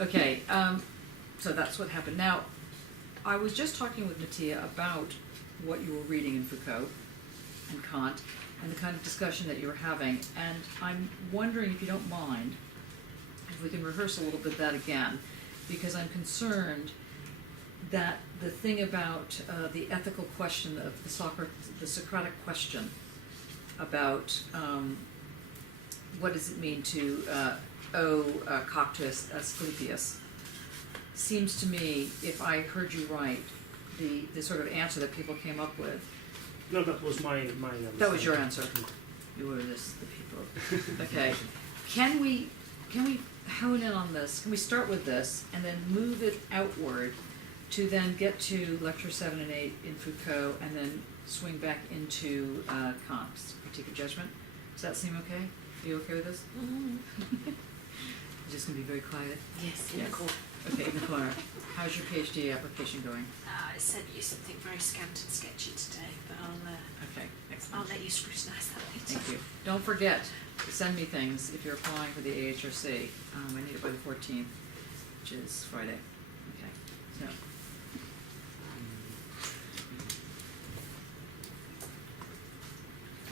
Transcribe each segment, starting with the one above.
Okay, so that's what happened. Now, I was just talking with Mattia about what you were reading in Foucault and Kant and the kind of discussion that you were having, and I'm wondering if you don't mind if we can rehearse a little bit that again, because I'm concerned that the thing about the ethical question of the Socratic question about what does it mean to owe coctus Asclepius, seems to me, if I heard you right, the sort of answer that people came up with. No, that was my answer. That was your answer. You were the people. Okay. Can we hone in on this? Can we start with this and then move it outward to then get to lecture 7 and 8 in Foucault and then swing back into Kant's Critique of Judgment? Does that seem okay? Are you okay with this? Mm-hmm. You're just going to be very quiet? Yes, in the corner. Okay, in the corner. How's your PhD application going? I sent you something very scant and sketchy today, but Okay, I'll excellent. let you scrutinise that later. Thank you. Don't forget to send me things if you're applying for the AHRC. I need it by the 14th, which is Friday. Okay, so.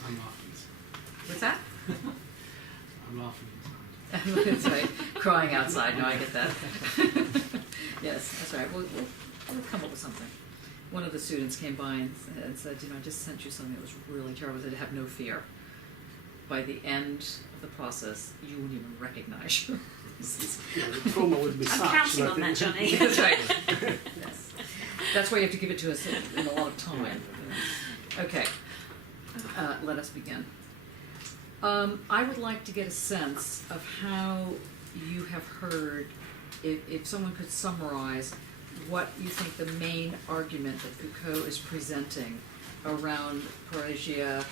I'm laughing. What's that? I'm laughing inside. That's right. Crying outside. No, I get that. Yes, that's right. We'll come up with something. One of the students came by and said, I just sent you something that was really terrible. I said, have no fear. By the end of the process, you wouldn't even recognize your The trauma would be I'm such counting that on that, Johnny. That's right. Yes. That's why you have to give it to us in a lot of time. Okay. Let us begin. I would like to get a sense of how you have heard, if someone could summarize what you think the main argument that Foucault is presenting around parrhesia,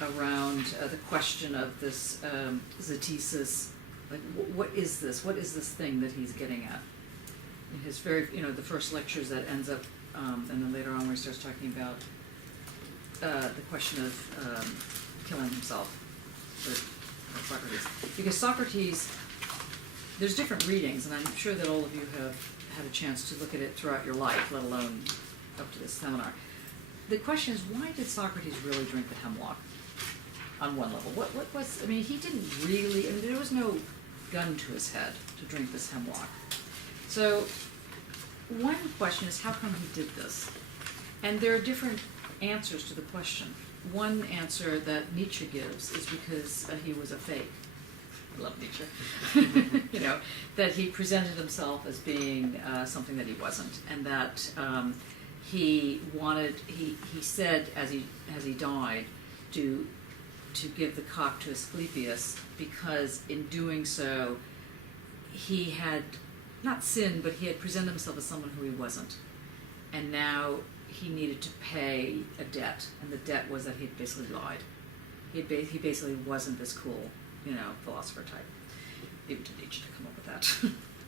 around the question of this zetesis. Like, what is this? What is this thing that he's getting at? In his very, the first lectures that ends up, and then later on where he starts talking about the question of killing himself with Socrates. Because Socrates, there's different readings, and I'm sure that all of you have had a chance to look at it throughout your life, let alone up to this seminar. The question is, why did Socrates really drink the hemlock? On one level, what was? I mean, he didn't really. I mean, there was no gun to his head to drink this hemlock. So, one question is, how come he did this? And there are different answers to the question. One answer that Nietzsche gives is because he was a fake. I love Nietzsche. That he presented himself as being something that he wasn't, and that he wanted. He said as he died to give the cock to Asclepius, because in doing so he had not sinned, but he had presented himself as someone who he wasn't, and now he needed to pay a debt, and the debt was that he basically lied. He basically wasn't this cool, philosopher type. Even to Nietzsche to come up with that.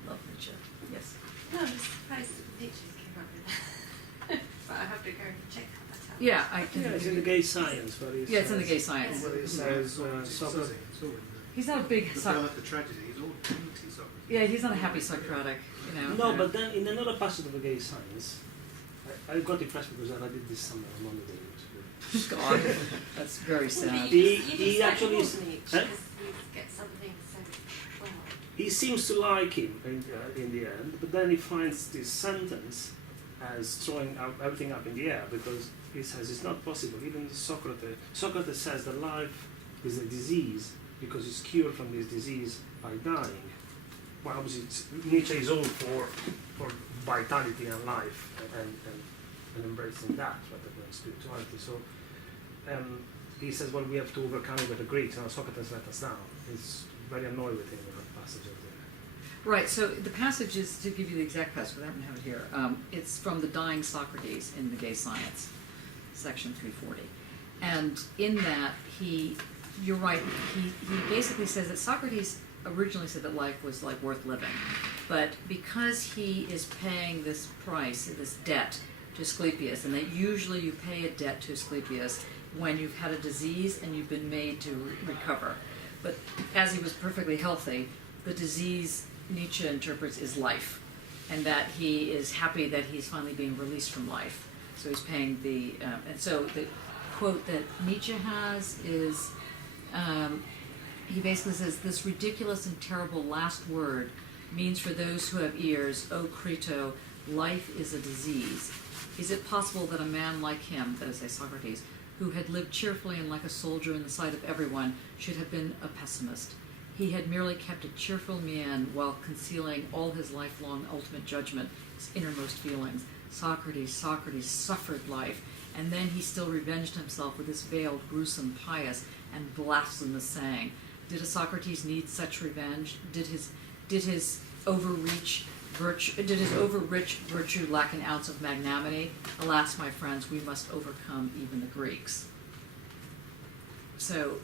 Love Nietzsche. Yes. No, I'm surprised that Nietzsche came up with that. But I have to go and check how that's happened. Yeah, I can. Yeah, it's in the gay science. Where he Yeah, it's in the says- gay science. Well, it Says, says Socrates. it's all in He's not a big the birth, the tragedy, he's all anti-Socrates. Yeah, he's not a happy Socratic, No, but then in another passage of the gay science, I got impressed because I did this summer on Monday. God, that's very sad. He actually is. is- Nietzsche, huh? because you get something so well. He seems to like him in the end, but then he finds this sentence as throwing everything up in the air, because he says it's not possible. Even Socrates says that life is a disease because it's cured from this disease by dying. Well, obviously Nietzsche is all for vitality and life and embracing that rather than spirituality. So he says, well, we have to overcome it with the Greeks. Now Socrates let us down. He's very annoyed with him in that passage of there. Right, so the passage is, to give you the exact passage, I don't have it here, it's from the Dying Socrates in the Gay Science, section 340. And in that, you're right, he basically says that Socrates originally said that life was like worth living. But because he is paying this price, this debt to Asclepius, and that usually you pay a debt to Asclepius when you've had a disease and you've been made to recover. But as he was perfectly healthy, the disease Nietzsche interprets is life, and that he is happy that he's finally being released from life. So he's paying the, and so the quote that Nietzsche has is, he basically says, "This ridiculous and terrible last word means for those who have ears, O Crito, life is a disease. Is it possible that a man like him," that is, say, Socrates, "who had lived cheerfully and like a soldier in the sight of everyone, should have been a pessimist? He had merely kept a cheerful mien while concealing all his lifelong ultimate judgment, his innermost feelings. Socrates suffered life, and then he still revenged himself with this veiled, gruesome, pious, and blasphemous saying. Did a Socrates need such revenge? Did his overrich virtue lack an ounce of magnanimity? Alas, my friends, we must overcome even the Greeks." So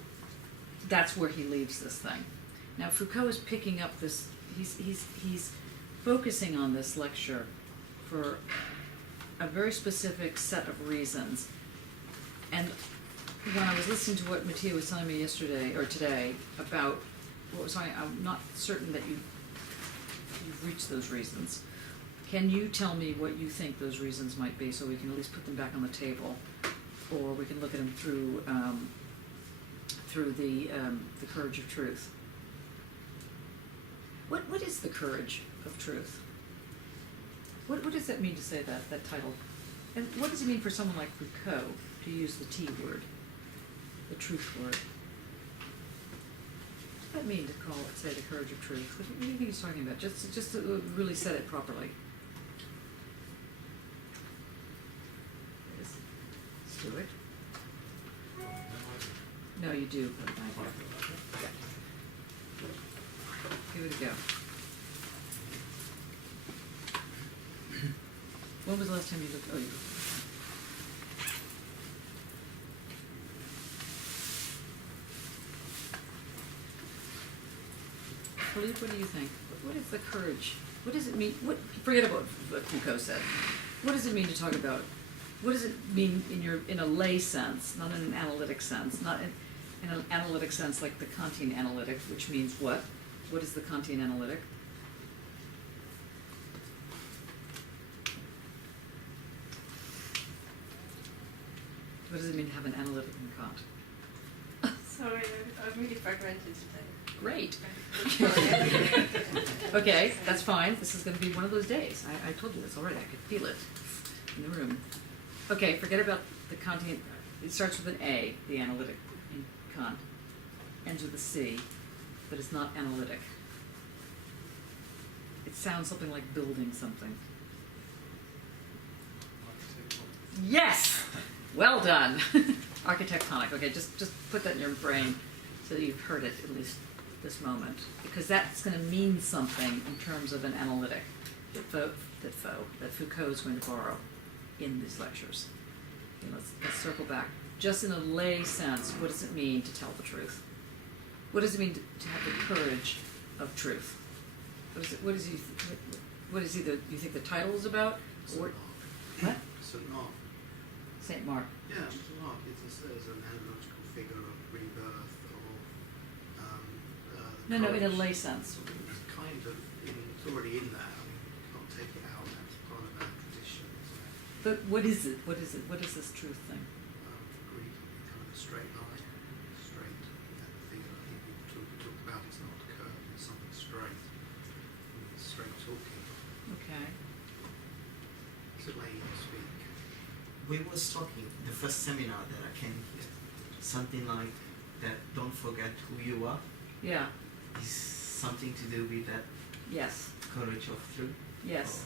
that's where he leaves this thing. Now Foucault is picking up this. He's focusing on this lecture for a very specific set of reasons. And when I was listening to what Mattia was telling me yesterday or today about what was I'm not certain that you've reached those reasons. Can you tell me what you think those reasons might be, so we can at least put them back on the table, or we can look at them through the courage of truth? What is the courage of truth? What does that mean to say that title? And what does it mean for someone like Foucault to use the T word, the truth word? What does that mean to call it, say, the courage of truth? What do you think he's talking about? Just to really set it properly. Let's do it. No, you do. But yeah. Give it a go. When was the last time you looked? Oh, you. Philippe, what do you think? What is the courage? What does it mean? Forget about what Foucault said. What does it mean to talk about? What does it mean in a lay sense, not in an analytic sense, not in an analytic sense like the Kantian analytic, which means what? What is the Kantian analytic? What does it mean to have an analytic in Kant? Sorry, I'm really fragmented today. Great. Okay, that's fine. This is going to be one of those days. I told you this already. I could feel it in the room. Okay, forget about the Kantian. It starts with an A, the analytic in Kant. Ends with a C, but it's not analytic. It sounds something like building something. Yes! Well done. Architectonic. Okay, just put that in your brain so that you've heard it at least this moment, because that's going to mean something in terms of an analytic that Foucault is going to borrow in these lectures. Okay, let's circle back. Just in a lay sense, what does it mean to tell the truth? What does it mean to have the courage of truth? What is either you think the title is about, or what? St. Mark. Saint Mark. Yeah, St. Mark is an analogical figure of rebirth or No, in a lay sense. It's kind of it's already in there. I mean, you can't take it out. That's part of our tradition. But what is it? What is it? What is this truth thing? Greek, kind of a straight line, straight. That figure I think we talk about is not curved. It's something straight. It's straight talking. Okay. Plain speak. We was talking the first seminar that I came here, something like that. Don't forget who you are. Yeah. Is something to do with that Yes. courage of truth. Yes.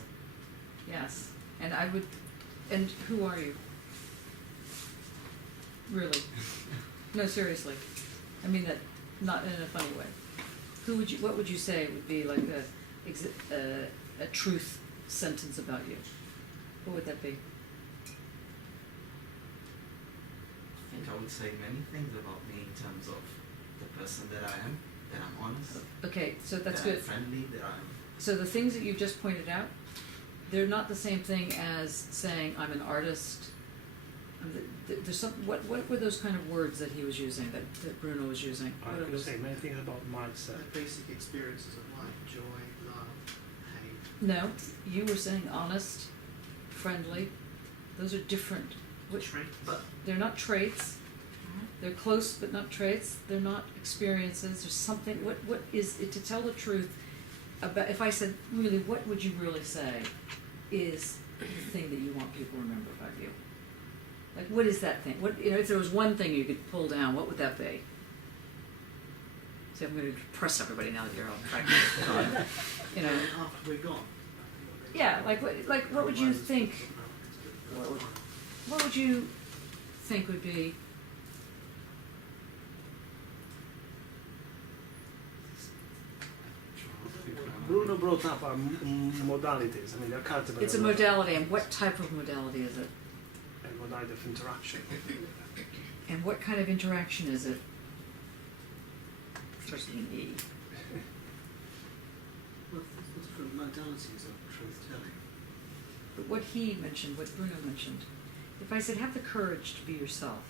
Yes. And I would. And who are you? Really? No, seriously. I mean that not in a funny way. Who would you? What would you say would be like a truth sentence about you? What would that be? I think I would say many things about me in terms of the person that I am, that I'm honest, Okay, so that's that good. I'm friendly, that I'm. So the things that you've just pointed out, they're not the same thing as saying I'm an artist, There's some. What were those kind of words that he was using? That Bruno was using? I What are can those? say many things about mindset. The basic experiences of life: joy, love, hate. No, you were saying honest, friendly. Those are different. What, But they're not traits. They're close, but not traits. They're not experiences. There's something. What is it? To tell the truth about. If I said, really, what would you really say? Is the thing that you want people to remember about you? Like, what is that thing? What, if there was one thing you could pull down, what would that be? See, I'm going to depress everybody now that you're all practicing. After we're gone. Yeah, like what would you think? What would you think would be? Bruno brought up our modalities. I mean, they're cultivated. It's a modality, and what type of modality is it? A modality of interaction. And what kind of interaction is it? Starts with an E. What's different modalities of truth telling? But what he mentioned, what Bruno mentioned, if I said have the courage to be yourself,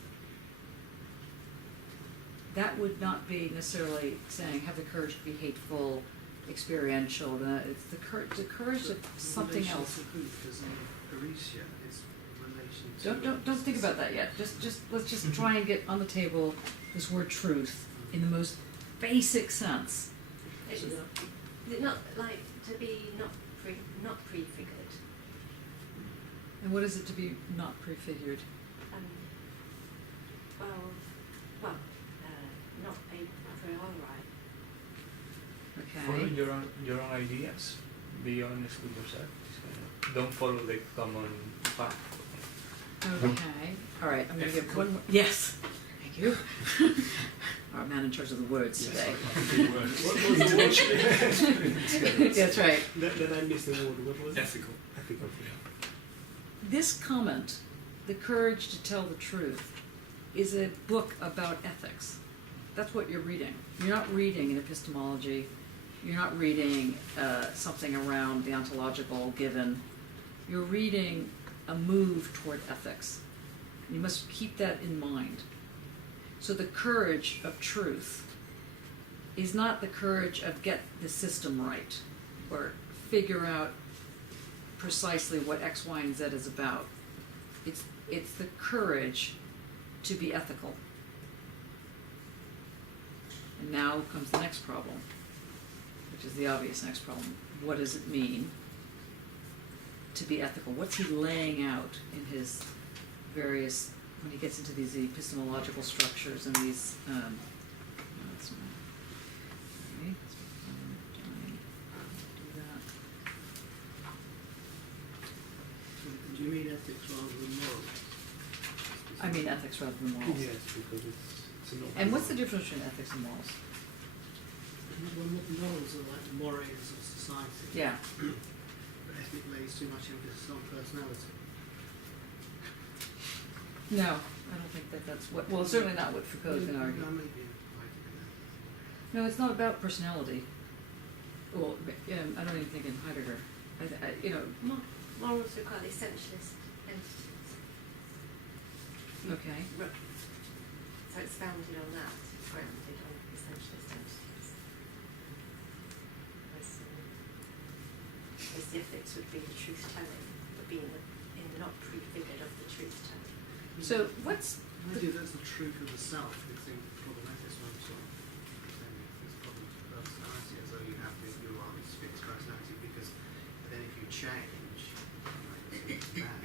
that would not be necessarily saying have the courage to be hateful, experiential. It's the courage of something else. Because Paresia is relation to. Don't think about that yet. Let's just try and get on the table this word truth in the most basic sense. Is it not like to be not prefigured? And what is it to be not prefigured? Not a priori. Follow Okay. your own ideas. Be honest with yourself. Don't follow the common path. Okay. All right. I'm going to give one more. Yes. Thank you. Our man in charge of the words today. What was the word? That's right. Then I missed the word. What was it? Ethical. Ethical. This comment, The Courage to Tell the Truth, is a book about ethics. That's what you're reading. You're not reading an epistemology. You're not reading something around the ontological given. You're reading a move toward ethics. You must keep that in mind. So the courage of truth is not the courage of get the system right or figure out precisely what X, Y, and Z is about. It's the courage to be ethical. And now comes the next problem, which is the obvious next problem. What does it mean to be ethical? What's he laying out in his various, when he gets into these epistemological structures and these, that's my, okay, do that. Do you mean ethics rather than morals? I mean ethics rather than morals. Yes, because it's a lot. And what's the difference between ethics and morals? Well, morals are like the mores of society. Yeah. But ethic lays too much emphasis on personality. No, I don't think that's what, well, it's certainly not what Foucault is going to argue. No, maybe like that. No, it's not about personality. Well, I don't even think in Heidegger. Morals are quite essentialist entities. Okay. So it's founded on that, grounded on essentialist entities. Whereas the ethics would be the truth-telling, but being in the not prefigured of the truth-telling. So what's Maybe that's the truth of the self. You think problematic one sort of saying it's problem to personality as though you have your fixed personality because then if you change, it's bad.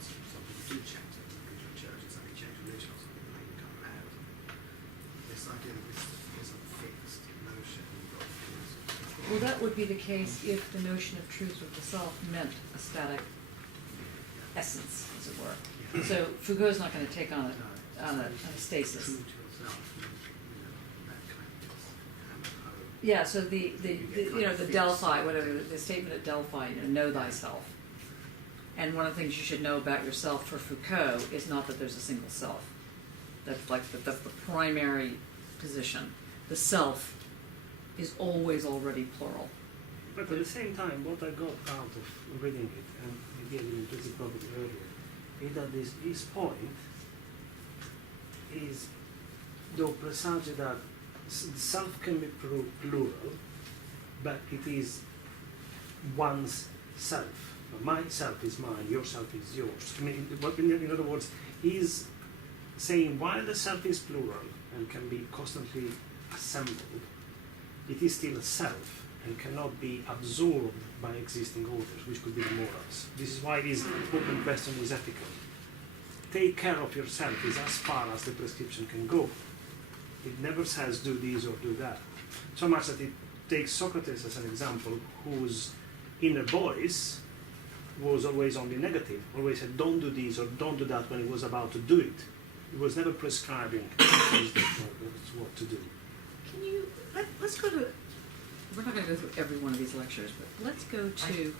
Some people do change. Like you go to a church and suddenly change religion or something, like you become mad. This idea that this is a fixed notion you've got to well, that would be the case if the notion of truth of the self meant a static essence, as it were. So Foucault's not going to take on a stasis. true to yourself, that kind of Yeah. So the Delphi, whatever the statement at Delphi, know thyself. And one of the things you should know about yourself for Foucault is not that there's a single self. That's that's the primary position. The self is always already plural. But at the same time, what I got out of reading it, and maybe I didn't put it probably earlier, is that his point is though precisely that self can be plural, but it is one's self. My self is mine, your self is yours. I mean, in other words, he's saying while the self is plural and can be constantly assembled, it is still a self and cannot be absorbed by existing orders, which could be the morals. This is why this open question is ethical. Take care of yourself is as far as the prescription can go. It never says do this or do that. So much that it takes Socrates as an example, whose inner voice was always only negative, always said don't do this or don't do that when he was about to do it. He was never prescribing what to do. Can you, let's go to, we're not going to go through every one of these lectures, but let's go to,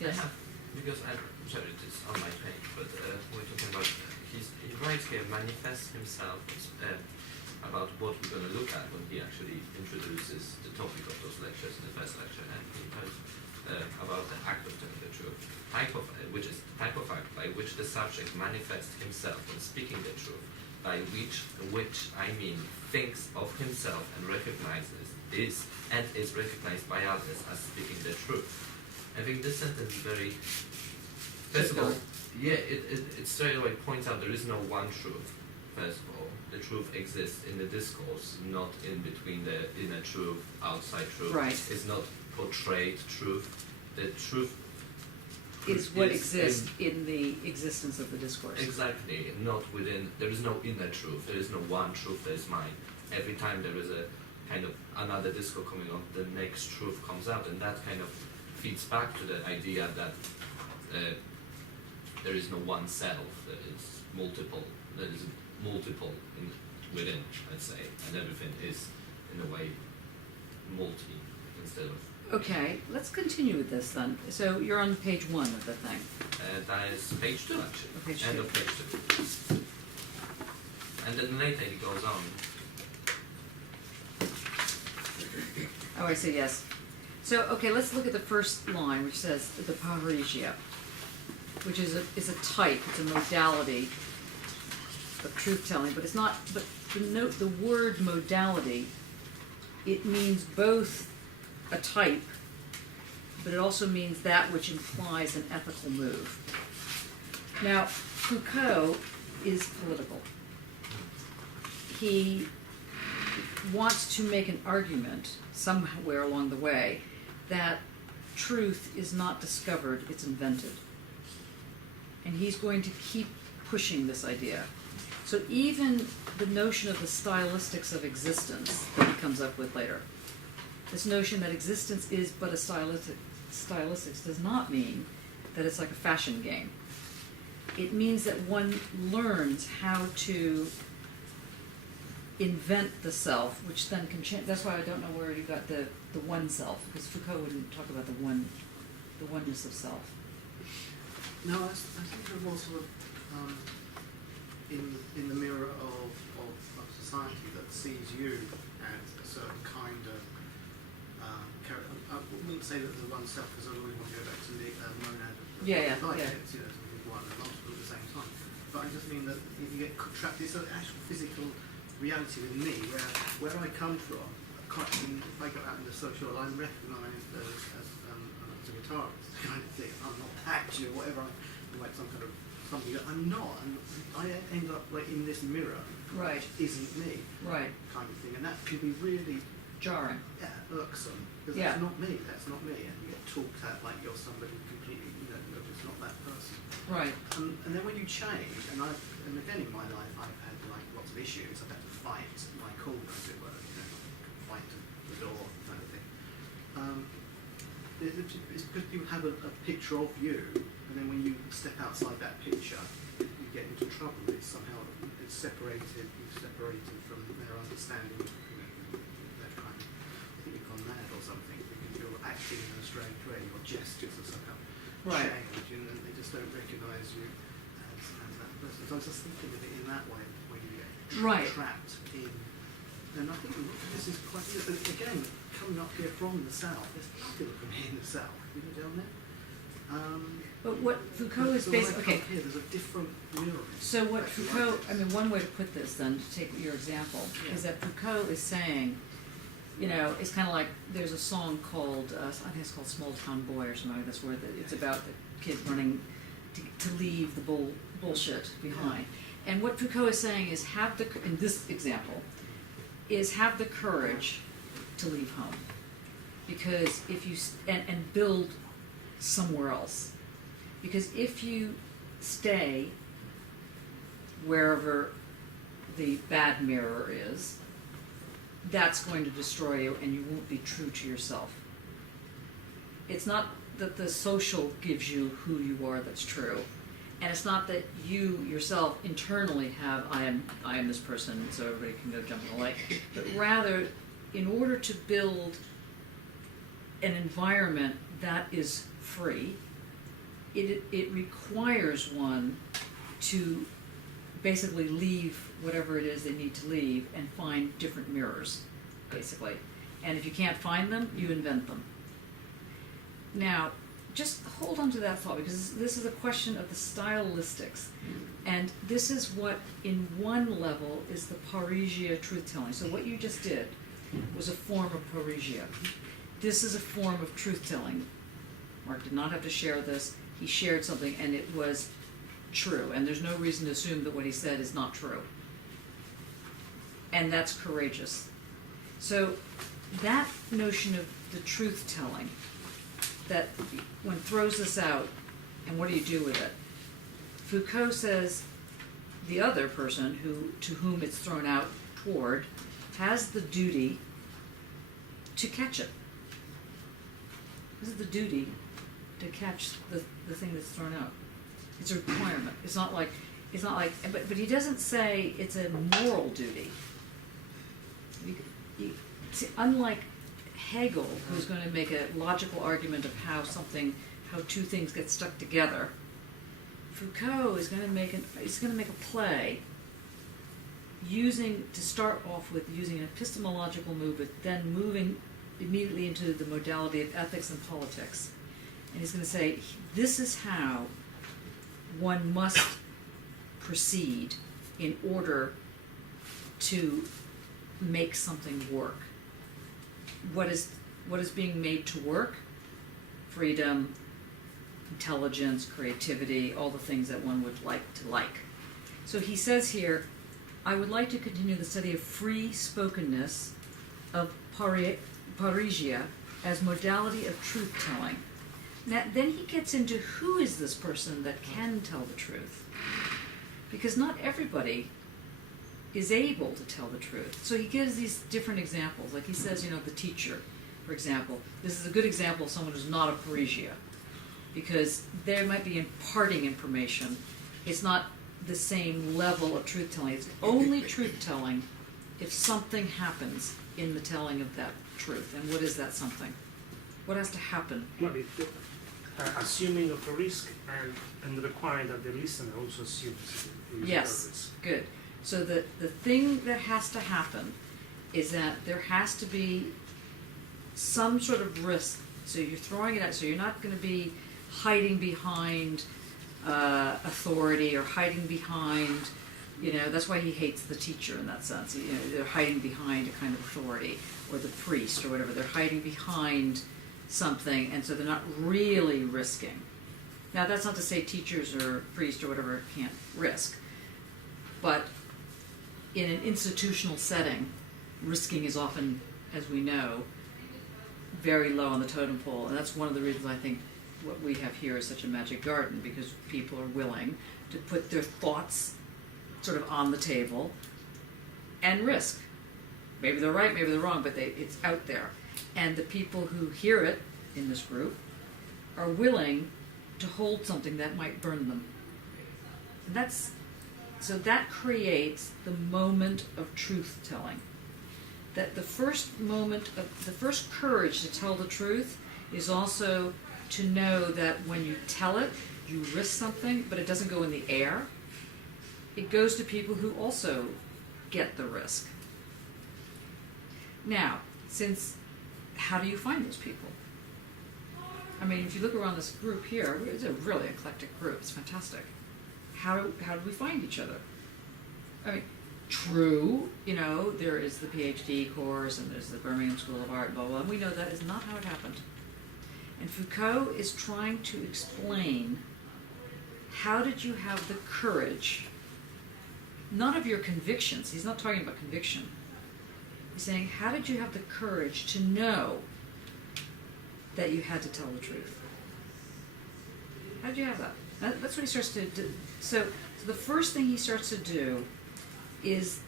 yes. I have, because I'm sorry, it's on my page, but we're talking about, he writes here, manifests himself about what we're going to look at when he actually introduces the topic of those lectures in the first lecture, and he tells about the act of telling the truth, which is the type of act by which the subject manifests himself when speaking the truth, by which I mean thinks of himself and recognizes is recognized by others as speaking the truth. I think this sentence is very, first of all, yeah, it straight away points out there is no one truth. First of all, the truth exists in the discourse, not in between the inner truth, outside truth. Right. It's not portrayed truth. The truth is what exists in the existence of the discourse. Exactly, not within, there is no inner truth, there is no one truth, there is mine. Every time there is a kind of another discourse coming on, the next truth comes out, and that kind of feeds back to the idea that there is no one self, there is multiple within, I'd say, and everything is in a way multi instead of. Okay, let's continue with this then. So you're on page 1 of the thing. That is page 2 actually. Page End 2. of page 2. And then later he goes on. Oh, I see, yes. So, okay, let's look at the first line, which says the parrhesia, which is a type, it's a modality of truth-telling, but it's not, but the word modality, it means both a type, but it also means that which implies an ethical move. Now, Foucault is political. He wants to make an argument somewhere along the way that truth is not discovered, it's invented. And he's going to keep pushing this idea. So even the notion of the stylistics of existence that he comes up with later, this notion that existence is but a stylistics does not mean that it's like a fashion game. It means that one learns how to invent the self, which then can change. That's why I don't know where you got the one self, because Foucault wouldn't talk about the oneness of self. No, I think they're more sort of in the mirror of society that sees you as a certain kind of character. I wouldn't say that the one self, because I really want to go back to the monad of it's, you know, one and multiple at the same time. But I just mean that you get trapped. It's an actual physical reality with me, where I come from. If I go out in the social, I'm recognised as a guitarist kind of thing. I'm not actually whatever. I'm like some kind of something that I'm not, and I end up like in this mirror, Right. which isn't me, Right. kind of thing, and that can be really Jarring. irksome because Yeah. that's not me, and you get talked at like you're somebody completely, you're just not that person. Right. And then when you change, and again in my life I've had like lots of issues. I've had to fight my corner, as it were, fight to the door kind of thing. It's because you have a picture of you, and then when you step outside that picture, you get into trouble. It's somehow separated. You've separated from their understanding. That kind of, I think you've gone mad or something because you're acting in a strange way. Your gestures are somehow changed, and they just don't recognise you as that person. So I was just thinking of it in that way when you get trapped in. And I think this is quite, again, coming up here from the south, there's nothing from here in the south, you know, down there. But what Foucault is but when I basically, come okay, here, there's a different mirror. so what Actually, Foucault, I mean, one way to put this then, to take your example, Yeah. is that Foucault is saying, you know, it's kind of like, there's a song called, I think it's called Small Town Boy or something like this, where it's about the kid running to leave the bullshit behind. And what Foucault is saying is in this example, is have the courage to leave home. Because if you, and build somewhere else. Because if you stay wherever the bad mirror is, that's going to destroy you and you won't be true to yourself. It's not that the social gives you who you are that's true. And it's not that you yourself internally have, I am this person, so everybody can go jump in the lake. But rather, in order to build an environment that is free, it requires one to basically leave whatever it is they need to leave and find different mirrors, basically. And if you can't find them, you invent them. Now, just hold on to that thought, because this is a question of the stylistics. And this is what, in one level, is the parrhesia truth-telling. So what you just did was a form of parrhesia. This is a form of truth-telling. Mark did not have to share this. He shared something, and it was true. And there's no reason to assume that what he said is not true. And that's courageous. So that notion of the truth-telling, that one throws this out, and what do you do with it? Foucault says the other person to whom it's thrown out toward has the duty to catch it. This is the duty to catch the thing that's thrown out. It's a requirement. It's not like, but he doesn't say it's a moral duty. See, unlike Hegel, who's going to make a logical argument of how two things get stuck together, Foucault is going to make a play to start off with using an epistemological move, but then moving immediately into the modality of ethics and politics. And he's going to say, this is how one must proceed in order to make something work. What is being made to work? Freedom, intelligence, creativity, all the things that one would like to like. So he says here, I would like to continue the study of free spokenness of parrhesia as modality of truth-telling. Now, then he gets into who is this person that can tell the truth? Because not everybody is able to tell the truth. So he gives these different examples. Like he says, the teacher, for example. This is a good example of someone who's not a parrhesia, because they might be imparting information. It's not the same level of truth-telling. It's only truth-telling if something happens in the telling of that truth. And what is that something? What has to happen? Well, assuming of a risk and requiring that the listener also assumes there is a risk. Yes, good. So the thing that has to happen is that there has to be some sort of risk. So you're throwing it out. So you're not going to be hiding behind authority or hiding behind, that's why he hates the teacher in that sense. They're hiding behind a kind of authority, or the priest or whatever. They're hiding behind something, and so they're not really risking. Now, that's not to say teachers or priests or whatever can't risk, but in an institutional setting, risking is often, as we know, very low on the totem pole, and that's one of the reasons I think what we have here is such a magic garden, because people are willing to put their thoughts sort of on the table and risk. Maybe they're right, maybe they're wrong, but it's out there. And the people who hear it in this group are willing to hold something that might burn them. And so that creates the moment of truth-telling. That the first courage to tell the truth is also to know that when you tell it, you risk something, but it doesn't go in the air. It goes to people who also get the risk. Now, how do you find those people? I mean, if you look around this group here, it's a really eclectic group. It's fantastic. How do we find each other? I mean, true, you know, there is the PhD course and there's the Birmingham School of Art, blah, blah, and we know that is not how it happened. And Foucault is trying to explain, how did you have the courage, not of your convictions, he's not talking about conviction, he's saying, how did you have the courage to know that you had to tell the truth? How did you have that? That's what he starts to do. So the first thing he starts to do is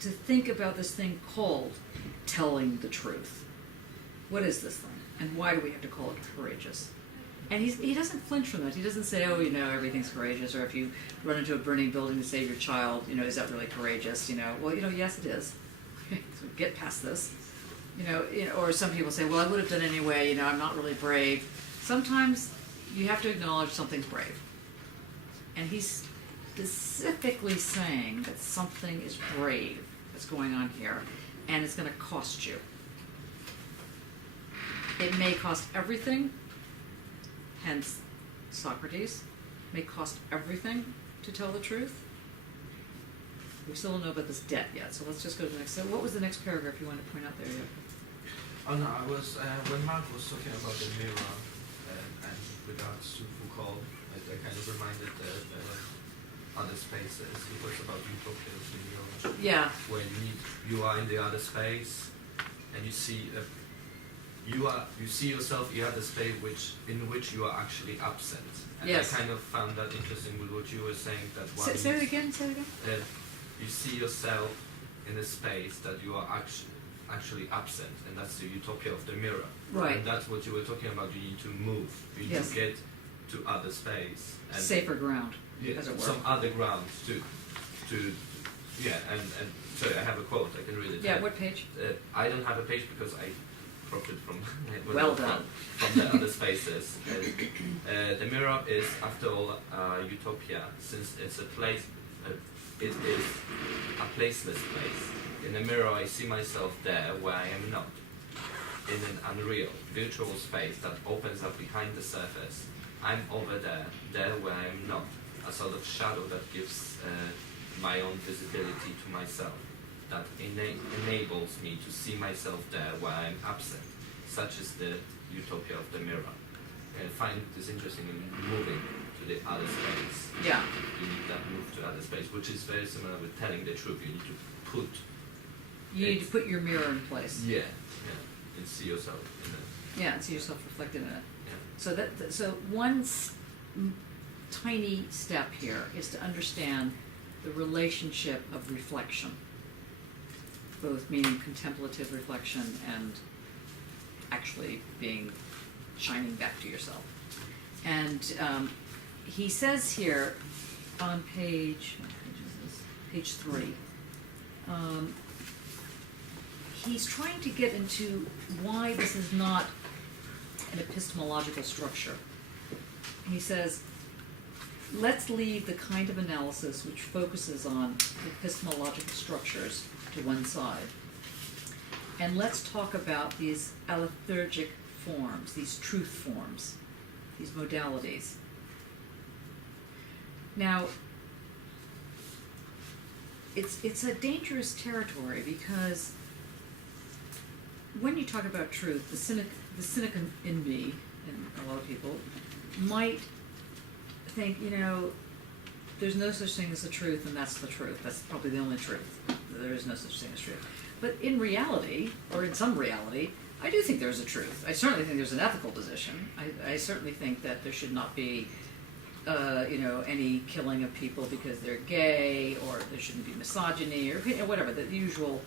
to think about this thing called telling the truth. What is this thing? And why do we have to call it courageous? And he doesn't flinch from it. He doesn't say, oh, you know, everything's courageous, or if you run into a burning building to save your child, you know, is that really courageous? You know, well, you know, yes, it is. So get past this. You know, or some people say, well, I would have done it anyway, you know, I'm not really brave. Sometimes you have to acknowledge something's brave. And he's specifically saying that something is brave that's going on here, and it's going to cost you. It may cost everything, hence Socrates, may cost everything to tell the truth. We still don't know about this debt yet, so let's just go to the next. So what was the next paragraph you wanted to point out there? Oh no, I was, when Mark was talking about the mirror and regards to Foucault, I kind of reminded other spaces. It was about utopia of the mirror. Yeah. Where you are in the other space and you see you see yourself in the other space in which you are actually absent. And yes. I kind of found that interesting with what you were saying, that one say it again. you see yourself in a space that you are actually absent, and that's the utopia of the mirror. Right. And that's what you were talking about. You need to move. You need to get to other space. And safer ground, yeah, as it were. some other ground to yeah. And sorry, I have a quote. I can read it. Yeah. What page? I don't have a page because I cropped it from well done. from the other spaces. The mirror is, after all, utopia, since it's a place. It is a placeless place. In a mirror, I see myself there where I am not. In an unreal, virtual space that opens up behind the surface, I'm over there where I am not. A sort of shadow that gives my own visibility to myself, that enables me to see myself there where I am absent. Such is the utopia of the mirror. And I find this interesting in moving to the other space. Yeah. You need that move to other space, which is very similar with telling the truth. You need to put. You need to put your mirror in place. Yeah, and see yourself in it. Yeah, and see yourself reflected in it. Yeah. So one tiny step here is to understand the relationship of reflection, both meaning contemplative reflection and actually shining back to yourself. And he says here on page 3, he's trying to get into why this is not an epistemological structure. He says, let's leave the kind of analysis which focuses on epistemological structures to one side, and let's talk about these alethurgic forms, these truth forms, these modalities. Now, it's a dangerous territory, because when you talk about truth, the cynic in me, and a lot of people, might think, you know, there's no such thing as the truth, and that's the truth. That's probably the only truth. There is no such thing as truth. But in reality, or in some reality, I do think there's a truth. I certainly think there's an ethical position. I certainly think that there should not be, any killing of people because they're gay, or there shouldn't be misogyny, or whatever, the usual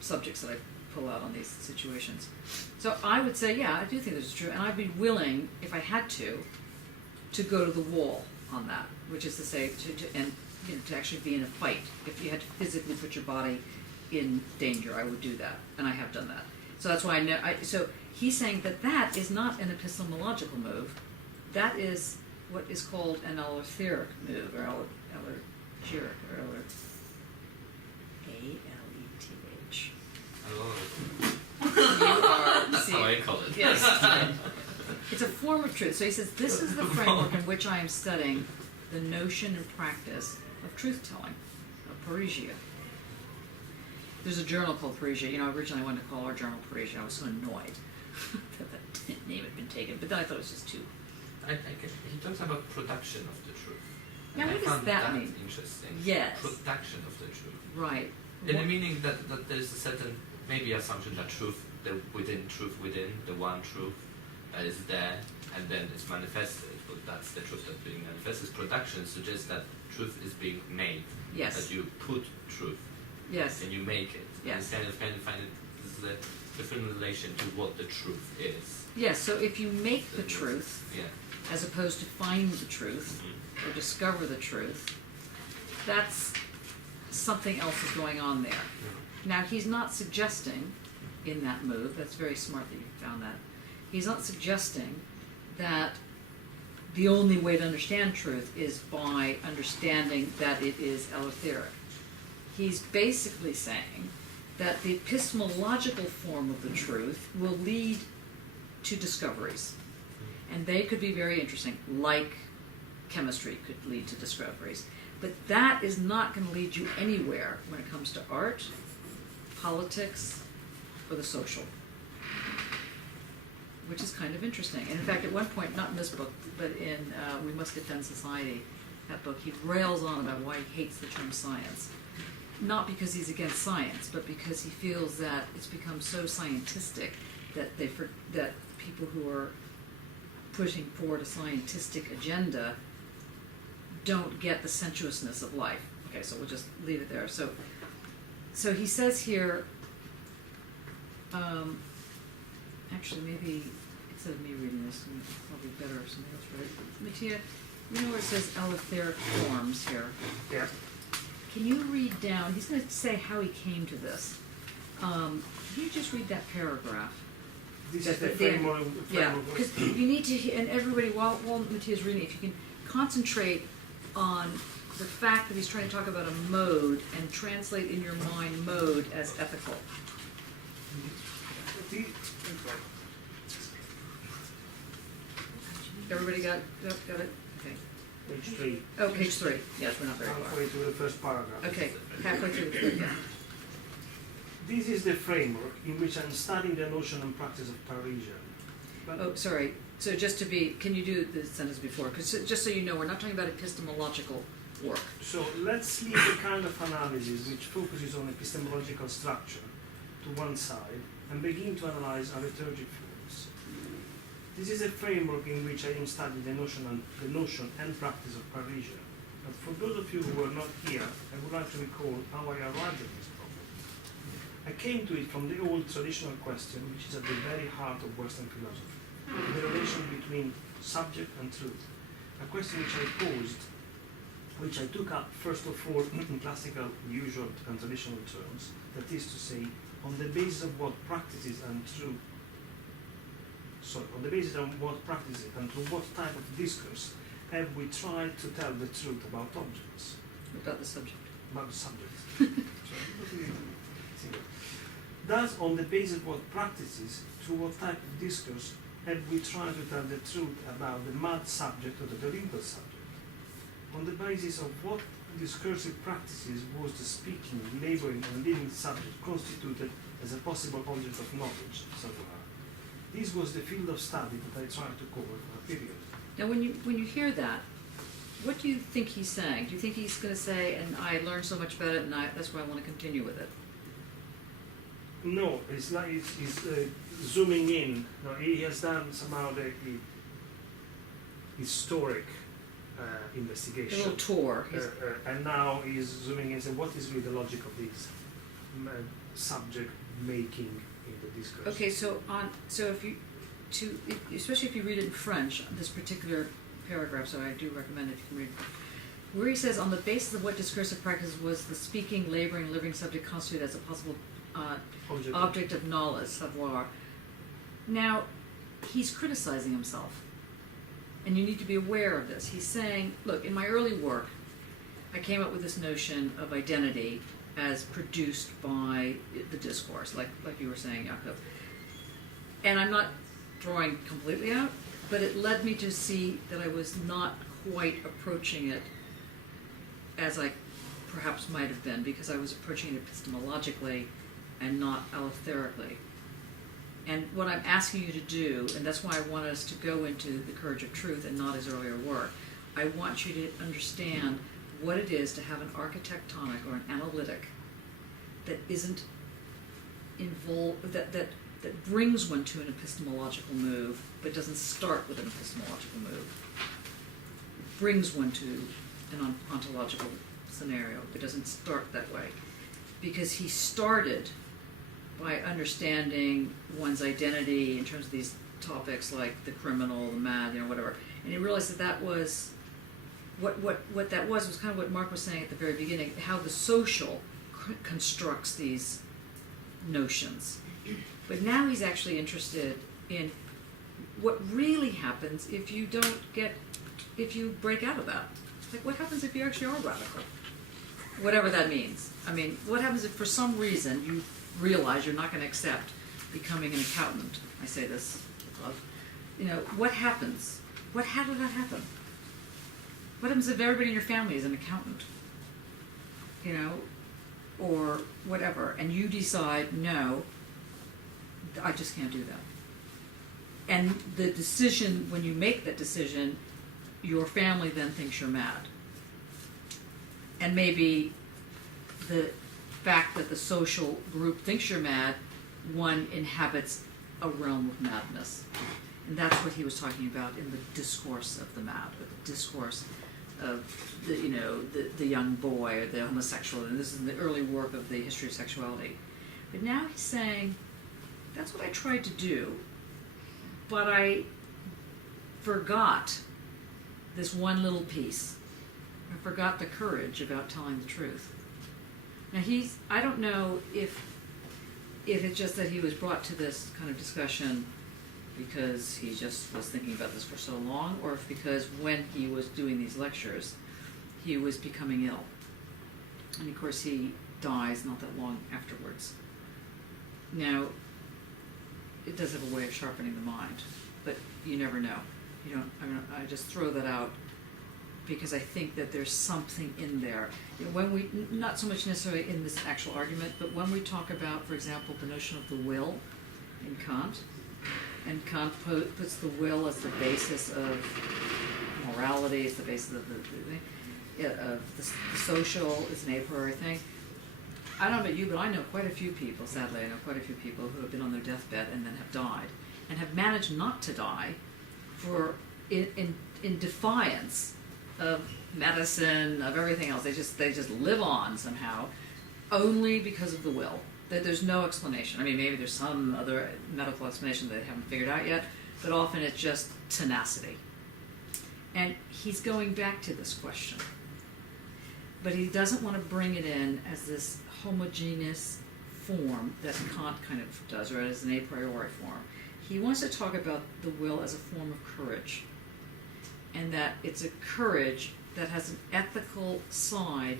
subjects that I pull out on these situations. So I would say, yeah, I do think there's a truth, and I'd be willing, if I had to go to the wall on that, which is to say, to actually be in a fight. If you had to physically put your body in danger, I would do that, and I have done that. So that's why I know. So he's saying that is not an epistemological move. That is what is called an aletheric move, or aletheric, or A-L-E-T-H. Oh. You are. That's how I call it. Yes. It's a form of truth. So he says, this is the framework in which I am studying the notion and practice of truth-telling, of Parrhesia. There's a journal called Parrhesia. You know, originally I wanted to call our journal Parrhesia. I was so annoyed that that name had been taken, but then I thought it was just too. He talks about production of the truth. Now, And what I does found that mean? Interesting. Yes. Production of the truth. Right. In What- the meaning that there's a certain, maybe assumption that truth within, the one truth that is there, and then it's manifested, but that's the truth that's being manifested. Production suggests that truth is being made. Yes. That you put truth, Yes. and you make it. Yes. And it's kind of find it, this is the different relation to what the truth is. Yes. So if you make the truth, Yeah. as opposed to find the truth Mhm. or discover the truth, that's something else is going on there. Now, he's not suggesting in that move, that's very smart that you found that, he's not suggesting that the only way to understand truth is by understanding that it is eleutheric. He's basically saying that the epistemological form of the truth will lead to discoveries. And they could be very interesting, like chemistry could lead to discoveries. But that is not going to lead you anywhere when it comes to art, politics, or the social. Which is kind of interesting. And in fact, at one point, not in this book, but in We Must Defend Society, that book, he rails on about why he hates the term science. Not because he's against science, but because he feels that it's become so scientistic that that people who are pushing forward a scientific agenda don't get the sensuousness of life. Okay, so we'll just leave it there. So he says here, actually maybe instead of me reading this, it's probably better if somebody else read it. Mattia, you know where it says eleutheric forms here? Yeah. Can you read down, he's going to say how he came to this. Can you just read that paragraph? This is the The- framework. Yeah, because you need to, and everybody, while Mattia's reading, if you can concentrate on the fact that he's trying to talk about a mode and translate in your mind mode as ethical. Everybody got it? Okay. Page 3. Oh, page 3. Yes, we're not very far. Halfway to the first paragraph. Okay, halfway through the yeah. This is the framework in which I'm studying the notion and practice of Parrhesia. But Oh, sorry. So just to be, can you do the sentence before? Because just so you know, we're not talking about epistemological work. So let's leave the kind of analysis which focuses on epistemological structure to one side and begin to analyze our liturgic forms. This is a framework in which I am studying the notion and practice of Parrhesia. But for those of you who are not here, I would like to recall how I arrived at this problem. I came to it from the old traditional question, which is at the very heart of Western philosophy, the relation between subject and truth. A question which I posed, which I took up first of all in classical, usual and traditional terms, that is to say, on the basis of what practices and through what type of discourse have we tried to tell the truth about objects, About the subject. about the subject. Thus, on the basis of what practices, through what type of discourse have we tried to tell the truth about the mad subject or the delinquent subject? On the basis of what discursive practices was the speaking, labouring and living subject constituted as a possible object of knowledge, savoir. This was the field of study that I tried to cover for a period. Now, when you hear that, what do you think he's saying? Do you think he's going to say, and I learned so much about it, and that's why I want to continue with it? No, it's like he's zooming in. No, he has done somehow the historic A investigation. little tour. And now he's zooming in and saying, what is really the logic of this subject making in the discourse? Okay, so especially if you read it in French, this particular paragraph, so I do recommend it if you can read it. Where he says, on the basis of what discursive practice was the speaking, laboring, living subject constituted as a possible object of knowledge, savoir. Now, he's criticizing himself. And you need to be aware of this. He's saying, look, in my early work, I came up with this notion of identity as produced by the discourse, like you were saying, Jakob. And I'm not throwing completely out, but it led me to see that I was not quite approaching it as I perhaps might have been, because I was approaching it epistemologically and not allotherically. And what I'm asking you to do, and that's why I want us to go into The Courage of Truth and not his earlier work, I want you to understand what it is to have an architectonic or an analytic that isn't involved, that brings one to an epistemological move, but doesn't start with an epistemological move. It brings one to an ontological scenario, but doesn't start that way. Because he started by understanding one's identity in terms of these topics like the criminal, the mad, whatever. And he realized that was, what that was kind of what Mark was saying at the very beginning, how the social constructs these notions. But now he's actually interested in what really happens if you break out of that. Like, what happens if you actually are radical? Whatever that means. I mean, what happens if for some reason you realize you're not going to accept becoming an accountant? I say this with love. What happens? How did that happen? What happens if everybody in your family is an accountant? Or whatever, and you decide, no, I just can't do that. And the decision, when you make that decision, your family then thinks you're mad. And maybe the fact that the social group thinks you're mad, one inhabits a realm of madness. And that's what he was talking about in the discourse of the mad, or the discourse of the young boy, or the homosexual, and this is the early work of the history of sexuality. But now he's saying, that's what I tried to do, but I forgot this one little piece. I forgot the courage about telling the truth. Now I don't know if it's just that he was brought to this kind of discussion because he just was thinking about this for so long, or if because when he was doing these lectures, he was becoming ill. And of course he dies not that long afterwards. Now, it does have a way of sharpening the mind, but you never know. I just throw that out because I think that there's something in there. When we, not so much necessarily in this actual argument, but when we talk about, for example, the notion of the will in Kant, and Kant puts the will as the basis of morality, it's the basis of the social, it's an a priori thing. I don't know about you, but I know quite a few people, sadly, who have been on their deathbed and then have died, and have managed not to die in defiance of medicine, of everything else. They just live on somehow, only because of the will. There's no explanation. I mean, maybe there's some other medical explanation that they haven't figured out yet, but often it's just tenacity. And he's going back to this question. But he doesn't want to bring it in as this homogeneous form that Kant kind of does, or as an a priori form. He wants to talk about the will as a form of courage, and that it's a courage that has an ethical side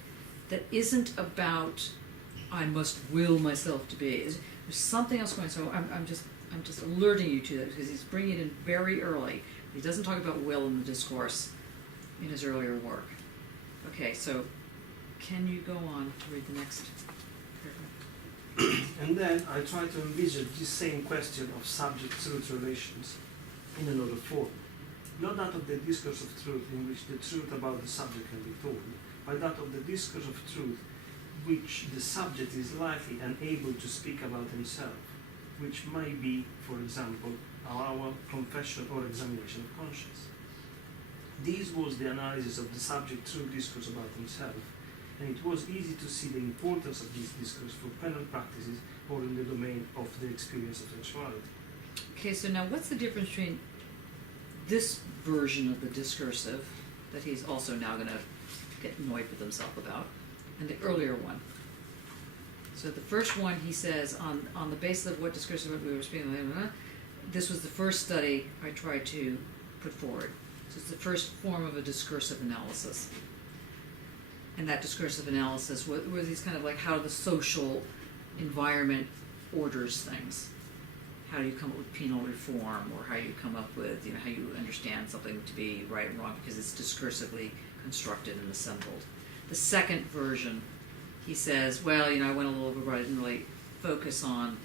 that isn't about I must will myself to be. There's something else going on. So I'm just alerting you to that because he's bringing it in very early. He doesn't talk about will in the discourse in his earlier work. Okay, so can you go on to read the next paragraph? And then I try to envision this same question of subject-truth relations in another form. Not that of the discourse of truth in which the truth about the subject can be told, but that of the discourse of truth which the subject is likely unable to speak about himself, which may be, for example, our confession or examination of conscience. This was the analysis of the subject through discourse about himself, and it was easy to see the importance of this discourse for penal practices or in the domain of the experience of sexuality. Okay, so now what's the difference between this version of the discursive that he's also now going to get annoyed with himself about, and the earlier one? So the first one, he says, on the basis of what discursive we were speaking about, this was the first study I tried to put forward. So it's the first form of a discursive analysis. And that discursive analysis were these kind of like how the social environment orders things. how you come up with penal reform, or how you come up with, you know, how you understand something to be right and wrong because it's discursively constructed and assembled. The second version, he says, well, you know, I went a little overboard. I didn't really focus on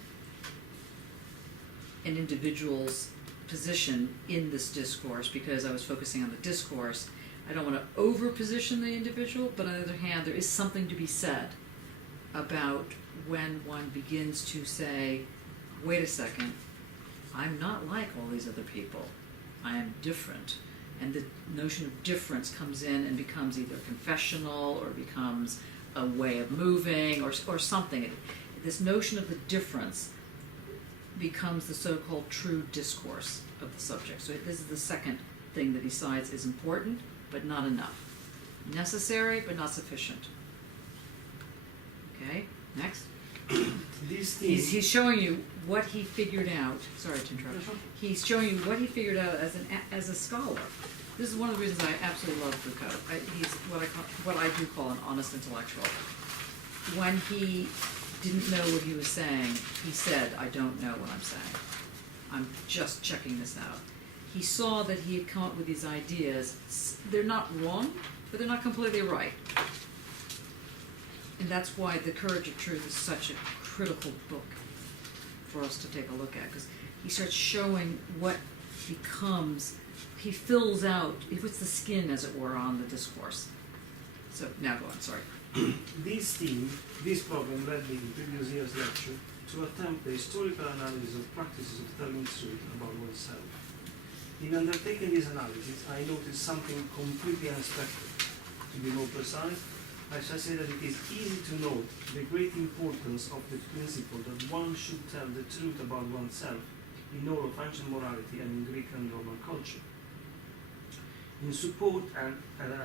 an individual's position in this discourse because I was focusing on the discourse. I don't want to over-position the individual, but on the other hand, there is something to be said about when one begins to say, wait a second, I'm not like all these other people. I am different. And the notion of difference comes in and becomes either confessional or becomes a way of moving or something. This notion of the difference becomes the so-called true discourse of the subject. So this is the second thing that he decides is important, but not enough. Necessary, but not sufficient. Okay, next. These things. He's showing you what he figured out. Sorry to interrupt. He's showing you what he figured out as a scholar. This is one of the reasons I absolutely love Foucault. He's what I do call an honest intellectual. When he didn't know what he was saying, he said, I don't know what I'm saying. I'm just checking this out. He saw that he had come up with these ideas. They're not wrong, but they're not completely right. And that's why The Courage of Truth is such a critical book for us to take a look at, because he starts showing what becomes, he fills out, he puts the skin, as it were, on the discourse. So now go on, sorry. This problem led me in previous year's lecture to attempt a historical analysis of practices of telling truth about oneself. In undertaking this analysis, I noticed something completely unexpected. To be more precise, I shall say that it is easy to note the great importance of the principle that one should tell the truth about oneself in all of ancient morality and in Greek and Roman culture. In support and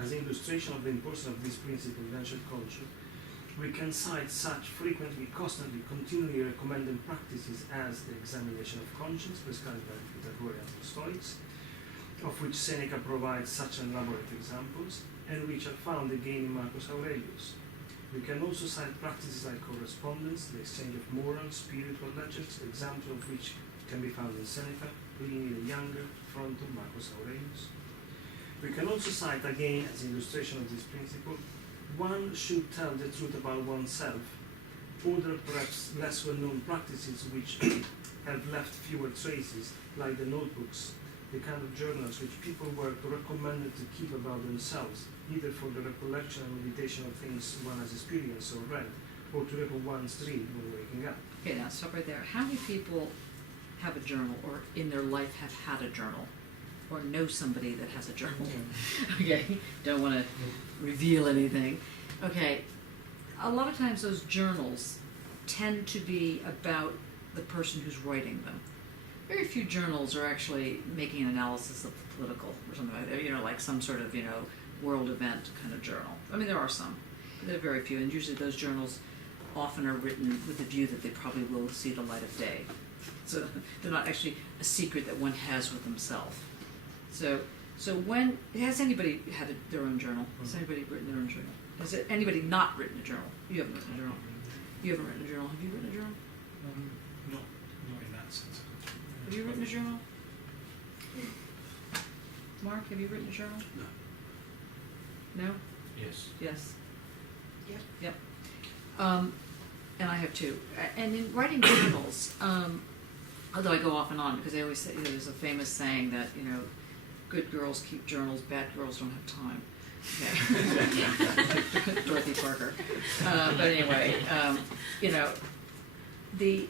as illustration of the importance of this principle in ancient culture, we can cite such frequently, constantly, continually recommended practices as the examination of conscience prescribed by Pythagoreans and Stoics, of which Seneca provides such elaborate examples, and which are found again in Marcus Aurelius. We can also cite practices like correspondence, the exchange of moral, spiritual ledgers, examples of which can be found in Seneca, Pliny the Younger, Fronto, Marcus Aurelius. We can also cite again, as an illustration of this principle, one should tell the truth about oneself, other perhaps less well-known practices which have left fewer traces, like the notebooks, the kind of journals which people were recommended to keep about themselves, either for the recollection and meditation of things one has experienced or read, or to record one's dream when waking up. Okay, now stop right there. How many people have a journal, or in their life have had a journal, or know somebody that has a journal? Okay, don't want to reveal anything. Okay, a lot of times those journals tend to be about the person who's writing them. Very few journals are actually making an analysis of the political or something like that, you know, like some sort of, you know, world event kind of journal. I mean, there are some, but there are very few, and usually those journals often are written with the view that they probably will see the light of day. So they're not actually a secret that one has with themselves. So when, has anybody had their own journal? Has anybody written their own journal? Has anybody not written a journal? You haven't written a journal. You haven't written a journal. Have you written a journal? Not in that sense. Have you written a journal? Mark, have you written a journal? No. No? Yes. Yes. Yep. Yep. And I have too. And in writing journals, although I go off and on because they always say, you know, there's a famous saying that, you know, good girls keep journals, bad girls don't have time. Okay. Dorothy Parker. But anyway, you know, the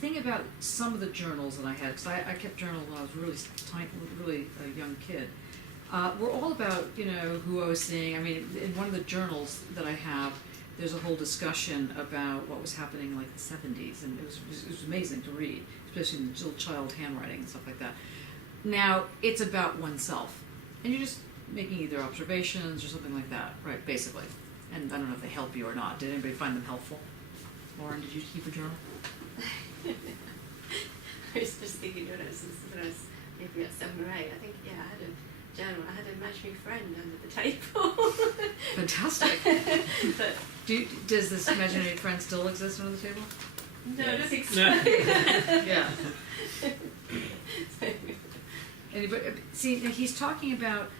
thing about some of the journals that I had, because I kept journals when I was really a young kid, were all about, you know, who I was seeing. I mean, in one of the journals that I have, there's a whole discussion about what was happening in like the 70s, and it was amazing to read, especially in little child handwriting and stuff like that. Now, it's about oneself, and you're just making either observations or something like that, right, basically. And I don't know if they help you or not. Did anybody find them helpful? Lauren, did you keep a journal? I was just thinking when I was maybe at 7 or 8, I think, yeah, I had a journal. I had an imaginary friend under the table. Fantastic. But Does this imaginary friend still exist under the table? No, I don't think so. Yeah. Anybody, see, he's talking about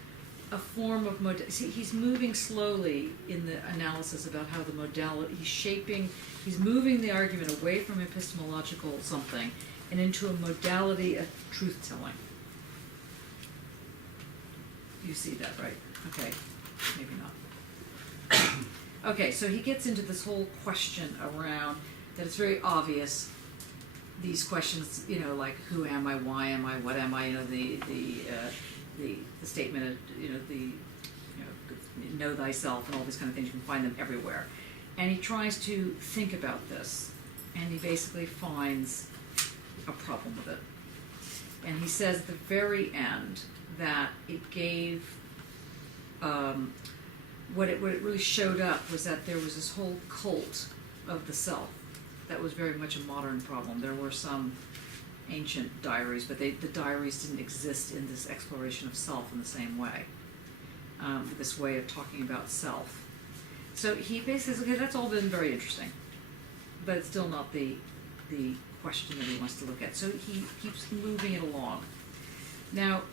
a form of see, he's moving slowly in the analysis about how the modality, he's moving the argument away from epistemological something and into a modality of truth-telling. You see that, right? Okay, maybe not. Okay, so he gets into this whole question around that it's very obvious, these questions, you know, like who am I, why am I, what am I, you know, the statement of, you know, know thyself and all these kind of things, you can find them everywhere. And he tries to think about this, and he basically finds a problem with it. And he says at the very end that it gave, what it really showed up was that there was this whole cult of the self that was very much a modern problem. There were some ancient diaries, but the diaries didn't exist in this exploration of self in the same way, this way of talking about self. So he basically says, okay, that's all been very interesting, but it's still not the question that he wants to look at. So he keeps moving it along. Now,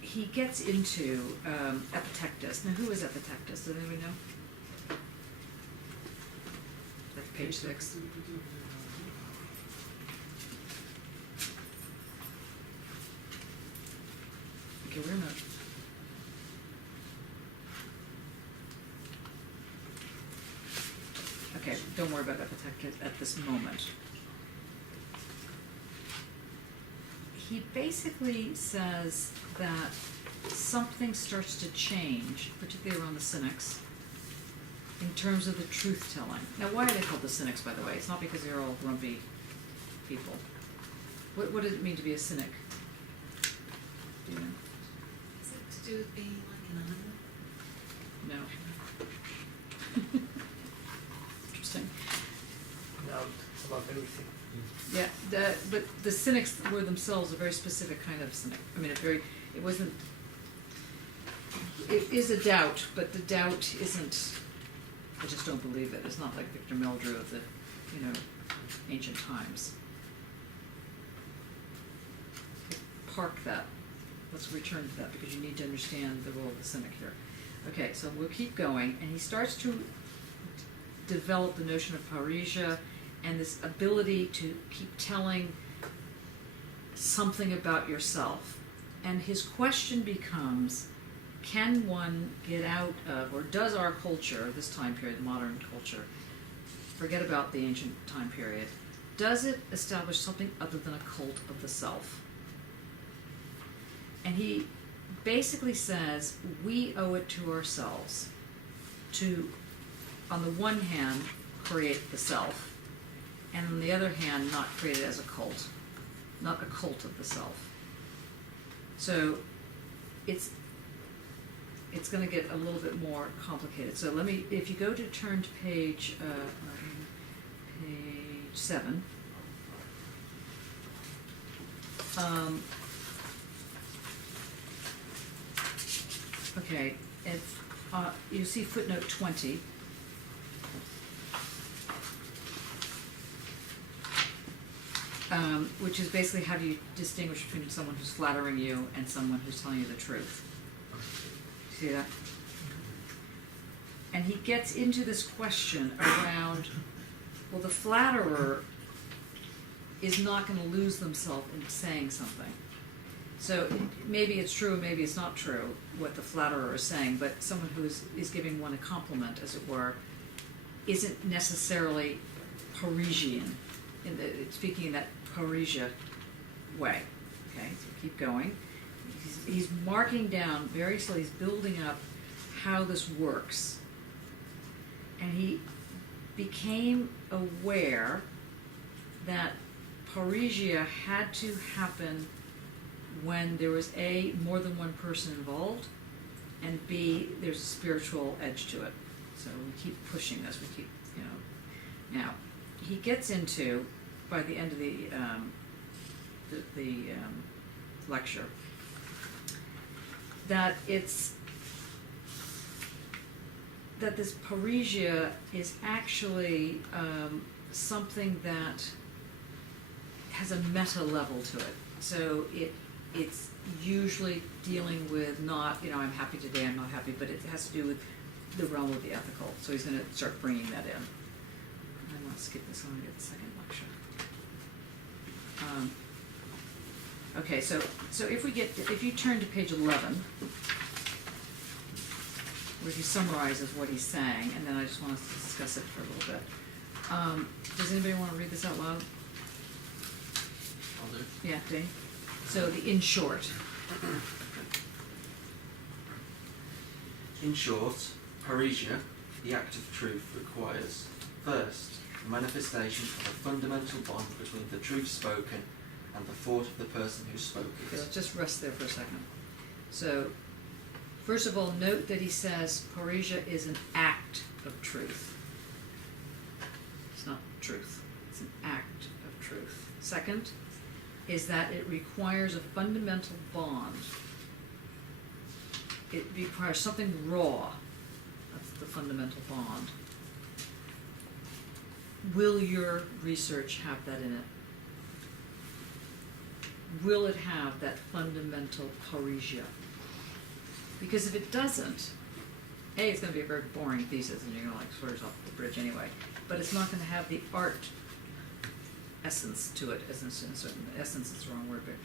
he gets into epitectus. Now, who is epitectus? Does anybody know? That's page 6. Okay, we're not. Okay, don't worry about epitectus at this moment. He basically says that something starts to change, particularly around the cynics, in terms of the truth-telling. Now, why are they called the cynics, by the way? It's not because they're all grumpy people. What does it mean to be a cynic? Do you know? Is it to do with being like an animal? No. Interesting. Doubt about everything. Yeah, but the cynics were themselves a very specific kind of cynic. I mean, it is a doubt, but the doubt isn't, I just don't believe it. It's not like Victor Meldrew of the, you know, ancient times. Park that. Let's return to that because you need to understand the role of the cynic here. Okay, so we'll keep going, and he starts to develop the notion of parrhesia and this ability to keep telling something about yourself. And his question becomes, can one get out of, or does our culture, this time period, the modern culture, forget about the ancient time period, does it establish something other than a cult of the self? And he basically says we owe it to ourselves to, on the one hand, create the self, and on the other hand, not create it as a cult, not a cult of the self. So it's going to get a little bit more complicated. So let me, if you go to turn to page 7. Okay, if you see footnote 20. Which is basically how do you distinguish between someone who's flattering you and someone who's telling you the truth. See that? And he gets into this question around, well, the flatterer is not going to lose themselves in saying something. So maybe it's true, maybe it's not true what the flatterer is saying, but someone who is giving one a compliment, as it were, isn't necessarily Parisian, speaking in that Parrhesia way. Okay, so keep going. He's marking down very slowly, he's building up how this works. And he became aware that Parrhesia had to happen when there was A, more than one person involved, and B, there's a spiritual edge to it. So we keep pushing this, we keep, you know. Now, he gets into, by the end of the lecture, that that this parrhesia is actually something that has a meta level to it. So it's usually dealing with not, I'm happy today, I'm not happy, but it has to do with the realm of the ethical. So he's going to start bringing that in. I want to skip this one and get the second lecture. Okay, so if you turn to page 11, where he summarizes what he's saying, and then I just want us to discuss it for a little bit. Does anybody want to read this out loud? I'll do. Yeah, Dave? So in short. In short, Parrhesia, the act of truth, requires, first, the manifestation of a fundamental bond between the truth spoken and the thought of the person who spoke Okay, it. let's just rest there for a second. So, first of all, note that he says Parrhesia is an act of truth. It's not truth. It's an act of truth. Second is that it requires a fundamental bond. It requires something raw. That's the fundamental bond. Will your research have that in it? Will it have that fundamental Parrhesia? Because if it doesn't, A, it's going to be a very boring thesis and you're going to like swears off the bridge anyway. But it's not going to have the art essence to it. Essence is the wrong word, but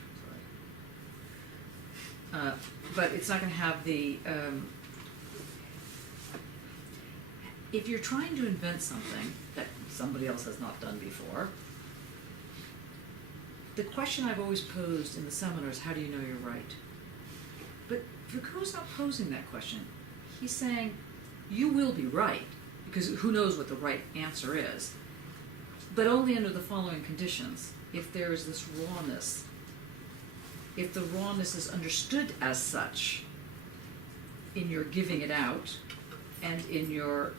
sorry. But it's not going to have the... if you're trying to invent something that somebody else has not done before, the question I've always posed in the seminars, how do you know you're right? But Foucault's not posing that question. He's saying, you will be right, because who knows what the right answer is, but only under the following conditions. If there is this rawness, if the rawness is understood as such in your giving it out and in your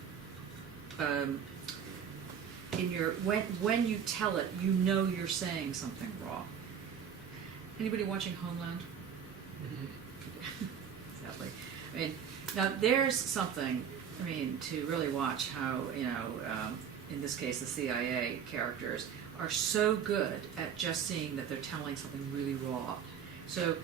when you tell it, you know you're saying something raw. Anybody watching Homeland? Sadly. I mean, now there's something, to really watch how, in this case, the CIA characters are so good at just seeing that they're telling something really raw. So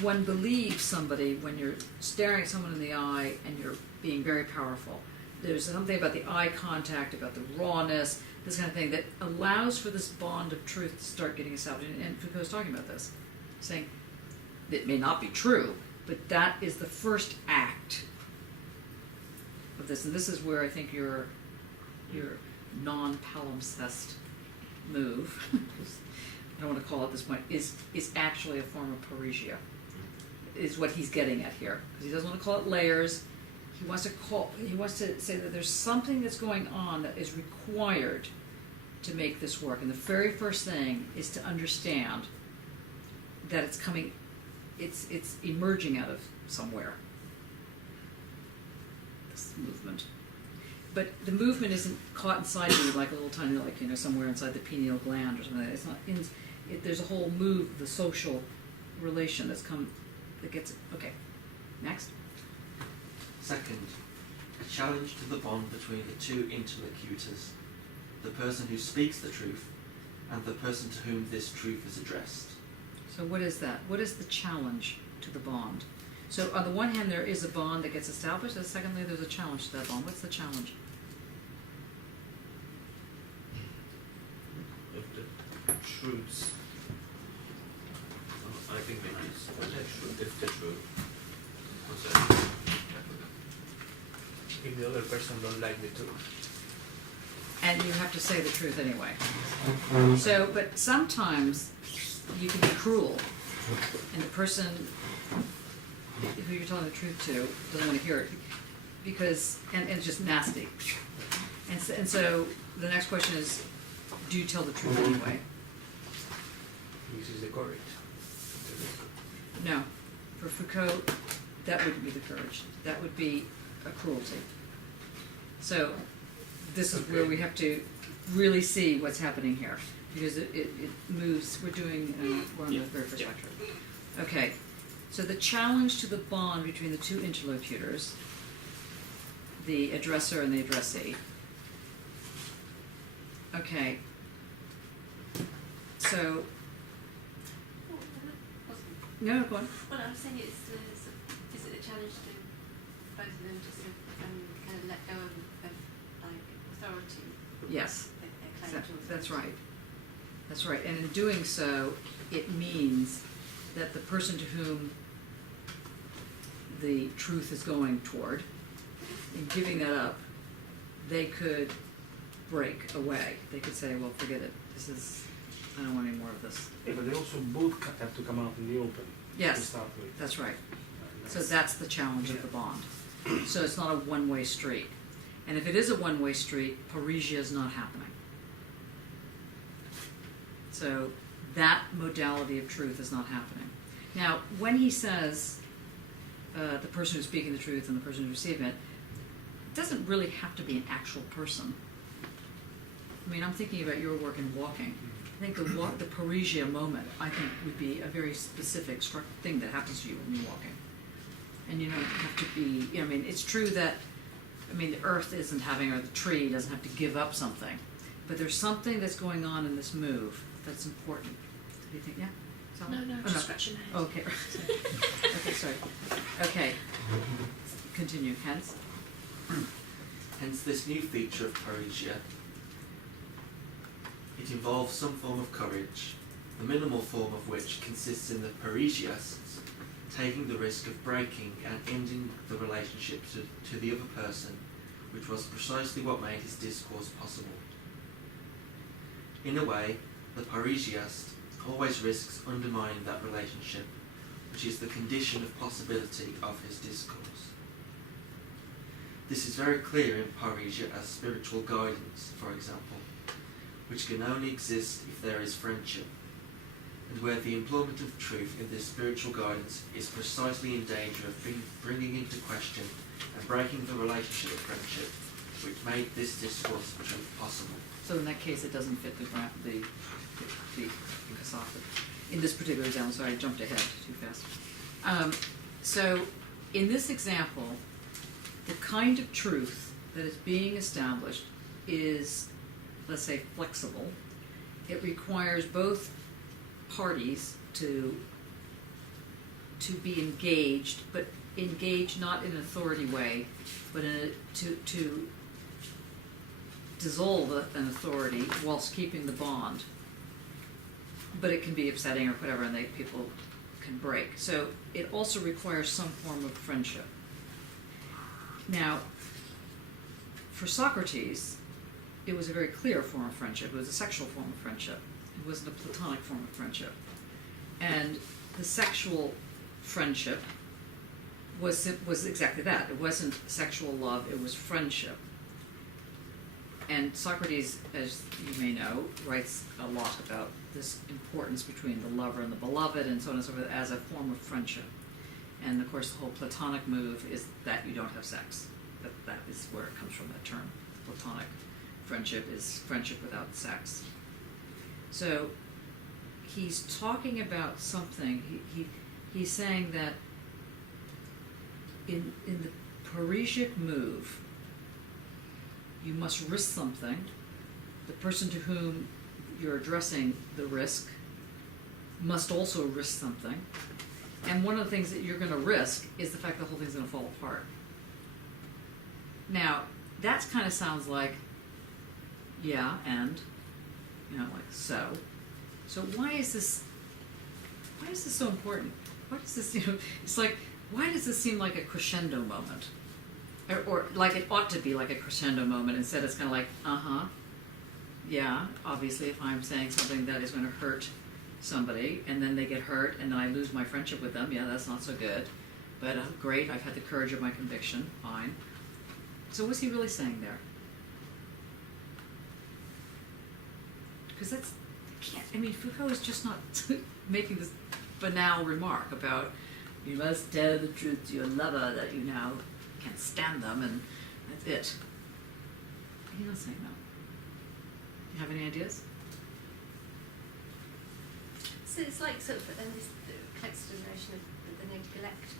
one believes somebody when you're staring at someone in the eye and you're being very powerful. There's something about the eye contact, about the rawness, this kind of thing that allows for this bond of truth to start getting established. And Foucault's talking about this, saying it may not be true, but that is the first act of this. And this is where I think your non-palimpsest move, I don't want to call it at this point, is actually a form of Parrhesia, is what he's getting at here. Because he doesn't want to call it layers. He wants to say that there's something that's going on that is required to make this work. And the very first thing is to understand that it's coming, it's emerging out of somewhere. This movement. But the movement isn't caught inside you like a little tiny, somewhere inside the pineal gland or something like that. It's not there's a whole move, the social relation that gets it. Okay, next. Second, a challenge to the bond between the two interlocutors, the person who speaks the truth and the person to whom this truth is addressed. So what is that? What is the challenge to the bond? So on the one hand, there is a bond that gets established, and secondly, there's a challenge to that bond. What's the challenge? If the truths, I think maybe it's if the truth. If the other person don't like the truth. And you have to say the truth anyway. So, but sometimes you can be cruel, and the person who you're telling the truth to doesn't want to hear it, because and it's just nasty. And so the next question is, do you tell the truth anyway? This is the courage. No, for Foucault, that wouldn't be the courage. That would be a cruelty. So this is where we have to really see what's happening here, because it moves. We're on the very first lecture. Okay, so the challenge to the bond between the two interlocutors, the addresser and the addressee, Okay. So, Oh, that wasn't. no, go on. Well, I was saying is it a challenge to both of them to sort of kind of let go of like authority Yes, that they claim to authority? that's right. That's right. And in doing so, it means that the person to whom the truth is going toward, in giving that up, they could break away. They could say, well, forget it. I don't want any more of this. Yeah, but they also both have to come out in the open to Yes, start with. that's right. And So that's the challenge of Yeah. the bond. So it's not a one-way street. And if it is a one-way street, Parrhesia is not happening. So that modality of truth is not happening. Now, when he says the person who's speaking the truth and the person who's receiving it, it doesn't really have to be an actual person. I mean, I'm thinking about your work in walking. I think the Parrhesia moment, I think, would be a very specific thing that happens to you when you're walking. And you don't have to be, I mean, it's true that, I mean, the earth isn't having, or the tree doesn't have to give up something. But there's something that's going on in this move that's important. Do you think, yeah? Salma? No, Oh, just scratching my head. Okay. Okay, sorry. Okay. Continue, hence. Hence, this new feature of Parrhesia, it involves some form of courage, the minimal form of which consists in the Parrhesiasts taking the risk of breaking and ending the relationship to the other person, which was precisely what made his discourse possible. In a way, the Parrhesiast always risks undermining that relationship, which is the condition of possibility of his discourse. This is very clear in Parrhesia as spiritual guidance, for example, which can only exist if there is friendship, and where the employment of truth in this spiritual guidance is precisely in danger of bringing into question and breaking the relationship of friendship, which made this discourse of truth possible. So in that case, it doesn't fit the Kasafat. In this particular example, sorry, I jumped ahead too fast. So in this example, the kind of truth that is being established is, let's say, flexible. It requires both parties to be engaged, but engaged not in an authority way, but to dissolve an authority whilst keeping the bond. But it can be upsetting or whatever, and people can break. So it also requires some form of friendship. Now, for Socrates, it was a very clear form of friendship. It was a sexual form of friendship. It wasn't a platonic form of friendship. And the sexual friendship was exactly that. It wasn't sexual love, it was friendship. And Socrates, as you may know, writes a lot about this importance between the lover and the beloved and so on and so forth as a form of friendship. And of course the whole platonic move is that you don't have sex. That is where it comes from, that term. Platonic friendship is friendship without sex. So he's talking about something, he's saying that in the Parrhesic move, you must risk something. The person to whom you're addressing the risk must also risk something. And one of the things that you're going to risk is the fact the whole thing's going to fall apart. Now, that kind of sounds like, yeah, and, like so. So why is this so important? Why does this, it's like, why does this seem like a crescendo moment? Or like it ought to be like a crescendo moment. Instead it's kind of like, yeah, obviously if I'm saying something that is going to hurt somebody and then they get hurt and then I lose my friendship with them, yeah, that's not so good. But great, I've had the courage of my conviction, fine. So what's he really saying there? Because Foucault is just not making this banal remark about you must tell the truth to your lover that you now can't stand them and that's it. He's not saying that. Do you have any ideas? So it's like sort of, and this collects the notion of the neglect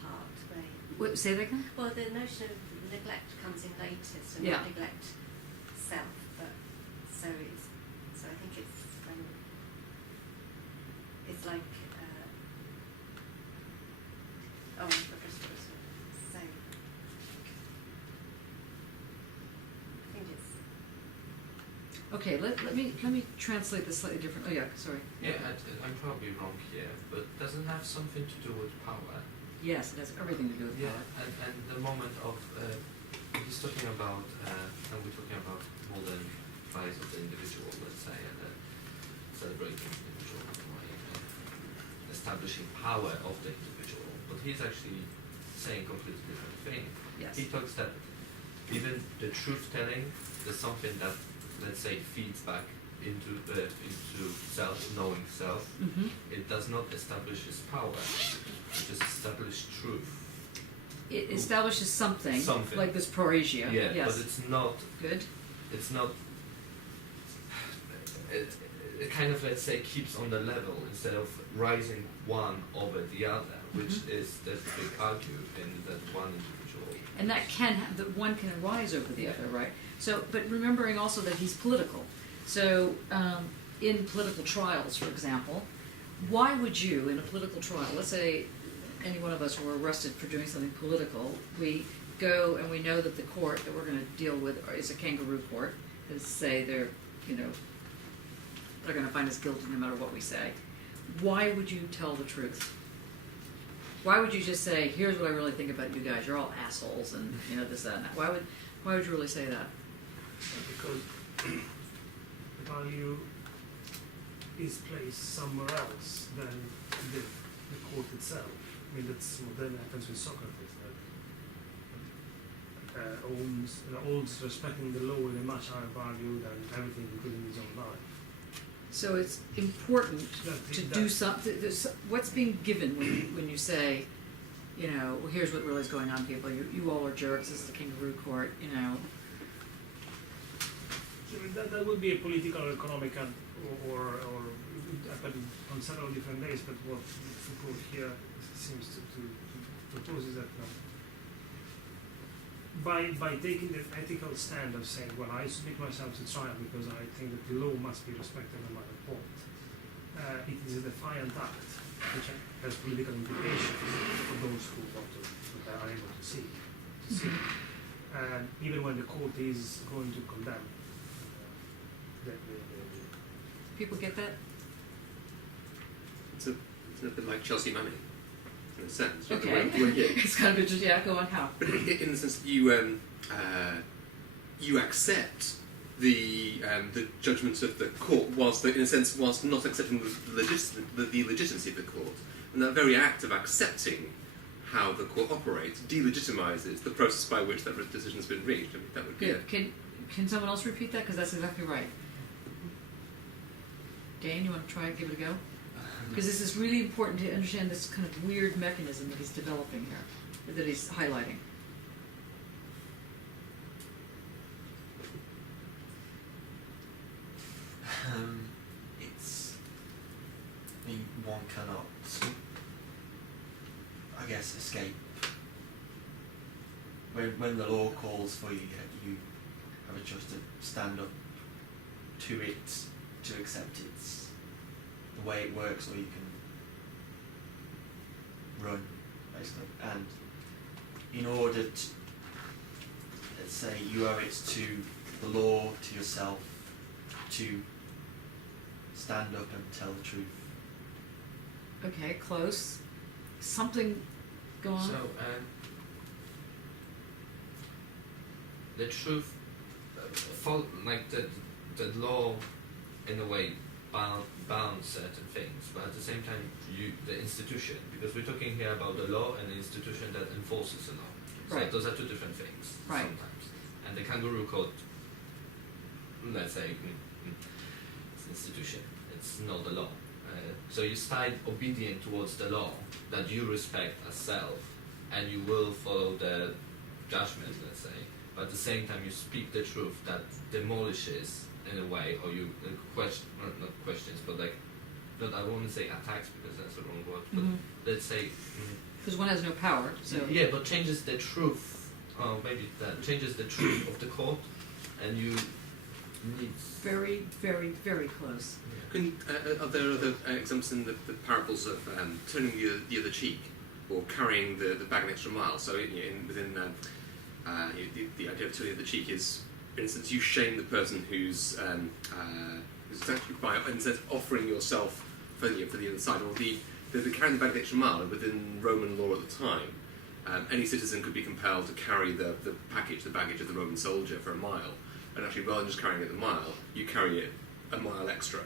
part, where Say that again? well, the notion of neglect comes in latest, and Yeah. not neglect self, but So I think it's like oh, I forgot what I was saying. I think it's Okay, let me translate this slightly different. Oh yeah, sorry. Yeah, I'm probably wrong here, but doesn't have something to do with power. Yes, it has everything to do with Yeah, power. and the moment of he's talking about, and we're talking about modern rise of the individual, let's say, and celebrating the individual in a way, and establishing power of the individual. But he's actually saying completely different thing. Yes. He talks that even the truth telling is something that, let's say, feeds back into self, knowing self. Mm-hmm. It does not establish his power. It just establishes truth. It establishes something, Something. like this proasia. Yeah, Yes. but it's not. Good. It's not. It kind of, let's say, keeps on the level instead of rising one over the other, which is there's a big argue in that one individual. And that that one can rise over the other, right? So, but remembering also that he's political. So, in political trials, for example, why would you, in a political trial, let's say any one of us were arrested for doing something political, we go and we know that the court that we're going to deal with is a kangaroo court, and say they're going to find us guilty no matter what we say. Why would you tell the truth? Why would you just say, here's what I really think about you guys, you're all assholes, and this, that, and that? Why would you really say that? Because the value is placed somewhere else than the court itself. I mean, that's what then happens with Socrates. That holds respecting the law in a much higher value than everything, including his own life. So it's important to do something. What's being given when you say, well, here's what really is going on, people. You all are jerks. This is the kangaroo court. That would be a political or economic or happened on several different days. But what Foucault here seems to propose is that by taking the ethical stand of saying, well, I submit myself to trial because I think that the law must be respected no matter what, it is a defiant act which has political implications for those who are able to see. Even when the court is going to condemn. People get that? It's a bit like Chelsea Manning, in a sense. Right? Okay. It's kind of interesting. Yeah, go on. How? But in the sense that you accept the judgment of the court, whilst not accepting the legitimacy of the court, and that very act of accepting how the court operates delegitimizes the process by which that decision has been reached. I mean, that would be Good. Can someone else repeat that? Because that's exactly right. Dane, you want to try and give it a go? Because this is really important to understand this kind of weird mechanism that he's developing here, that he's highlighting. One cannot, I guess, escape. When the law calls for you, you have a choice to stand up to it, to accept it, the way it works, or you can run, basically. And in order to, let's say, you owe it to the law, to yourself, to stand up and tell the truth. Okay, close. Something go on. So, the truth, like the law, in a way, bounds certain things, but at the same time, the institution, because we're talking here about the law and the institution that enforces the law. So Right. those are two different things Right. sometimes. And the kangaroo court, let's say, it's an institution. It's not the law. So you start obedient towards the law that you respect as self, and you will follow the judgment, let's say. But at the same time, you speak the truth that demolishes, in a way, or you not questions, but like, not, I won't say attacks because that's the wrong word, but let's say. Because one has no power, so. Yeah, but changes the truth. Maybe that changes the truth of the court, and you needs. Very, very, very close. Can, are there other examples in the parables of turning the other cheek or carrying the bag an extra mile? So within the idea of turning the other cheek is, for instance, you shame the person who's actually by, in a sense, offering yourself for the other side, or the carrying the bag an extra mile within Roman law at the time. Any citizen could be compelled to carry the baggage of the Roman soldier for a mile, and actually rather than just carrying it the mile, you carry it a mile extra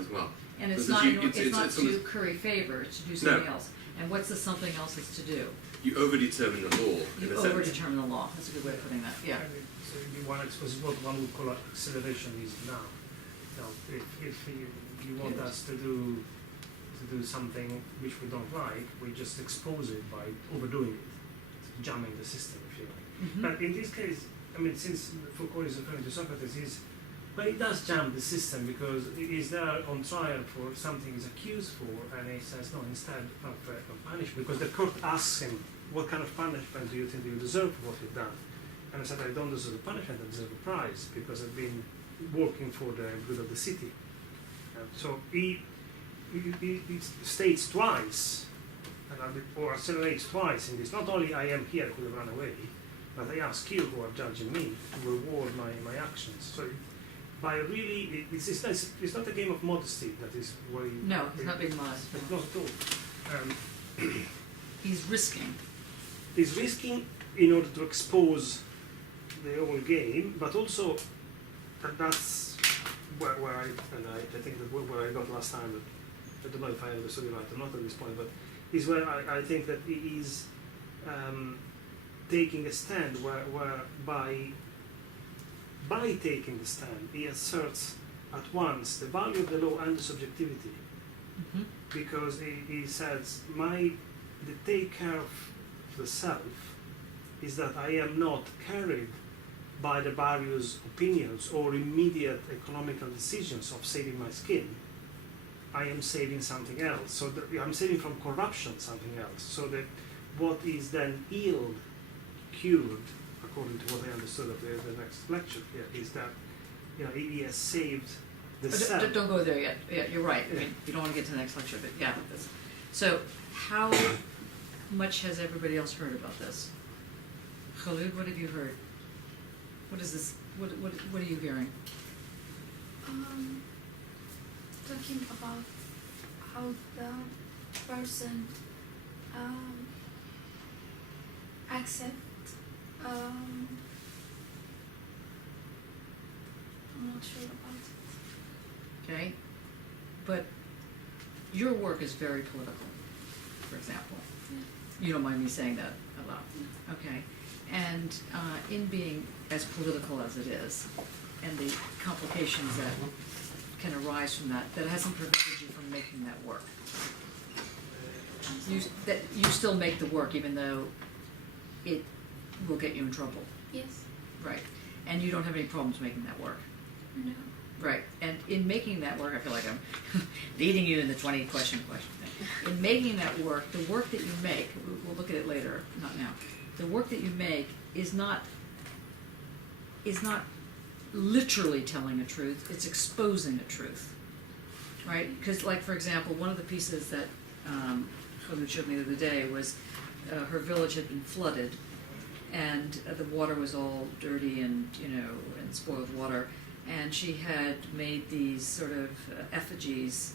as well. And it's So not, it's not sort to of- curry favor, it's to do something else. And what's the something else is to do? You overdetermine the law in You a sense. overdetermine the law. That's a good way of putting that. Yeah. So the one expresses what one would call acceleration is now. Now, if you want us to do something which we don't like, we just expose it by overdoing it, jamming the system, if you like. Mhm. But in this case, I mean, since Foucault is referring to Socrates, but it does jam the system because he is there on trial for something he's accused for, and he says no, instead of punishment, because the court asks him, what kind of punishment do you think you deserve for what you've done? And he said, I don't deserve a punishment, I deserve a prize, because I've been working for the good of the city. So he states twice, or accelerates twice in this, not only I am here who have run away, but I ask you who are judging me to reward my actions. So by really, it's not a game of modesty that is what he... No, he's not being modest. It's not at all. He's risking. He's risking in order to expose the whole game, but also that's where I think that where I got last time, but I don't know if I understood it right or not at this point, but is where I think that he is taking a stand where by taking the stand he asserts at once the value of the law and the subjectivity, Mhm. because he says the take care of the self is that I am not carried by the various opinions or immediate economical decisions of saving my skin. I am saving something else. So I'm saving from corruption something else. So that what is then ill cured, according to what I understood of the next lecture here, is that he has saved the self. Don't go there yet. Yeah, you're right. I mean, you don't want to get to the next lecture, but yeah. So, how much has everybody else heard about this? Khalid, what have you heard? What is this? What are you hearing? Talking about how the person accept. I'm not sure about it. Okay, but your work is very political, for example. Yeah. You don't mind me saying that out loud? Okay. And in being as political as it is, and the complications that can arise from that hasn't prevented you from making that work. You still make the work even though it will get you in trouble. Yes. Right. And you don't have any problems making that work. No. Right. And in making that work, I feel like I'm leading you in the 20-question thing. In making that work, the work that you make, we'll look at it later, not now. The work that you make is not literally telling a truth, it's exposing a truth, right? Because, like, for example, one of the pieces that Khalid showed me the other day was her village had been flooded, and the water was all dirty and spoiled water, and she had made these sort of effigies,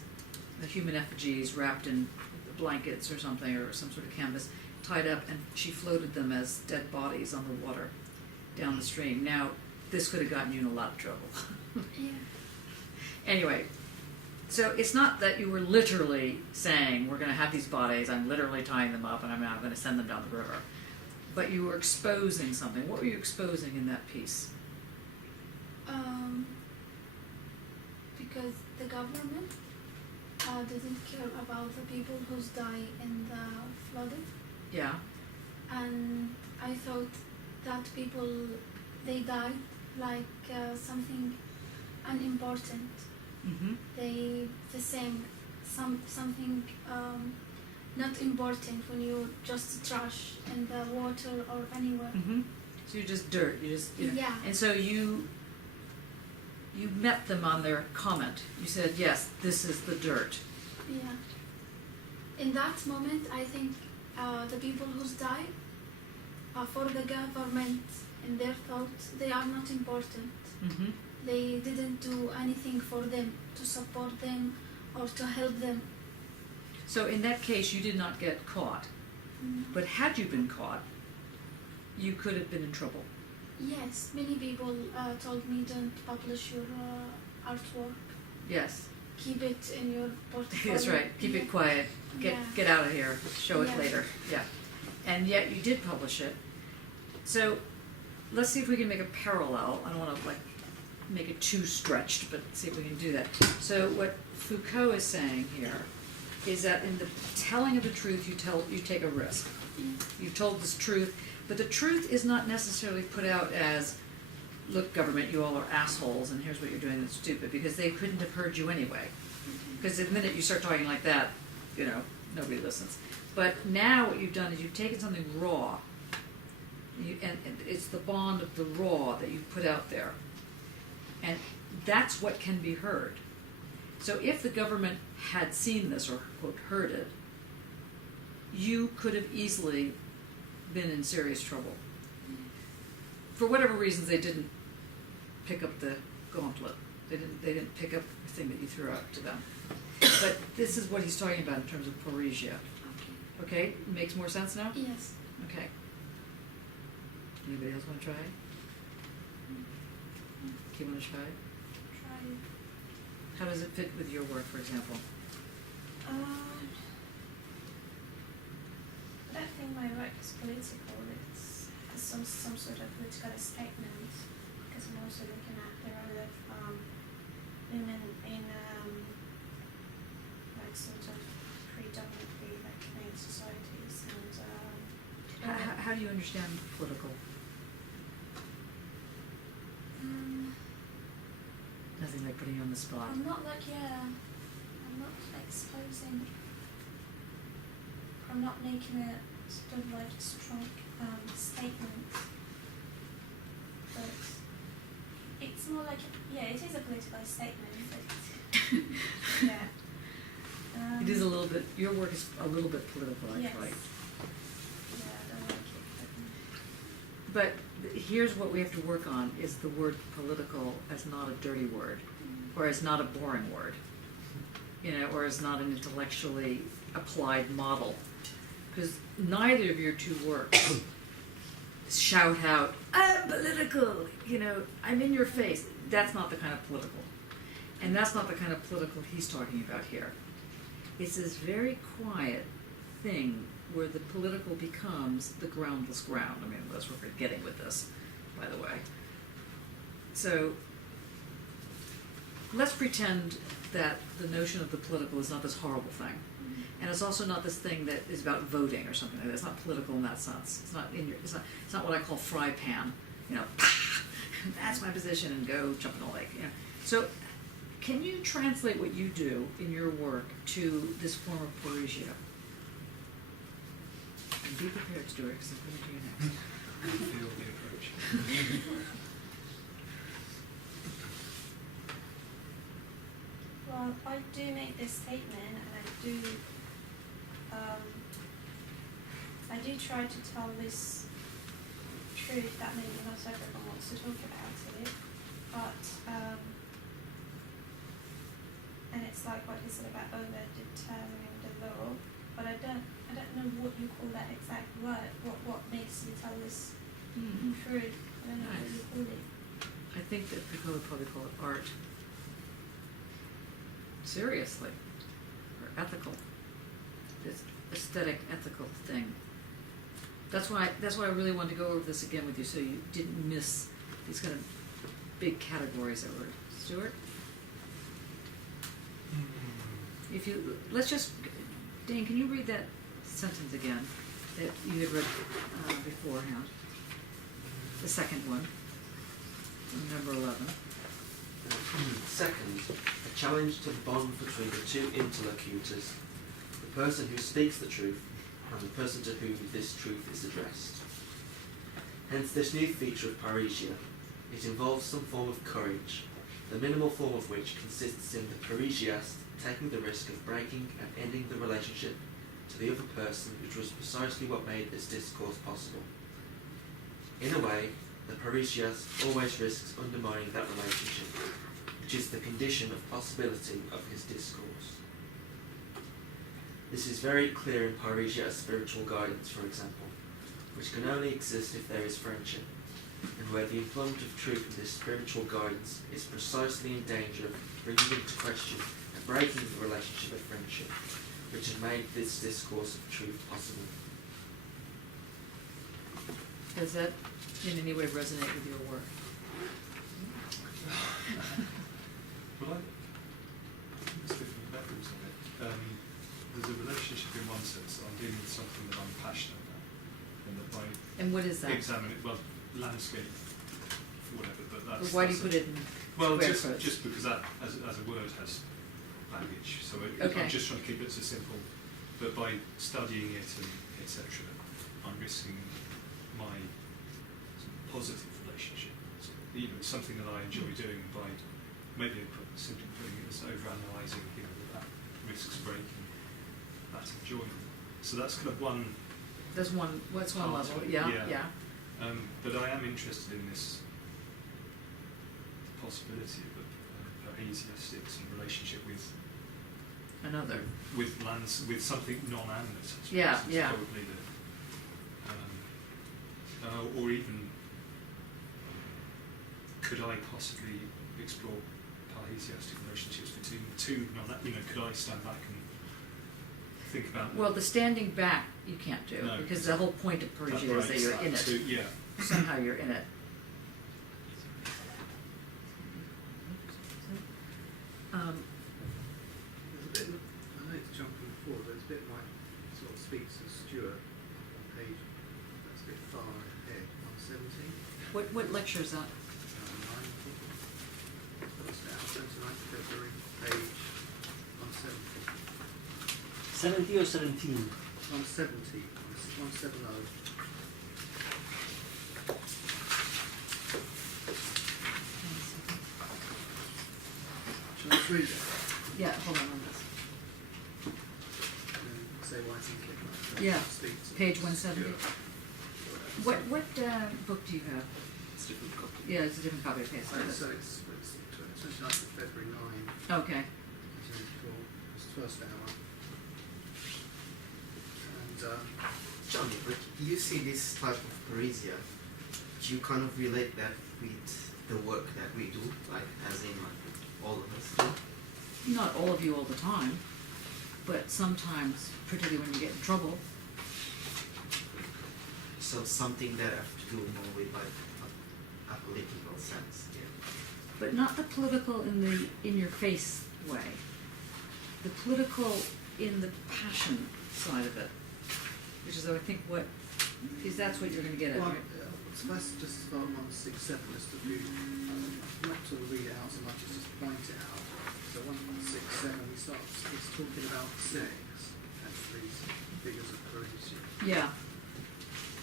human effigies wrapped in blankets or something, or some sort of canvas, tied up, and she floated them as dead bodies on the water down the stream. Now, this could have gotten you in a lot of trouble. Yeah. Anyway, so it's not that you were literally saying, we're going to have these bodies, I'm literally tying them up, and I'm now going to send them down the river. But you were exposing something. What were you exposing in that piece? Because the government didn't care about the people who's died in the flooding. Yeah. And I thought that people, they died like something unimportant. Mm-hmm. The same, something not important when you just trash in the water or anywhere. Mm-hmm. So you're just dirt. You just Yeah. And so you you met them on their comment. You said, yes, this is the dirt. Yeah. In that moment, I think the people who's died, for the government, in their thoughts, they are not important. Mm-hmm. They didn't do anything for them, to support them or to help them. So in that case, you did not get caught. But had you been caught, you could have been in trouble. Yes, many people told me don't publish your artwork. Yes. Keep it in your portfolio. That's right. Keep it quiet. Get out of here. Show it later. Yeah. And yet you did publish it. So let's see if we can make a parallel. I don't want to make it too stretched, but see if we can do that. So what Foucault is saying here is that in the telling of the truth, you take a risk. You've told this truth, but the truth is not necessarily put out as, look, government, you all are assholes, and here's what you're doing that's stupid, because they couldn't have heard you anyway. Because the minute you start talking like that, nobody listens. But now what you've done is you've taken something raw, and it's the bond of the raw that you put out there. And that's what can be heard. So if the government had seen this or, quote, heard it, you could have easily been in serious trouble. For whatever reasons, they didn't pick up the gauntlet. They didn't pick up the thing that you threw out to them. But this is what he's talking about in terms of Parrhesia. Okay? Makes more sense now? Yes. Okay. Anybody else want to try? Do you want to try? Try. How does it fit with your work, for example? I don't think my work is political. It's some sort of political statement, because I'm also looking at the role of women in sort of predominantly male societies, and How do you understand political? Nothing like putting you on the spot. I'm not exposing, I'm not making a sort of strong statement, but it's more like, it is a political statement, but it is a little bit, your work is a little bit political, actually. Yes. Yeah, I don't like it. But here's what we have to work on, is the word political as not a dirty word, or as not a boring word, or as not an intellectually applied model. Because neither of your two works shout out, I'm political, I'm in your face. That's not the kind of political. And that's not the kind of political he's talking about here. It's this very quiet thing where the political becomes the groundless ground. I mean, that's what we're getting with this, by the way. So let's pretend that the notion of the political is not this horrible thing. And it's also not this thing that is about voting or something like that. It's not political in that sense. It's not what I call fry pan. That's my position and go jump in the lake. So can you translate what you do in your work to this form of Parrhesia? And be prepared, Stuart, because I'm going to do you next. Feel the approach. well, I do make this statement, and I do try to tell this truth that maybe not everyone wants to talk about it, but and it's like what he said about over-determining the law, but I don't know what you call that exact word. What makes you tell this truth? I don't know what you call it. I think that Foucault would probably call it art. Seriously. Or ethical. This aesthetic, ethical thing. That's why I really wanted to go over this again with you, so you didn't miss these kind of big categories that were. Stuart? Let's just, Dane, can you read that sentence again that you had read beforehand? The second one, number 11. Second, a challenge to the bond between the two interlocutors, the person who speaks the truth and the person to whom this truth is addressed. Hence this new feature of Parrhesia. It involves some form of courage, the minimal form of which consists in the Parisiast taking the risk of breaking and ending the relationship to the other person, which was precisely what made this discourse possible. In a way, the Parisiast always risks undermining that relationship, which is the condition of possibility of his discourse. This is very clear in Parisiast's spiritual guidance, for example, which can only exist if there is friendship, and where the employment of truth in this spiritual guidance is precisely in danger of bringing into question and breaking the relationship of friendship, which has made this discourse of truth possible. Does that in any way resonate with your work? Well, it's different levels of it. There's a relationship in one sense that I'm dealing with something that I'm passionate about, and that by And what is that? examining, well, landscape, whatever, but that's... Why do you that's put it in Well, square just, quotes? just because that, as a word, has baggage, so Okay. I'm just trying to keep it so simple, but by studying it and etc., I'm risking my sort of positive relationship. So, it's something that I enjoy doing, by maybe simply putting it as over-analysing, that risks breaking that enjoyment. So that's kind of one... That's one part level, of it, yeah. But I am interested in this possibility of paresiastics in relationship with Another. with something non-animate. I suppose, Yeah, is yeah. Probably or even could I possibly explore paresiastic relationships between the two? Could I stand back and think about? Well, the standing back you can't do, No, because the whole point of Parisia is that you're in it. So, yeah. Somehow you're in it. There's a bit, I know it's jumping forward, but it's a bit like sort of speaks to Stuart on page, that's a bit far ahead, 117. What lecture is that? 29th February, page 170. 70 or 17? 170, 170. Shall I just read it? Yeah, hold on. Say why I think it might Yeah, speak to page 170. Stuart. What book do you have? It's a different copy. Yeah, it's a different copy of page. So it's 29th of February 9, Okay. 1984. It's the first hour. And Johnny, but you see this type of paresia, do you kind of relate that with the work that we do, like as in like all of us do? Not all of you all the time, but sometimes, particularly when you get in trouble. So something that have to do more with like a political sense, yeah. But not the political in your face way. The political in the passion side of it, which is I think that's what you're going to get at, well, right? so let's just start on 167, just a few, not to read it out so much as just point it out. So 167, it's talking about cynics, as these figures of paresia. Yeah.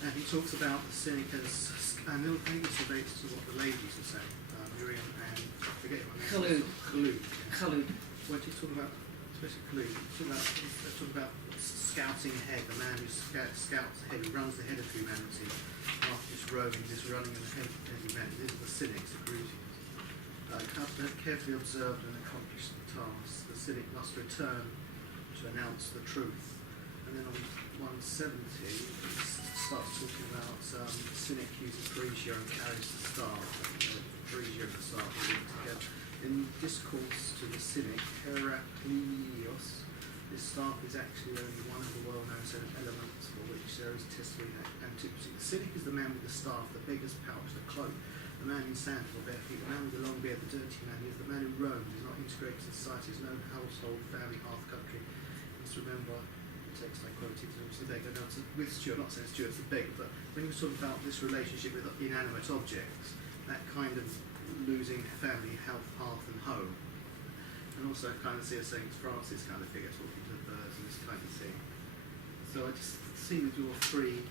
And he talks about the cynic as, and I think this relates to what the ladies were saying, Miriam and, I forget what her name is. Khaloud. Yeah. Khaloud. What do you talk about, especially Khaloud, they talk about scouting ahead, the man who scouts ahead, who runs ahead of humanity, after just running ahead of humanity. These are the cynics, the Parisians. Carefully observed and accomplished the task. The cynic must return to announce the truth. And then on 170, it starts talking about the cynic uses Parisia and carries the staff. Parisia and the staff are linked together. In discourse to the cynic, Herakleios, this staff is actually only one of the well-known set of elements for which there is testimony and antiquity. The cynic is the man with the staff, the beggar's pouch, the cloak, the man in sandals or bare feet, the man with the long beard, the dirty man. He is the man who roams, is not integrated in society, has no household, family, half country. You must remember the text I quoted, with Stuart, not saying Stuart's the beggar, but when he was talking about this relationship with inanimate objects, that kind of losing family, health, hearth and home. And also I kind of see a St. Francis kind of figure talking to the birds and this kind of thing. So I just see with your three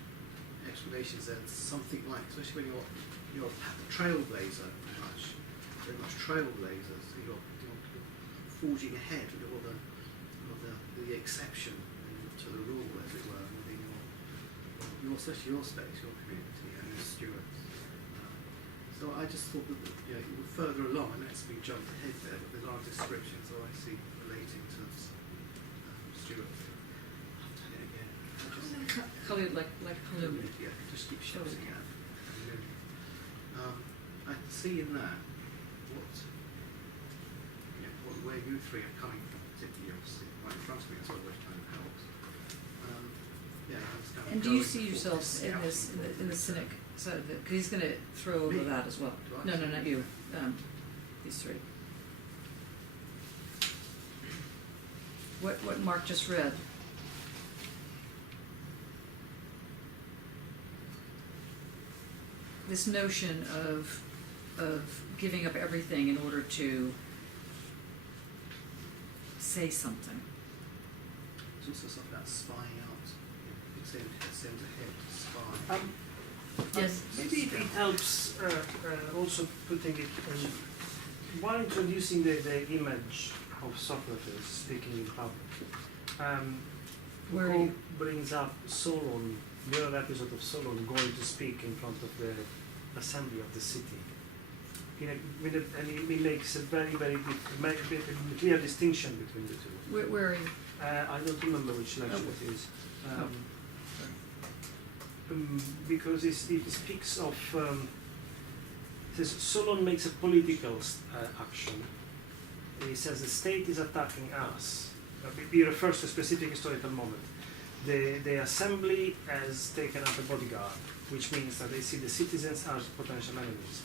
explanations there, something like, especially when you're a trailblazer, pretty much, very much trailblazers. So you're forging ahead with all the exception to the rule, as it were, within especially your space, your community, and your stewards. So I just thought that further along, unless we jumped ahead there, but there are descriptions that I see relating to stewards. I've done it again. Khalid, like Khalid. Yeah, just keep shouting at. I can see in that where you three are coming from, particularly obviously right in front of me as well, which kind of helps. And do you see yourselves in this in the cynic side of it? Because he's going to throw over that as well. No, not you. These three. What Mark just read. This notion of giving up everything in order to say something. There's also something about spying out. It sends ahead to spy. Yes. Maybe it helps also putting it while introducing the image of Socrates speaking in public. Foucault brings up Solon, the other episode of Solon going to speak in front of the assembly of the city. And he makes a very, very clear distinction between the two. Where are you? I don't remember which lecture it is. Because it speaks of says Solon makes a political action. He says the state is attacking us. He refers to a specific historical moment. The assembly has taken up a bodyguard, which means that they see the citizens as potential enemies.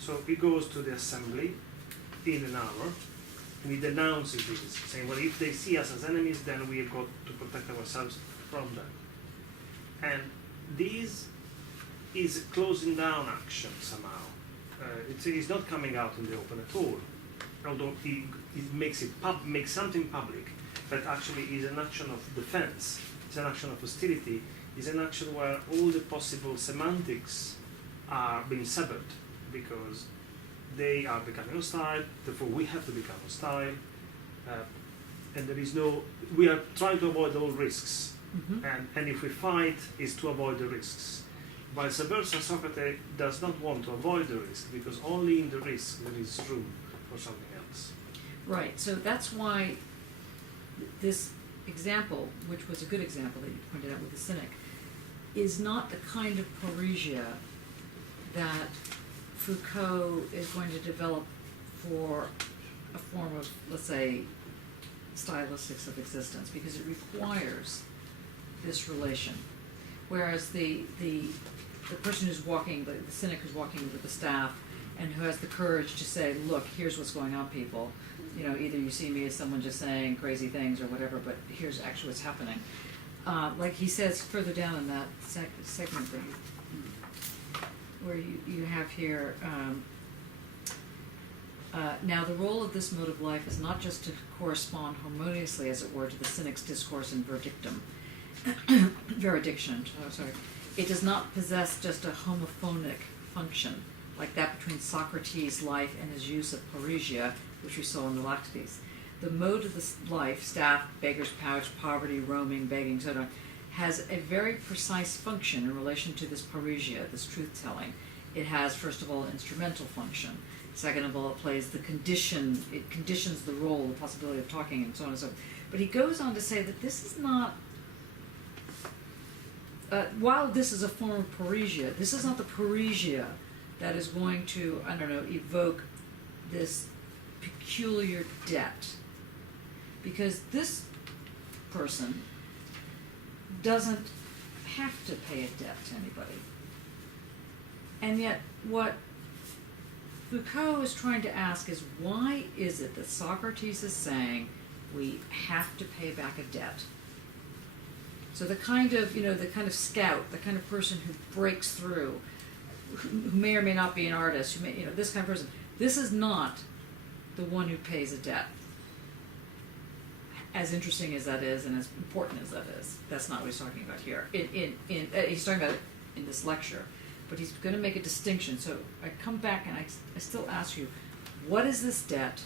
So he goes to the assembly in an hour and he denounces this, saying, well, if they see us as enemies, then we have got to protect ourselves from them. And this is a closing down action somehow. It's not coming out in the open at all, although he makes something public, but actually is an action of defense, it's an action of hostility, it's an action where all the possible semantics are being severed because they are becoming hostile, therefore we have to become hostile, and we are trying to avoid all risks. Mm-hmm. And if we fight, is to avoid the risks. Vice versa, Socrates does not want to avoid the risk because only in the risk there is room for something else. Right, so that's why this example, which was a good example that you pointed out with the cynic, is not the kind of parrhesia that Foucault is going to develop for a form of, let's say, stylistics of existence, because it requires this relation. Whereas the person who's walking, the cynic who's walking with the staff, and who has the courage to say, look, here's what's going on, people. Either you see me as someone just saying crazy things or whatever, but here's actually what's happening. Like he says further down in that segment where you have here, now the role of this mode of life is not just to correspond harmoniously, as it were, to the cynic's discourse and veridiction. It does not possess just a homophonic function, like that between Socrates' life and his use of parrhesia, which we saw in the Lactates. The mode of this life, staff, beggar's pouch, poverty, roaming, begging, so on, has a very precise function in relation to this parrhesia, this truth-telling. It has, first of all, an instrumental function. Second of all, it conditions the role, the possibility of talking, and so on and so on. But he goes on to say that this is not, while this is a form of parrhesia, this is not the parrhesia that is going to, evoke this peculiar debt. Because this person doesn't have to pay a debt to anybody. And yet what Foucault is trying to ask is, why is it that Socrates is saying we have to pay back a debt? So the kind of scout, the kind of person who breaks through, who may or may not be an artist, who may, this kind of person, this is not the one who pays a debt. As interesting as that is and as important as that is, that's not what he's talking about here. He's talking about it in this lecture, but he's going to make a distinction. So I come back and I still ask you, what is this debt,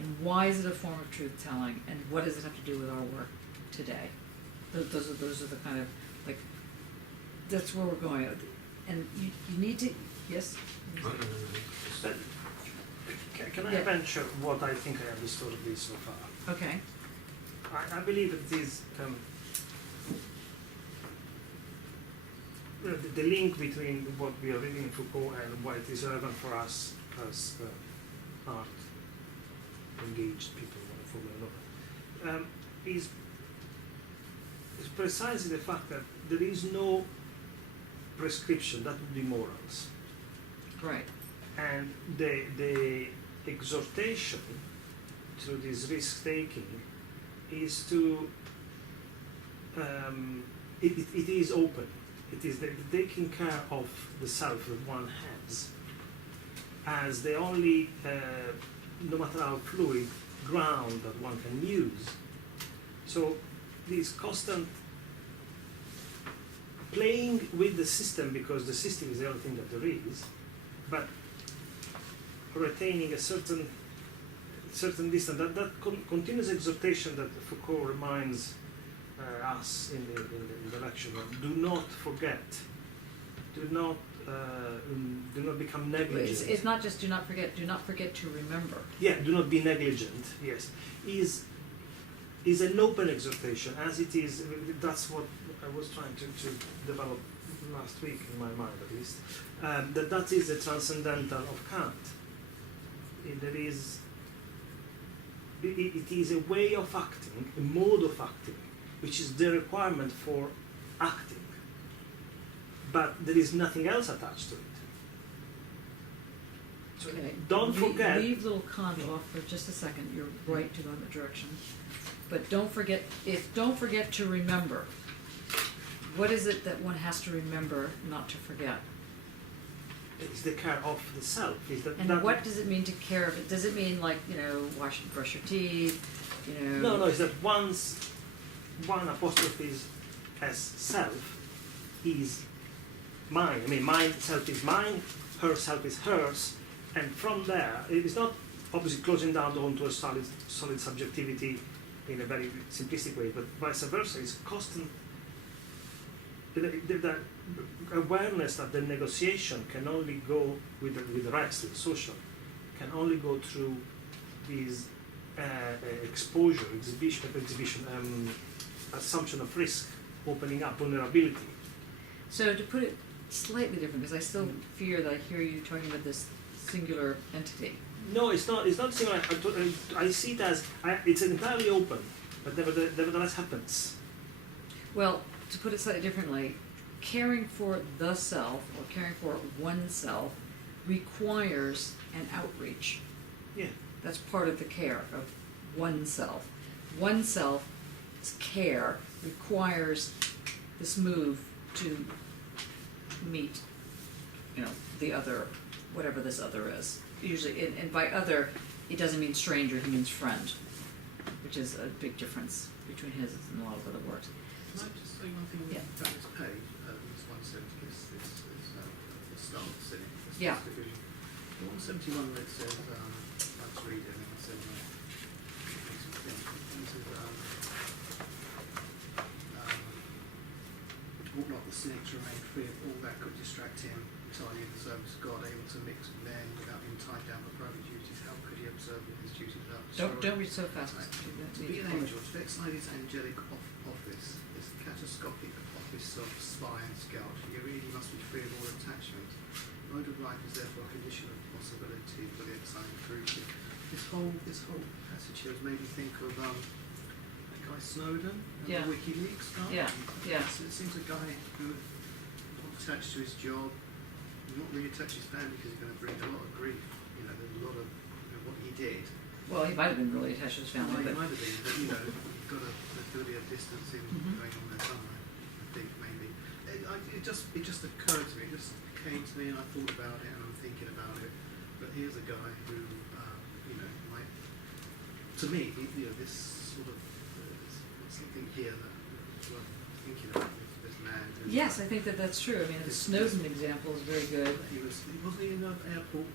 and why is it a form of truth-telling, and what does it have to do with our work today? Those are the kind of, like, that's where we're going. And you need to, yes? But can I Yeah. venture what I think I understood of this so far? Okay. I believe it is the link between what we are reading in Foucault and what is relevant for us as art engaged people, one form or another, is precisely the fact that there is no prescription, that would be morals. Right. And the exhortation through this risk-taking is to, it is open. It is the taking care of the self that one has as the only, no matter how fluid, ground that one can use. So this constant playing with the system, because the system is the only thing that there is, but retaining a certain distance, that continuous exhortation that Foucault reminds us in the lecture, do not forget, do not become negligent. It's not just do not forget to remember. Yeah, do not be negligent, yes. Is an open exhortation, as it is, that's what I was trying to develop last week, in my mind at least, that is the transcendental of Kant. It is a way of acting, a mode of acting, which is the requirement for acting. But there is nothing else attached to it. So Okay. don't forget. Leave little Kant off for just a second. You're right to go in that direction. But don't forget to remember. What is it that one has to remember not to forget? It's the care of the self. And what does it mean to care of it? Does it mean, like, brush your teeth, No, it's that one apostrophe is as self is mine. I mean, mine self is mine, her self is hers, and from there, it is not obviously closing down onto a solid subjectivity in a very simplistic way, but vice versa. It's constant. The awareness that the negotiation can only go with the rest, with the social, can only go through these exposure, exhibition, assumption of risk, opening up, vulnerability. So to put it slightly different, because I still fear that I hear you talking about this singular entity. No, it's not similar. I see it as it's entirely open, but nevertheless happens. Well, to put it slightly differently, caring for the self or caring for oneself requires an outreach. Yeah. That's part of the care of oneself. Oneself's care requires this move to meet, the other, whatever this other is. Usually, and by other, it doesn't mean stranger, it means friend, which is a big difference between his and a lot of other works. Can I just say one thing Yeah. about this page? This 170 is the stance in it. This Yeah. division. The 171 where it says, let's read it, and it says, ought not the cynic to remain free of all that could distract him, entirely in the service of God, able to mix with men without being tied down by private duties? How could he observe with his duties without Don't read so fast. Right. To be an angel, to exercise his angelic office, this catastrophic office of spy and scout, you really must be free of all attachment. Mode of life is therefore a condition of possibility for the exile of truth. This whole passage here has made me think of that guy Snowden and Yeah. the WikiLeaks guy. Yeah. So it seems a guy who not attached to his job, not really attached to his family because he's going to bring a lot of grief. There's a lot of what he did. Well, he might have been really attached to his family, Well, but it might have been, but you've got to be a distancing Mhm. going on there somewhere. I think maybe it just occurred to me. It just came to me, and I thought about it, and I'm thinking about it. But here's a guy who, might, to me, this sort of something here that is worth thinking about. This man. Who, yes, I think that's true. I mean, the Snowden example is very good. He wasn't in an airport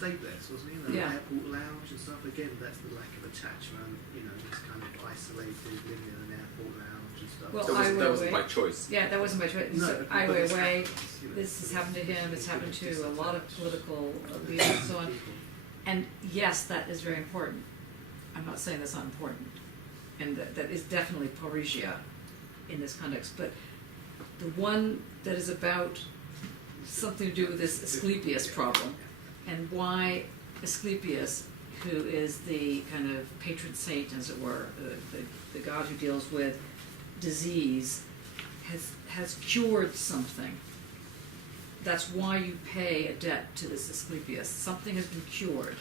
stateless, wasn't he? In the Yeah. airport lounge and stuff. Again, that's the lack of attachment. You know, this kind of isolated, living in an airport lounge and stuff. Well, That wasn't by choice. Yeah, that wasn't my choice. No, So, but Ai it's Weiwei, happened, you know, this has happened to him, it's happened to a lot of political leaders and so on. And yes, that is very important. I'm not saying that's not important. And that is definitely Parrhesia in this context. But the one that is about something to do with this Asclepius problem, and why Asclepius, who is the kind of patron saint, as it were, the god who deals with disease, has cured something. That's why you pay a debt to this Asclepius. Something has been cured.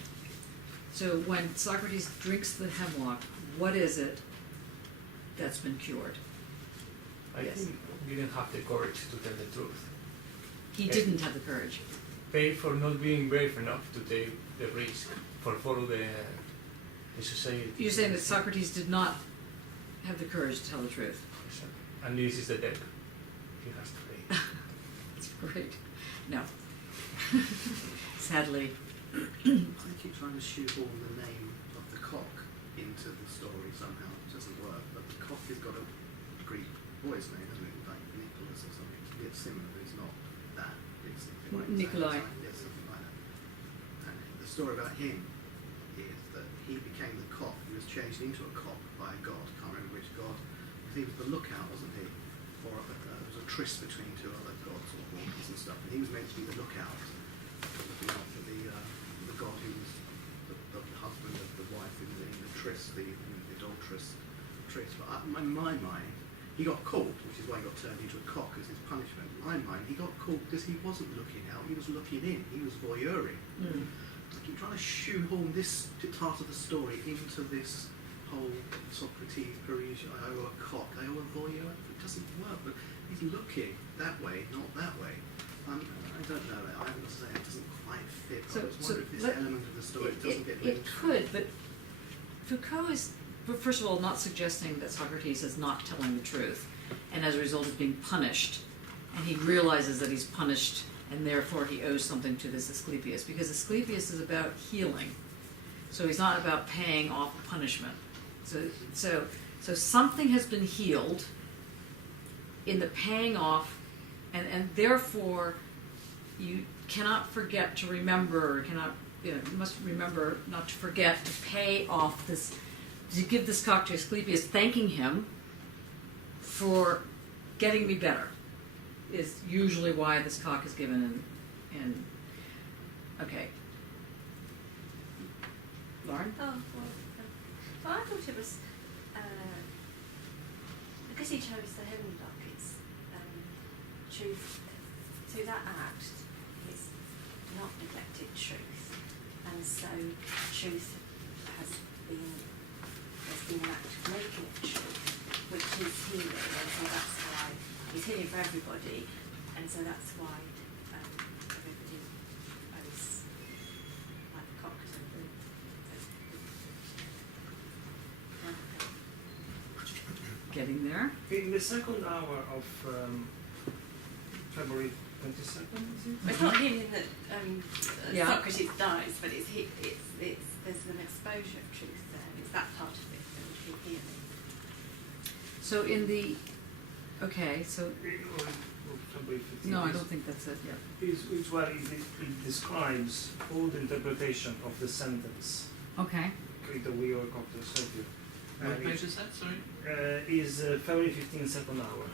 So when Socrates drinks the hemlock, what is it that's been cured? I Yes. think he didn't have the courage to tell the truth. He didn't have the courage. Pay for not being brave enough to take the risk, for follow the society. You're saying that Socrates did not have the courage to tell the truth. And this is the debt he has to pay. That's great. No. Sadly. I keep trying to shoehorn the name of the cock into the story somehow. It doesn't work. But the cock has got a Greek boy's name, hasn't it? Like Nicholas or something. It's similar, but it's not that. It's something like Nikolai. Yes, something like that. And the story about him is that he became the cock. He was changed into a cock by a god. Can't remember which god. He was the lookout, wasn't he? For there was a tryst between two other gods or mortals and stuff. And he was meant to be the lookout, looking after the god who was the husband of the wife in the tryst, the adulterous tryst. But in my mind, he got caught, which is why he got turned into a cock as his punishment. In my mind, he got caught because he wasn't looking out, he was looking in, he was voyeuring. I keep trying to shoehorn this part of the story into this whole Socrates, Parrhesia, I owe a cock, I owe a voyeur. It doesn't work, but he's looking that way, not that way. I don't know, I have to say it doesn't quite fit. I just wonder if this element of the story doesn't get It could, but Foucault is, first of all, not suggesting that Socrates is not telling the truth, and as a result is being punished, and he realizes that he's punished, and therefore he owes something to this Asclepius, because Asclepius is about healing, so he's not about paying off punishment. So something has been healed in the paying off, and therefore you cannot forget to remember, you must remember not to forget to pay off this, to give this cock to Asclepius, thanking him for getting me better, is usually why this cock is given in okay. Lauren? Oh, well, I thought it was, because he chose the hemlock, it's truth, through that act, he's not neglected truth, and so truth has been an act of making it truth, which is healing, and so that's why he's healing for everybody, and so that's why everybody owes like the cock or something. Getting there. In the second hour of February 22nd, is it? It's not healing that Yeah. Socrates dies, but it's there's an exposure of truth there. It's that part of it that would be healing. So in the, okay, so, Or February 15th. no, I don't think that's it yet. It's where it describes all the interpretation of the sentence. Okay. Credo Vio Copter Sergio. What page is that, sorry? Is February 15th, second hour.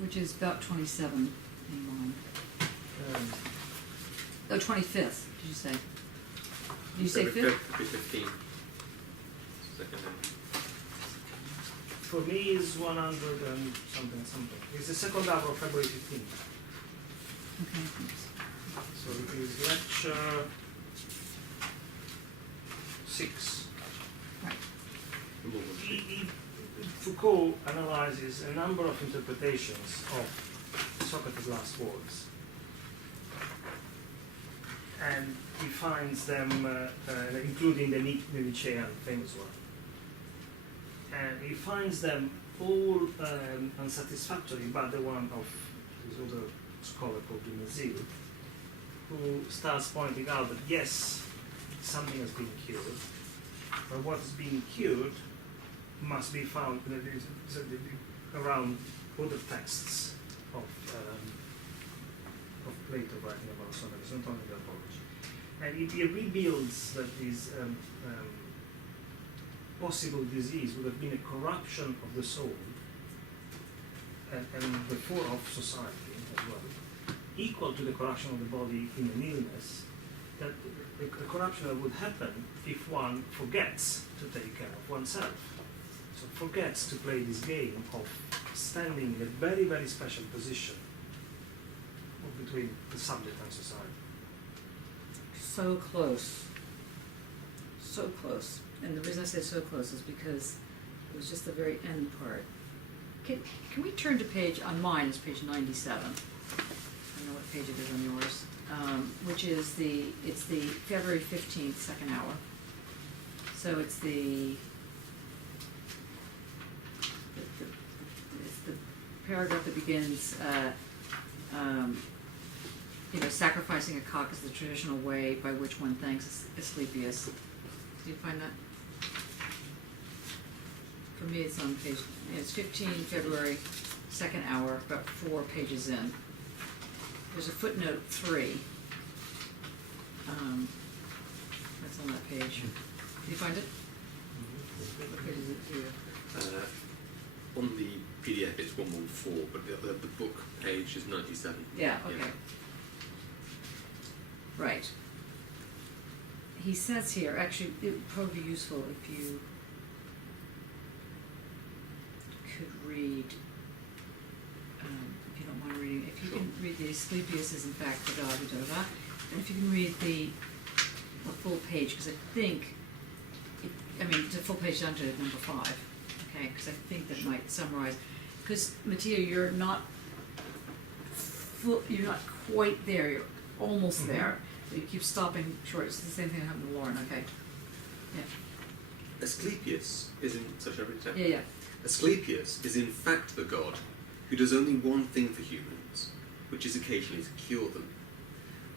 Which is about 27 in line. Oh, 25th, did you say? Did you say 5th? 15. Second hour. For me, it's 100 and something. It's the second hour of February 15th. Okay, thanks. So it is lecture 6. Right. Foucault analyzes a number of interpretations of Socrates' last words, and he finds them, including the Nietzschean famous one, and he finds them all unsatisfactory, but the one of this other scholar called Dumezil, who starts pointing out that yes, something has been cured, but what's being cured must be found around other texts of Plato writing about Socrates, not only the apology. And it reveals that this possible disease would have been a corruption of the soul and therefore of society as well, equal to the corruption of the body in an illness, that the corruption that would happen if one forgets to take care of oneself. So forgets to play this game of standing in a very, very special position between the subject and society. So close. So close. And the reason I say so close is because it was just the very end part. Can we turn to page, on mine is page 97. I don't know what page it is on yours. Which is it's the February 15th, second hour. So it's the paragraph that begins, sacrificing a cock is the traditional way by which one thanks Asclepius. Do you find that? For me, it's on page, it's 15 February, second hour, about 4 pages in. There's a footnote 3. That's on that page. Do you find it? What page is it here? On the PDF it's 114, but the book page is 97. Yeah, okay. Yeah. Right. He says here, actually, it would probably be useful if you could read, if you don't mind reading, if you can read the Asclepius is in fact the God, and if you can read the full page, because I think, the full page down to number 5, okay, because I think that might summarize, because Mattia, you're not quite there, you're almost there, but you keep stopping short. It's the same thing that happened to Lauren, okay? Yeah. Asclepius is in, so shall I read that? Yeah. Asclepius is in fact the god who does only one thing for humans, which is occasionally to cure them.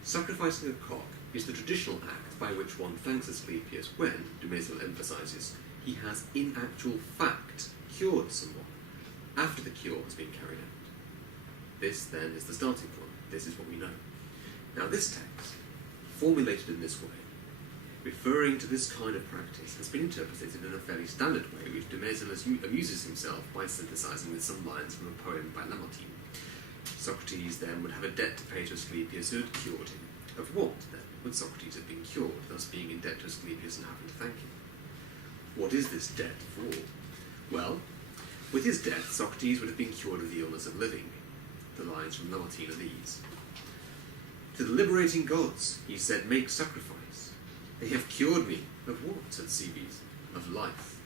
Sacrificing a cock is the traditional act by which one thanks Asclepius when, Dumézil emphasizes, he has in actual fact cured someone after the cure has been carried out. This then is the starting point. This is what we know. Now this text, formulated in this way, referring to this kind of practice, has been interpreted in a fairly standard way, which Dumézil amuses himself by synthesizing with some lines from a poem by Lamartine. Socrates then would have a debt to pay to Asclepius who had cured him. Of what, then, would Socrates have been cured, thus being in debt to Asclepius and having to thank him? What is this debt for? Well, with his death, Socrates would have been cured of the illness of living. The lines from Lamartine are these. To the liberating gods, he said, make sacrifice. They have cured me. Of what? Said Cebes. Of life.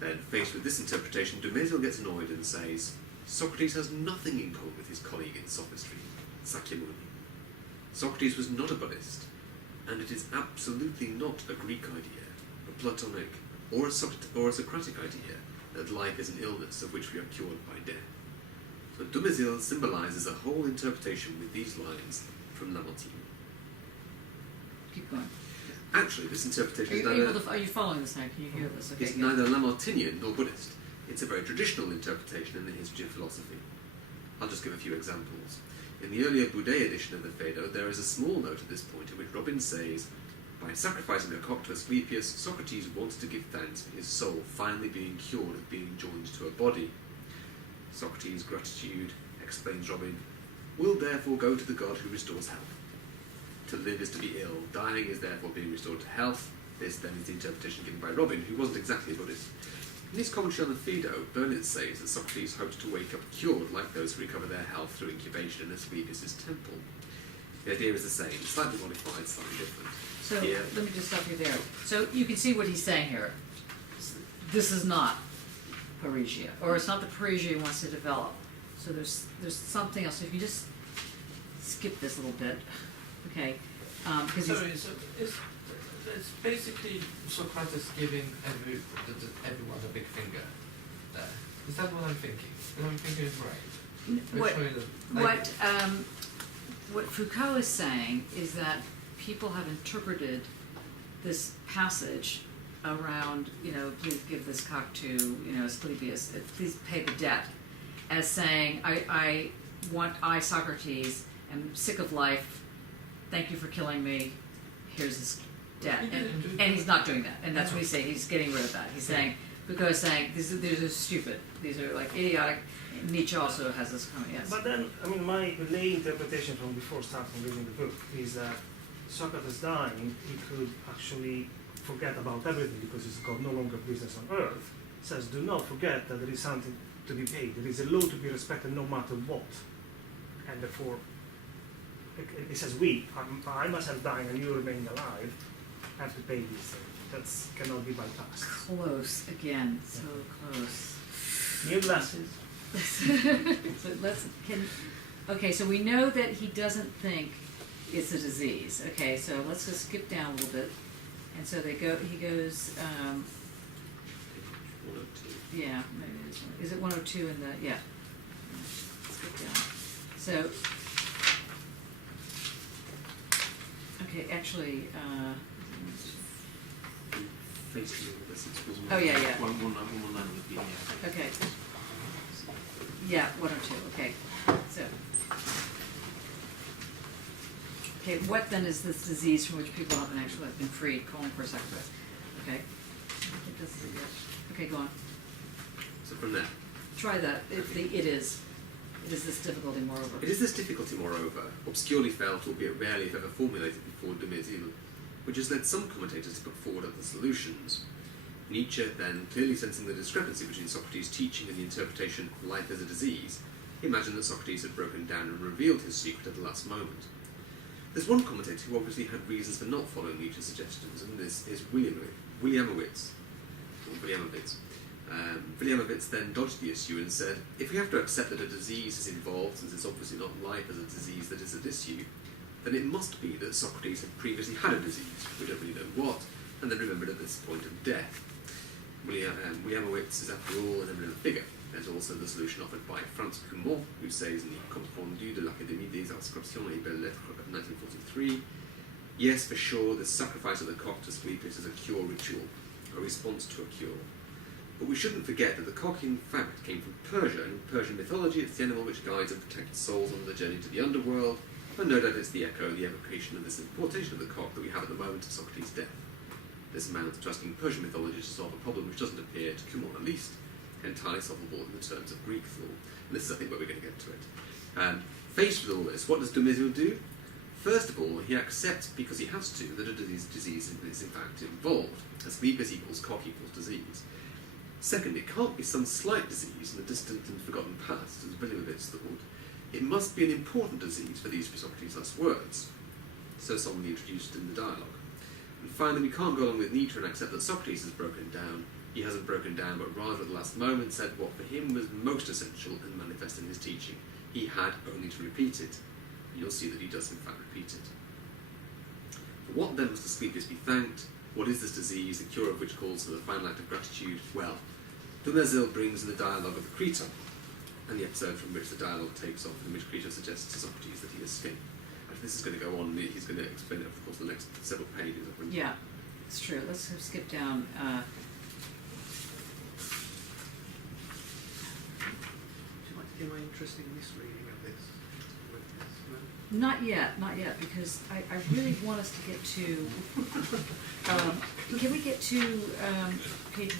Then, faced with this interpretation, Dumézil gets annoyed and says, Socrates has nothing in common with his colleague in sophistry, Sakyamuni. Socrates was not a Buddhist, and it is absolutely not a Greek idea, a Platonic, or a Socratic idea, that life is an illness of which we are cured by death. So Dumézil symbolizes a whole interpretation with these lines from Lamartine. Keep going. Actually, this interpretation Are you following this now? Can you hear this? Okay, it's neither Lamartinian nor Buddhist. It's a very traditional interpretation in the history of philosophy. I'll just give a few examples. In the earlier Boudet edition of the Phaedo, there is a small note at this point in which Robin says, by sacrificing a cock to Asclepius, Socrates wanted to give thanks for his soul finally being cured of being joined to a body. Socrates' gratitude, explains Robin, will therefore go to the god who restores health. To live is to be ill, dying is therefore being restored to health. This then is the interpretation given by Robin, who wasn't exactly a Buddhist. In his commentary on the Phaedo, Bernard says that Socrates hoped to wake up cured like those who recover their health through incubation in Asclepius' temple. The idea is the same, slightly modified, slightly different. So Here, let me just stop you there. So you can see what he's saying here. This is not Parrhesia, or it's not the Parrhesia he wants to develop. So there's something else. If you just skip this a little bit, okay? Because it's basically Socrates giving everyone a big finger there. Is that what I'm thinking? What I'm thinking is right. What Foucault is saying is that people have interpreted this passage around, please give this cock to, Asclepius, please pay the debt, as saying, I, Socrates, am sick of life, thank you for killing me, here's this debt. And he's not doing that, and that's what he's saying, he's getting rid of that. He's saying, because these are stupid, these are like idiotic. Nietzsche also has this comment, yes. But then, my lay interpretation from before starting reading the book is that Socrates dying, he could actually forget about everything because he's got no longer business on earth. He says, do not forget that there is something to be paid. There is a law to be respected no matter what. And therefore, he says, I myself dying and you remaining alive, have to pay these things. That cannot be bypassed. Close, again, so close. New glasses. Okay, so we know that he doesn't think it's a disease. Okay, so let's just skip down a little bit. And so he goes, 102. yeah, maybe this one. Is it 102 in the, yeah. Skip down. So, okay, actually, oh, yeah. 119 would be, yeah. Okay. Yeah, 102, okay. So, okay, what then is this disease from which people haven't actually been freed, colon for Socrates? Okay. I think this is it. Okay, go on. So from there. Try that. It is this difficulty, moreover. It is this difficulty, moreover, obscurely felt, albeit rarely if ever formulated before de Mézil, which has led some commentators to put forward other solutions. Nietzsche, then, clearly sensing the discrepancy between Socrates' teaching and the interpretation of life as a disease, imagined that Socrates had broken down and revealed his secret at the last moment. There's one commentator who obviously had reasons for not following Nietzsche's suggestions, and this is Williamowitz. Williamowitz then dodged the issue and said, if we have to accept that a disease is involved, since it's obviously not life as a disease that is at issue, then it must be that Socrates had previously had a disease, we don't really know what, and then remembered at this point of death. Williamowitz is, after all, an eminent figure. There's also the solution offered by Franz Cumont, who says in the Compte Rendu de l'Académie des Inscriptions et Belles-Lettres of 1943, yes, for sure, the sacrifice of the cock to Asclepius is a cure ritual, a response to a cure. But we shouldn't forget that the cock, in fact, came from Persia, and in Persian mythology it's the animal which guides and protects souls on the journey to the underworld, and no doubt it's the echo and the evocation of this importation of the cock that we have at the moment of Socrates' death. This amounts to asking Persian mythology to solve a problem which doesn't appear, to Cumont at least, entirely solvable in the terms of Greek thought. And this is, I think, where we're going to get to it. Faced with all this, what does de Mézil do? First of all, he accepts, because he has to, that a disease is in fact involved. Asclepius equals cock equals disease. Second, it can't be some slight disease in the distant and forgotten past, as Williamowitz thought. It must be an important disease for these Socrates' last words, so solemnly introduced in the dialogue. And finally, we can't go along with Nietzsche and accept that Socrates has broken down. He hasn't broken down, but rather at the last moment said what for him was most essential and manifest in his teaching. He had only to repeat it. And you'll see that he does in fact repeat it. For what then must Asclepius be thanked? What is this disease, the cure of which calls for the final act of gratitude? Well, de Mézil brings in the dialogue of the Cretan, and the episode from which the dialogue takes off, in which Cretan suggests to Socrates that he escaped. This is going to go on, he's going to explain it, of course, the next several pages. Yeah, it's true. Let's skip down. Would you like to hear my interesting misreading of this? No? Not yet, because I really want us to get to, can we get to page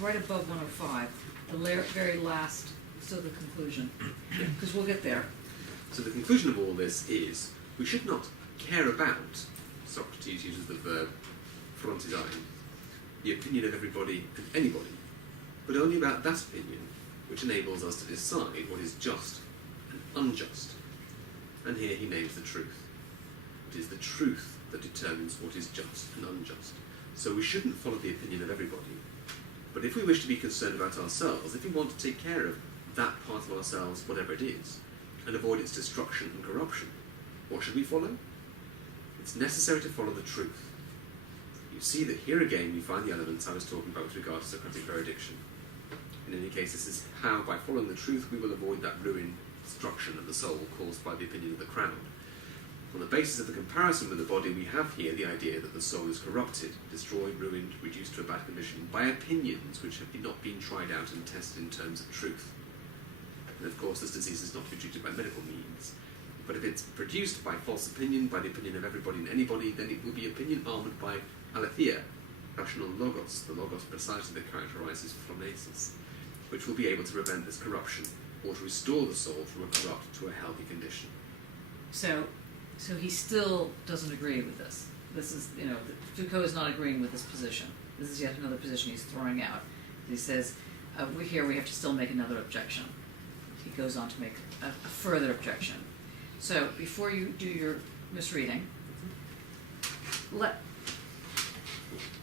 right above 105, the very last, so the conclusion, because we'll get there. So the conclusion of all this is, we should not care about, Socrates uses the verb frontizain, the opinion of everybody and anybody, but only about that opinion which enables us to decide what is just and unjust. And here he names the truth. It is the truth that determines what is just and unjust. So we shouldn't follow the opinion of everybody, but if we wish to be concerned about ourselves, if we want to take care of that part of ourselves, whatever it is, and avoid its destruction and corruption, what should we follow? It's necessary to follow the truth. You see that here again we find the elements I was talking about with regard to Socratic erudition. In any case, this is how, by following the truth, we will avoid that ruin, destruction of the soul caused by the opinion of the crowd. On the basis of the comparison with the body, we have here the idea that the soul is corrupted, destroyed, ruined, reduced to a bad condition by opinions which have not been tried out and tested in terms of truth. And of course, this disease is not to be treated by medical means. But if it's produced by false opinion, by the opinion of everybody and anybody, then it will be opinion armoured by aletheia, rational logos, the logos precisely that characterises phronesis, which will be able to prevent this corruption, or to restore the soul from a corrupt to a healthy condition. So he still doesn't agree with this. This is, Foucault is not agreeing with this position. This is yet another position he's throwing out. He says, we have to still make another objection. He goes on to make a further objection. So before you do your misreading,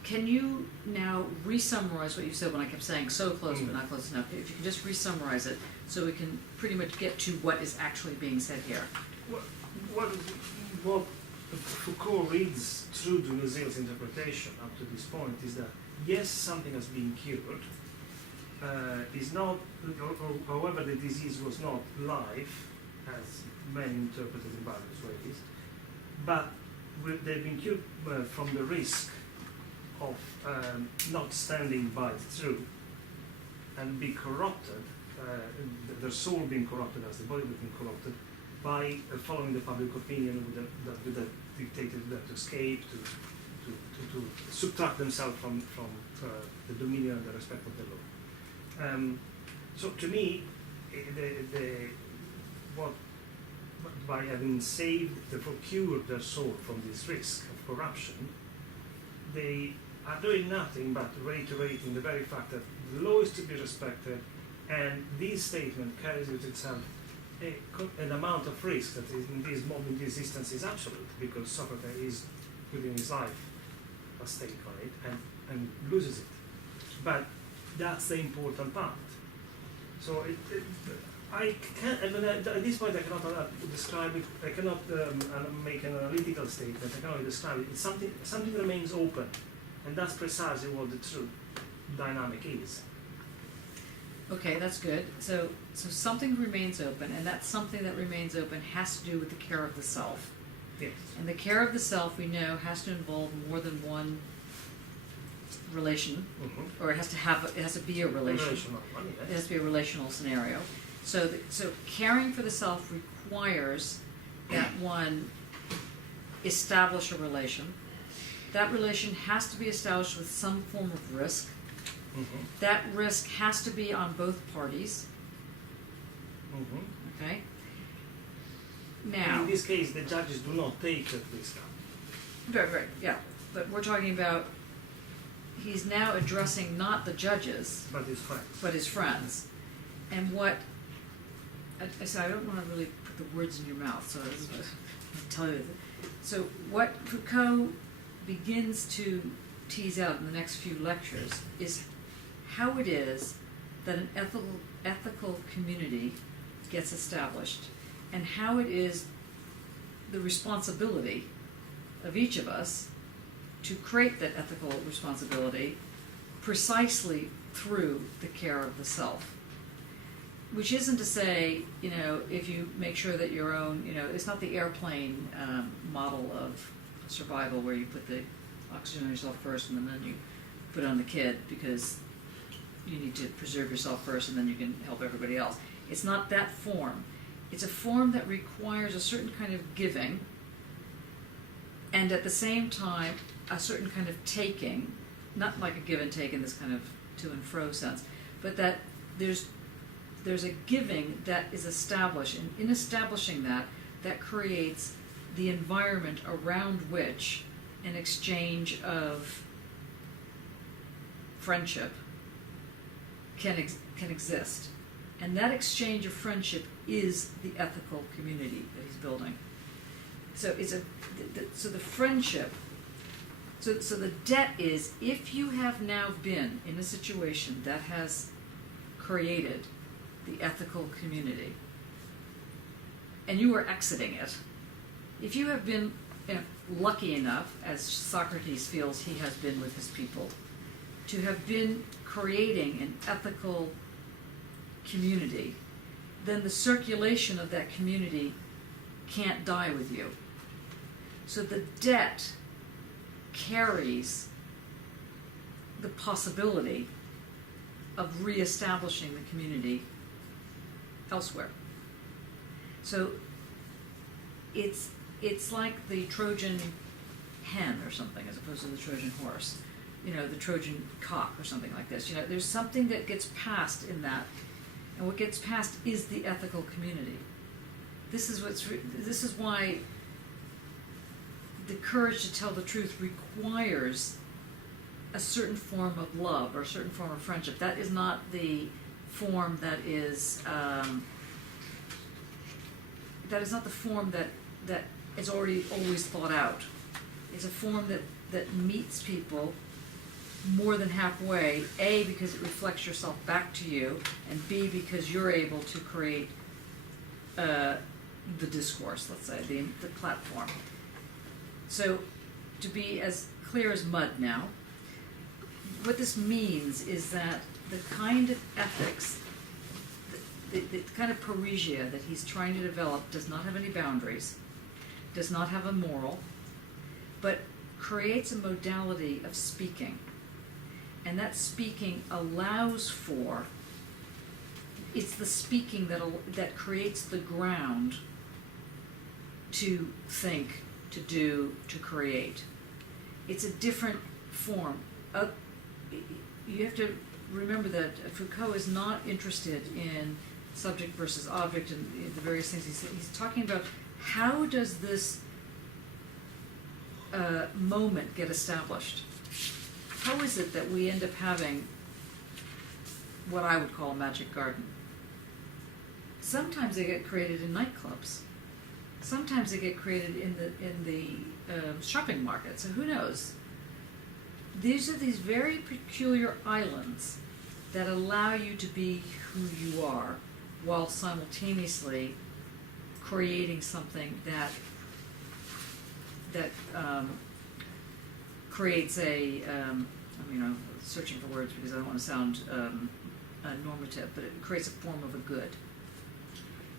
can you now re-summarize what you said when I kept saying so close but not close enough? If you can just re-summarize it so we can pretty much get to what is actually being said here. What Foucault reads through Dumézil's interpretation up to this point is that yes, something has been cured, is not, or however the disease was not live, as many interpreted in various ways, but they've been cured from the risk of not standing by the truth and be corrupted, their soul being corrupted as the body was being corrupted, by following the public opinion with the dictated to escape, to subtract themselves from the dominion and the respect of the law. So to me, by having saved, therefore cured their soul from this risk of corruption, they are doing nothing but reiterating the very fact that the law is to be respected, and this statement carries with itself an amount of risk that in this moment existence is absolute, because Socrates is putting his life at stake on it and loses it. But that's the important part. So I can't, at this point I cannot describe it, I cannot make an analytical statement, I cannot describe it. It's something remains open, and that's precisely what the true dynamic is. Okay, that's good. So something remains open, and that something that remains open has to do with the care of the self. Yes. And the care of the self, we know, has to involve more than one relation, or it has to be a relation. It has to be a relational scenario. So caring for the self requires that one establish a relation. That relation has to be established with some form of risk. That risk has to be on both parties. Okay. Now, in this case, the judges do not take that risk. Right, yeah. But we're talking about, he's now addressing not the judges, but his friends. And what, I said, I don't want to really put the words in your mouth, so I'll tell you. So what Foucault begins to tease out in the next few lectures is how it is that an ethical community gets established, and how it is the responsibility of each of us to create that ethical responsibility precisely through the care of the self. Which isn't to say, if you make sure that your own, it's not the airplane model of survival where you put the oxygen on yourself first and then you put it on the kid because you need to preserve yourself first and then you can help everybody else. It's not that form. It's a form that requires a certain kind of giving and at the same time a certain kind of taking, not like a give and take in this kind of to and fro sense, but that there's a giving that is established, and in establishing that creates the environment around which an exchange of friendship can exist. And that exchange of friendship is the ethical community that he's building. So the friendship, so the debt is, if you have now been in a situation that has created the ethical community, and you are exiting it, if you have been lucky enough, as Socrates feels he has been with his people, to have been creating an ethical community, then the circulation of that community can't die with you. So the debt carries the possibility of reestablishing the community elsewhere. So it's like the Trojan hen or something as opposed to the Trojan horse, the Trojan cock or something like this. There's something that gets passed in that, and what gets passed is the ethical community. This is why the courage to tell the truth requires a certain form of love or a certain form of friendship. That is not the form that is not the form that is already always thought out. It's a form that meets people more than halfway, A, because it reflects yourself back to you, and B, because you're able to create the discourse, let's say, the platform. So, to be as clear as mud now, what this means is that the kind of ethics, the kind of parrhesia that he's trying to develop does not have any boundaries, does not have a moral, but creates a modality of speaking. And that speaking allows for, it's the speaking that creates the ground to think, to do, to create. It's a different form. You have to remember that Foucault is not interested in subject versus object and the various things. He's talking about how does this moment get established? How is it that we end up having what I would call a magic garden? Sometimes they get created in nightclubs. Sometimes they get created in the shopping markets, and who knows? These are these very peculiar islands that allow you to be who you are while simultaneously creating something that creates a, I'm searching for words because I don't want to sound normative, but it creates a form of a good.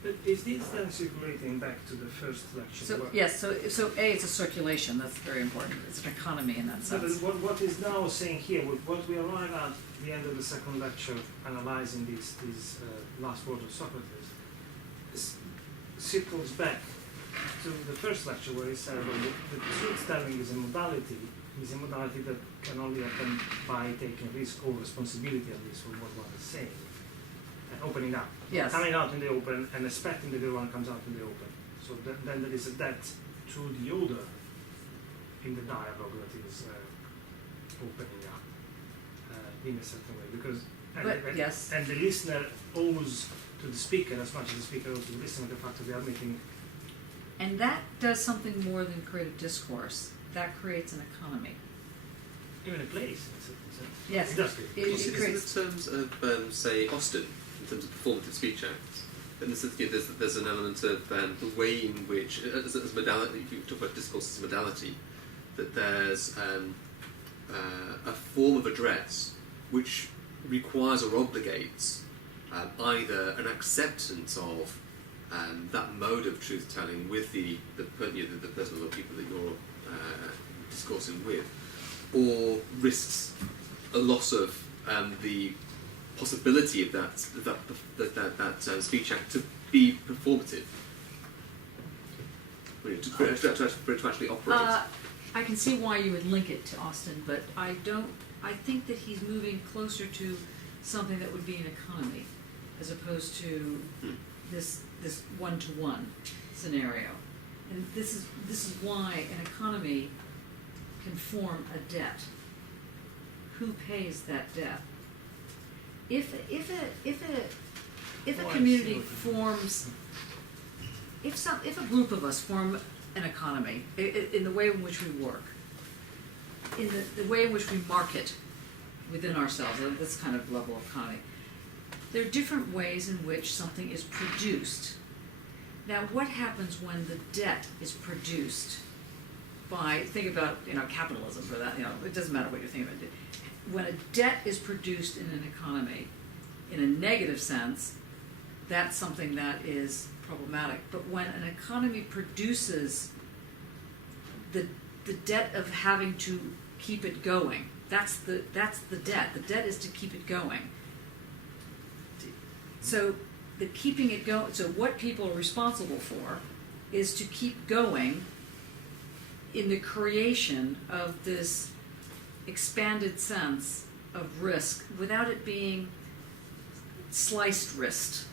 But is this then circulating back to the first lecture? So yes, so A, it's a circulation. That's very important. It's an economy in that sense. But what is now saying here, what we arrive at the end of the second lecture, analysing these last words of Socrates, circles back to the first lecture where he said well, the truth-telling is a modality that can only happen by taking risk or responsibility, at least for what one is saying. Opening up, yes. Coming out in the open and expecting that everyone comes out in the open. So then there is a debt to the other in the dialogue that is opening up in a certain way. Because yes. And the listener owes to the speaker as much as the speaker owes to the listener the fact that they are making. And that does something more than create a discourse. That creates an economy. Even a place, in a certain sense. Yes. It does. It creates. In terms of, say, Austin, in terms of performative speech acts, in the sense that there's an element of the way in which, as modality, if you talk about discourse as a modality, that there's a form of address which requires or obligates either an acceptance of that mode of truth-telling with the person or people that you're discoursing with, or risks a loss of the possibility of that speech act to be performative, for it to actually operate. I can see why you would link it to Austin, but I don't. I think that he's moving closer to something that would be an economy, as opposed to this one-to-one scenario. And this is why an economy can form a debt. Who pays that debt? If a community forms, if a group of us form an economy in the way in which we work, in the way in which we market within ourselves, this kind of level of economy, there are different ways in which something is produced. Now, what happens when the debt is produced by, think about, capitalism for that, it doesn't matter what you're thinking about. When a debt is produced in an economy, in a negative sense, that's something that is problematic. But when an economy produces the debt of having to keep it going. That's the debt. The debt is to keep it going. So the keeping it going. So what people are responsible for is to keep going in the creation of this expanded sense of risk without it being sliced risk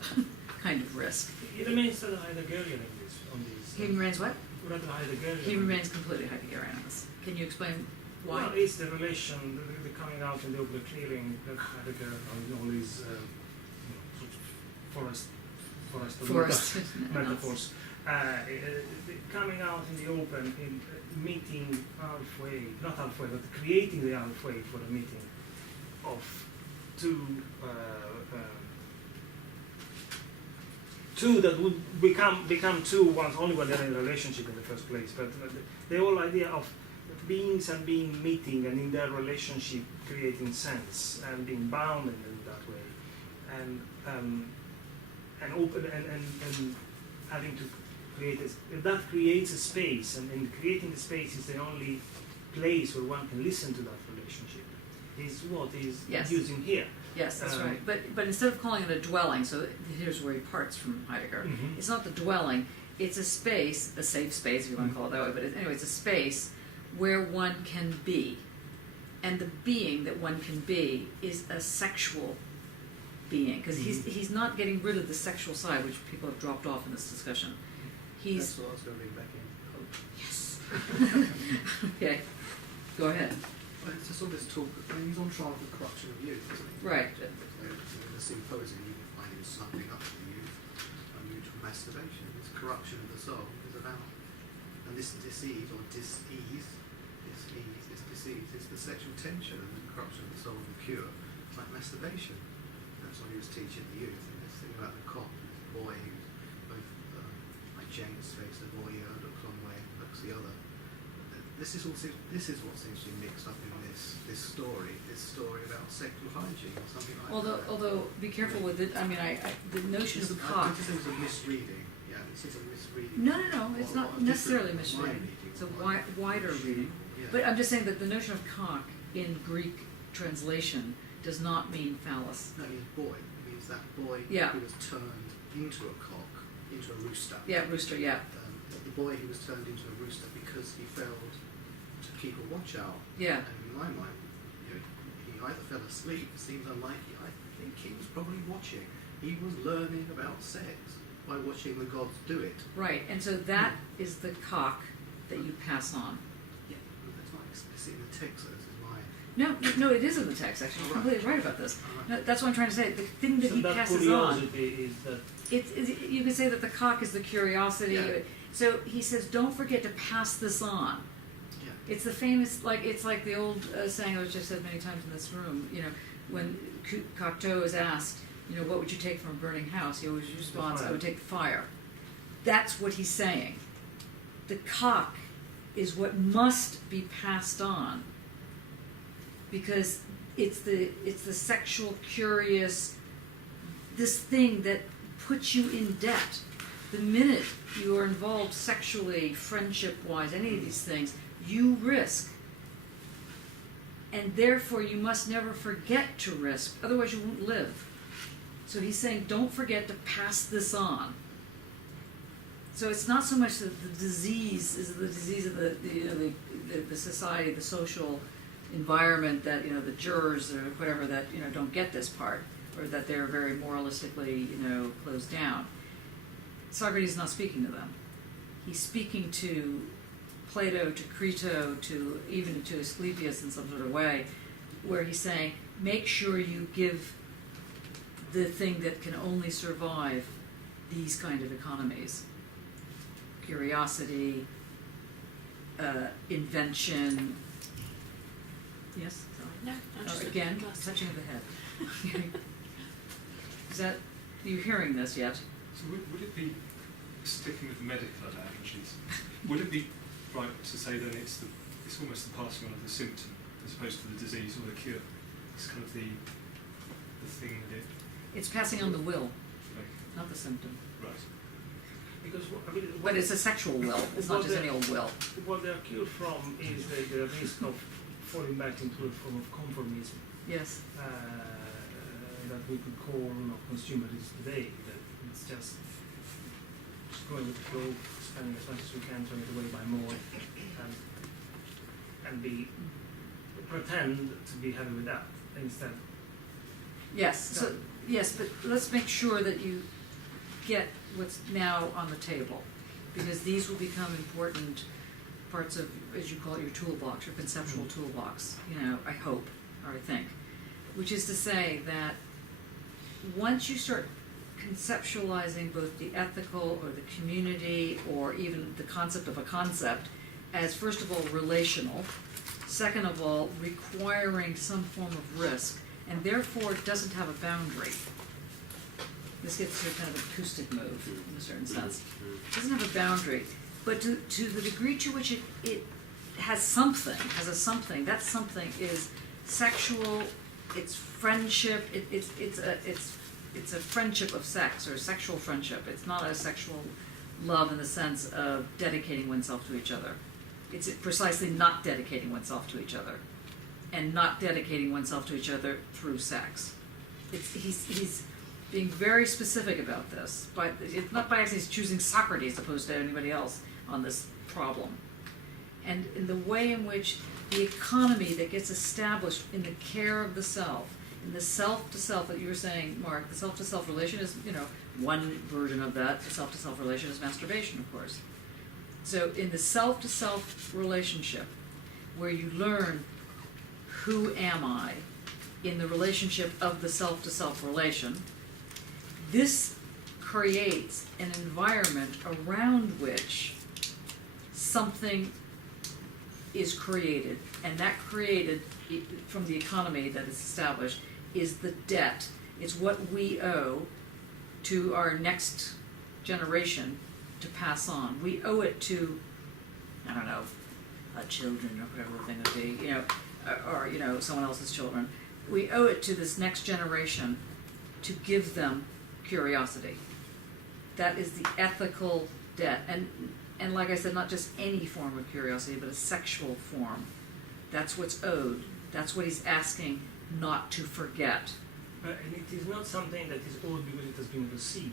kind of risk. He remains sort of Heideggerian in this, on these. He remains what? Rather Heideggerian. He remains completely Heideggerian on this. Can you explain why? Well, it's the relation, the coming out and the open clearing that Heidegger and all these sort of forest metaphors. Coming out in the open, in meeting halfway, not halfway, but creating the halfway for a meeting of two that would become two once only when they're in a relationship in the first place. But the whole idea of beings and being meeting and in their relationship creating sense and being bound in that way, and open and having to create that creates a space, and in creating the space is the only place where one can listen to that relationship. Is what is using here. Yes, that's right. But instead of calling it a dwelling, so here's where he parts from Heidegger. Mm-hmm. It's not the dwelling. It's a space, a safe space, if you want to call it that way. But anyway, it's a space where one can be, and the being that one can be is a sexual being, because he's not getting rid of the sexual side, which people have dropped off in this discussion. That's what I was going to bring back in. Oh. Yes. Okay, go ahead. Well, it's just all this talk. I mean, he's on trial for corruption of youth, isn't he? Right. In the symposium, you can find him snuffing up the youth and mutual masturbation. This corruption of the soul is about, and this disease or dis-ease, this disease is the sexual tension and the corruption of the soul and the cure. It's like masturbation. That's what he was teaching the youth. And this thing about the cop, this boy who's both like James face the voyeur, looks one way, looks the other. This is what seems to be mixed up in this story about sexual hygiene or something like that. Although, be careful with it. I mean, the notion of cock. I just think it's a misreading. Yeah, this is a misreading. No, it's not necessarily misreading. It's a wider reading. Yeah. But I'm just saying that the notion of cock in Greek translation does not mean phallus. No, it means boy. It means that boy who was turned into a cock, into a rooster. Yeah, rooster. Yeah. The boy who was turned into a rooster because he failed to keep a watch out. Yeah. And in my mind, he either fell asleep, it seems unlikely. I think he was probably watching. He was learning about sex by watching the gods do it. Right, and so that is the cock that you pass on. Yeah, but that's not explicit in the text, so this is my... No, it is in the text, actually. You're completely right about this. No, that's what I'm trying to say. The thing that So he that passes on... is that you could say that the cock is the curiosity. Yeah. So he says, don't forget to pass this on. Yeah. It's the famous, it's like the old saying which I've said many times in this room, when Cocteau is asked, what would you take from a burning house? He always responds, I would take the fire. That's what he's saying. The cock is what must be passed on because it's the sexual curious, this thing that puts you in debt. The minute you are involved sexually, friendship-wise, any of these things, you risk. And therefore you must never forget to risk, otherwise you won't live. So he's saying, don't forget to pass this on. So it's not so much that the disease is the disease of the society, the social environment that the jurors or whatever that don't get this part, or that they're very moralistically closed down. Socrates is not speaking to them. He's speaking to Plato, to Crito, to even to Asclepius in some sort of way, where he's saying, make sure you give the thing that can only survive these kind of economies. Curiosity, invention. Yes? Sorry. No, I'm just again, touching of the head. Is that, are you hearing this yet? So would it be, sticking with medical analogies, would it be right to say then it's almost the passing on of the symptom as opposed to the disease or the cure? It's kind of the thing that it... It's passing on the will, Like, not the symptom. right. because but it's a sexual will. It's not just any old will. What they are cured from is the risk of falling back into a form of conformism. Yes. That we could call consumerism today. That it's just going with the flow, spending as much as we can, turn it away by more, and pretend to be happy with that instead. Yes. So yes, but let's make sure that you get what's now on the table, because these will become important parts of, as you call it, your toolbox, your conceptual toolbox. I hope, or I think, which is to say that once you start conceptualizing both the ethical or the community or even the concept of a concept as, first of all, relational, second of all, requiring some form of risk, and therefore it doesn't have a boundary. This gets to a kind of acoustic move in a certain sense. It doesn't have a boundary, but to the degree to which it has a something, that something is sexual, it's friendship, it's a friendship of sex, or a sexual friendship. It's not a sexual love in the sense of dedicating oneself to each other. It's precisely not dedicating oneself to each other, and not dedicating oneself to each other through sex. He's being very specific about this, but it's not by accident he's choosing Socrates as opposed to anybody else on this problem. And in the way in which the economy that gets established in the care of the self, in the self-to-self that you were saying, Mark, the self-to-self relation is, one version of that. The self-to-self relation is masturbation, of course. So in the self-to-self relationship, where you learn who am I in the relationship of the self-to-self relation, this creates an environment around which something is created, and that created from the economy that is established is the debt. It's what we owe to our next generation to pass on. We owe it to, I don't know, children or whatever the thing would be, or someone else's children. We owe it to this next generation to give them curiosity. That is the ethical debt. And like I said, not just any form of curiosity, but a sexual form. That's what's owed. That's what he's asking not to forget. And it is not something that is owed because it has been received.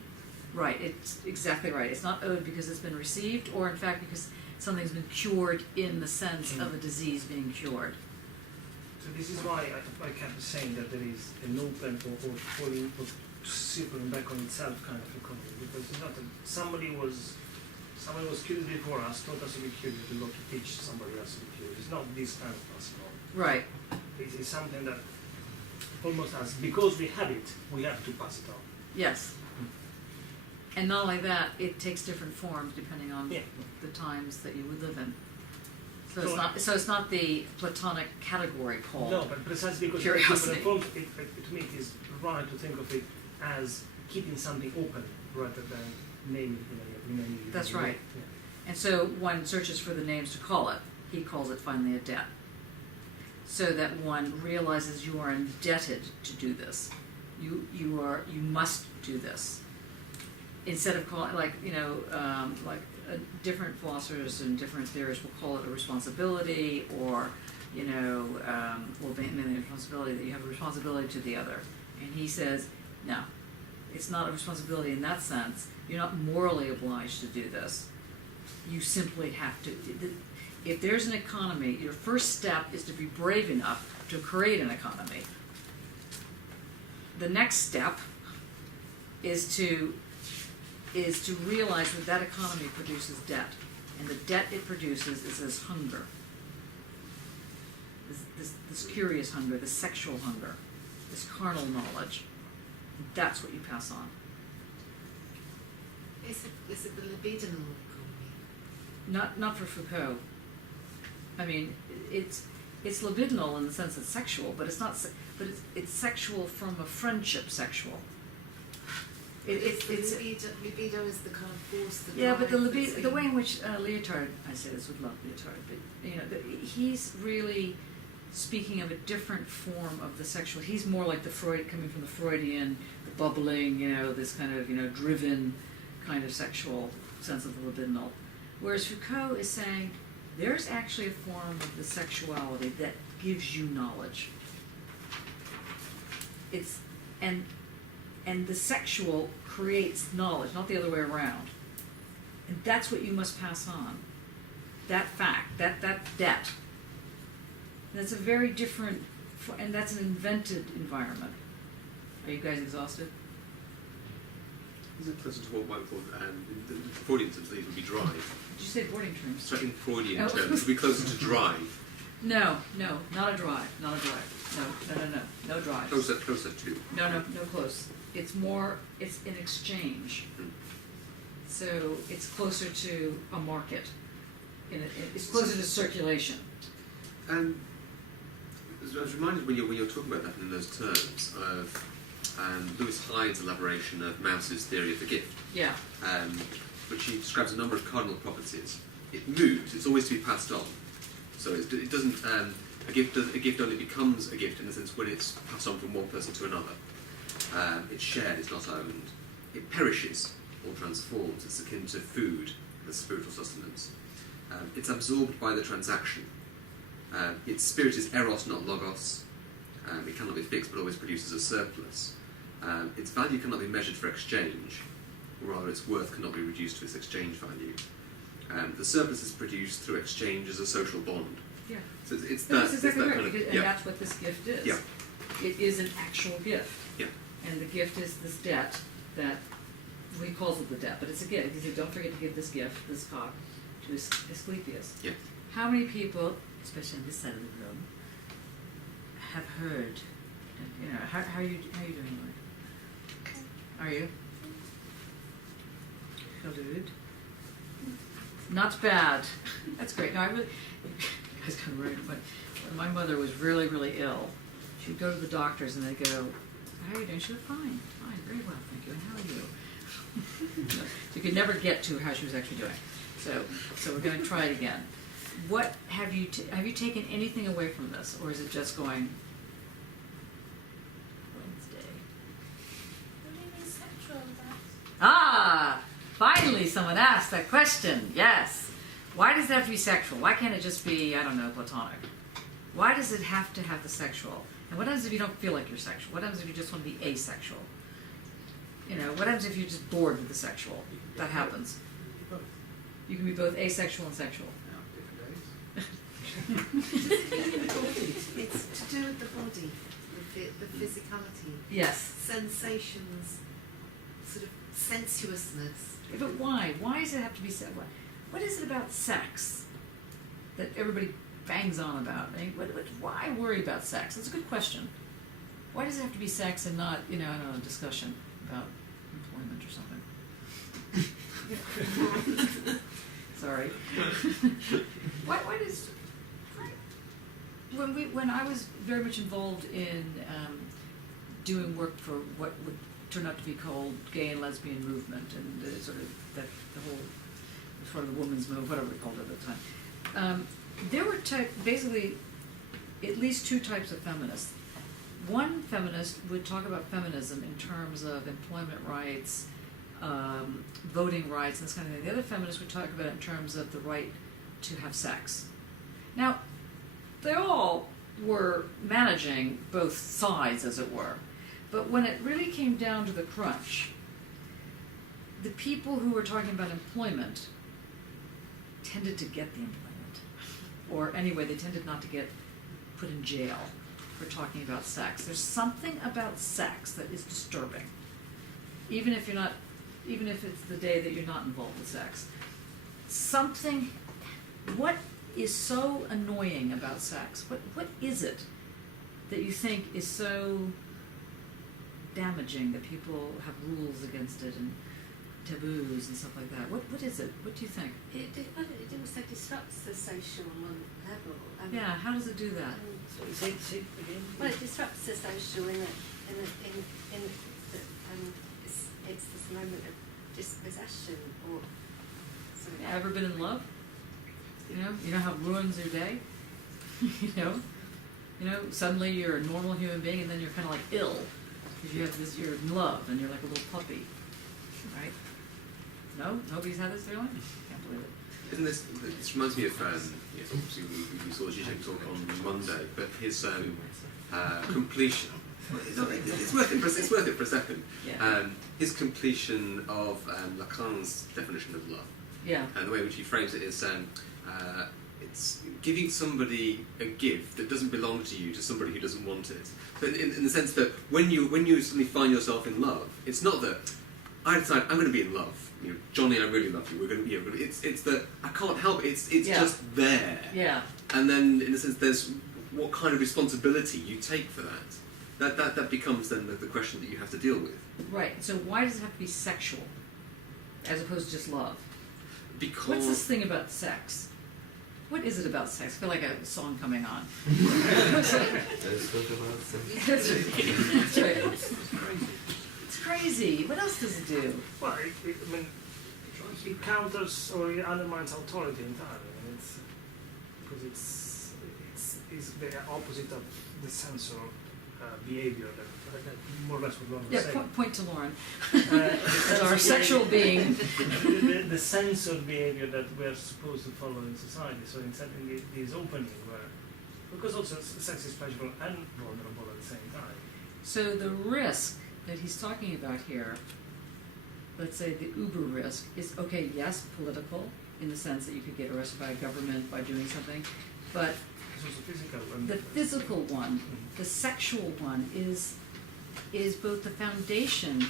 Right, it's exactly right. It's not owed because it's been received, or in fact because something's been cured in the sense of a disease being cured. So this is why I kept saying that there is an open or falling or circling back on itself kind of economy, because it's not somebody was curious before us, taught us to be curious, to go to teach somebody else to be curious. It's not this kind of possible. Right. It is something that almost has, because we have it, we have to pass it on. Yes. And not only that, it takes different forms depending on the times that you would live in. So it's not the Platonic category called no, but precisely because curiosity. to me it is right to think of it as keeping something open rather than naming it in any That's way. right. Yeah. And so one searches for the names to call it. He calls it finally a debt. So that one realizes you are indebted to do this. You must do this. Instead of calling, different philosophers and different theorists will call it a responsibility, or mainly responsibility, that you have a responsibility to the other. And he says, no, it's not a responsibility in that sense. You're not morally obliged to do this. You simply have to. If there's an economy, your first step is to be brave enough to create an economy. The next step is to realize that economy produces debt, and the debt it produces is this hunger, this curious hunger, this sexual hunger, this carnal knowledge. That's what you pass on. Is it the libidinal economy? Not for Foucault. I mean, it's libidinal in the sense it's sexual, but it's not. But it's sexual from a friendship sexual. Libido is the kind of force that But the way in which Lyotard, I say this with love, Lyotard, but he's really speaking of a different form of the sexual. He's more like the Freud, coming from the Freudian, the bubbling, this kind of driven kind of sexual sense of the libidinal. Whereas Foucault is saying there's actually a form of the sexuality that gives you knowledge. It's and the sexual creates knowledge, not the other way around. And that's what you must pass on. That fact, that debt. That's a very different, and that's an invented environment. Are you guys exhausted? Is it closer to what one called in Freudian terms these would be drive? Did you say boarding terms? So in Freudian Oh. terms, it would be closer to drive. No, not a drive, not a drive. No drive. Closer to. No, close. It's more, it's an exchange. So it's closer to a market. It's closer to circulation. I was reminded when you're talking about that in those terms of Lewis Hyde's elaboration of Mauss's theory of the gift. Yeah. Which he describes a number of cardinal properties. It moves. It's always to be passed on. So it doesn't. A gift only becomes a gift in the sense when it's passed on from one person to another. It's shared. It's not owned. It perishes or transforms. It's akin to food, the spiritual sustenance. It's absorbed by the transaction. Its spirit is eros, not logos. It cannot be fixed, but always produces a surplus. Its value cannot be measured for exchange, or rather its worth cannot be reduced to its exchange value. The surplus is produced through exchange as a social bond. Yeah. So it's That's that, exactly it's right, that kind because, of, and that's what this gift is. Yeah. It is an actual gift. Yeah. And the gift is this debt that, he calls it the debt, but it's a gift. He said, don't forget to give this gift, this cock, to Asclepius. Yeah. How many people, especially on this side of the room, have heard, how are you doing, Lloyd? Are you? Good. Not bad. That's great. No, I really, you guys kind of worried, but when my mother was really, really ill, she'd go to the doctors and they'd go, how are you doing? She was fine, very well, thank you. And how are you? So you could never get to how she was actually doing. So we're going to try it again. What have you taken anything away from this, or is it just going Wednesday? What do you mean sexual with that? Ah, finally someone asked that question. Yes. Why does it have to be sexual? Why can't it just be, I don't know, platonic? Why does it have to have the sexual? And what happens if you don't feel like you're sexual? What happens if you just want to be asexual? What happens if you're just bored with the sexual? That happens. You can be both asexual and sexual. It's to do with the body, the physicality. Yes. Sensations, sort of sensuousness. But why? Why does it have to be sex? What is it about sex that everybody bangs on about? I mean, why worry about sex? That's a good question. Why does it have to be sex and not, I don't know, a discussion about employment or something? Sorry. Why does... When I was very much involved in doing work for what would turn out to be called gay and lesbian movement, and the whole sort of the women's movement, whatever we called it at the time, there were basically at least two types of feminists. One feminist would talk about feminism in terms of employment rights, voting rights, and this kind of thing. The other feminist would talk about it in terms of the right to have sex. Now, they all were managing both sides, as it were. But when it really came down to the crunch, the people who were talking about employment tended to get the employment. Or anyway, they tended not to get put in jail for talking about sex. There's something about sex that is disturbing. Even if it's the day that you're not involved with sex. What is so annoying about sex? What is it that you think is so damaging that people have rules against it and taboos and stuff like that? What is it? What do you think? It also disrupts the social level. Yeah, how does it do that? Well, it disrupts the social in that it's this moment of dispossession or sort of. Yeah, ever been in love? You know how it ruins your day? Suddenly you're a normal human being and then you're kind of like ill because you're in love and you're like a little puppy, right? No? Nobody's had this feeling? Can't believe it. Isn't this reminds me of, yes, obviously we saw Zizek talk on Monday, but his completion, it's worth it for a second. Yeah. His completion of Lacan's definition of love. Yeah. And the way in which he frames it is, it's giving somebody a gift that doesn't belong to you to somebody who doesn't want it. But in the sense that when you suddenly find yourself in love, it's not that I decide I'm going to be in love. You know, Johnny, I really love you. We're going to, it's that I can't help it. It's just there. Yeah. And then, in a sense, there's what kind of responsibility you take for that. That becomes then the question that you have to deal with. Right. So why does it have to be sexual, as opposed to just love? Because What's this thing about sex? What is it about sex? I feel like a song coming on. Let's talk about sex. That's right. It's crazy. It's crazy. What else does it do? Well, it counters or it undermines authority entirely. I mean, because it's the opposite of the censor behavior that more or less what Lauren was saying. Point to Lauren. As our sexual being. The censored behavior that we're supposed to follow in society. So in setting this opening where, because also sex is pleasurable and vulnerable at the same time. So the risk that he's talking about here, let's say the uber risk, is, okay, yes, political, in the sense that you could get arrested by a government by doing something, but It's also physical. the physical one, the sexual one, is both the foundation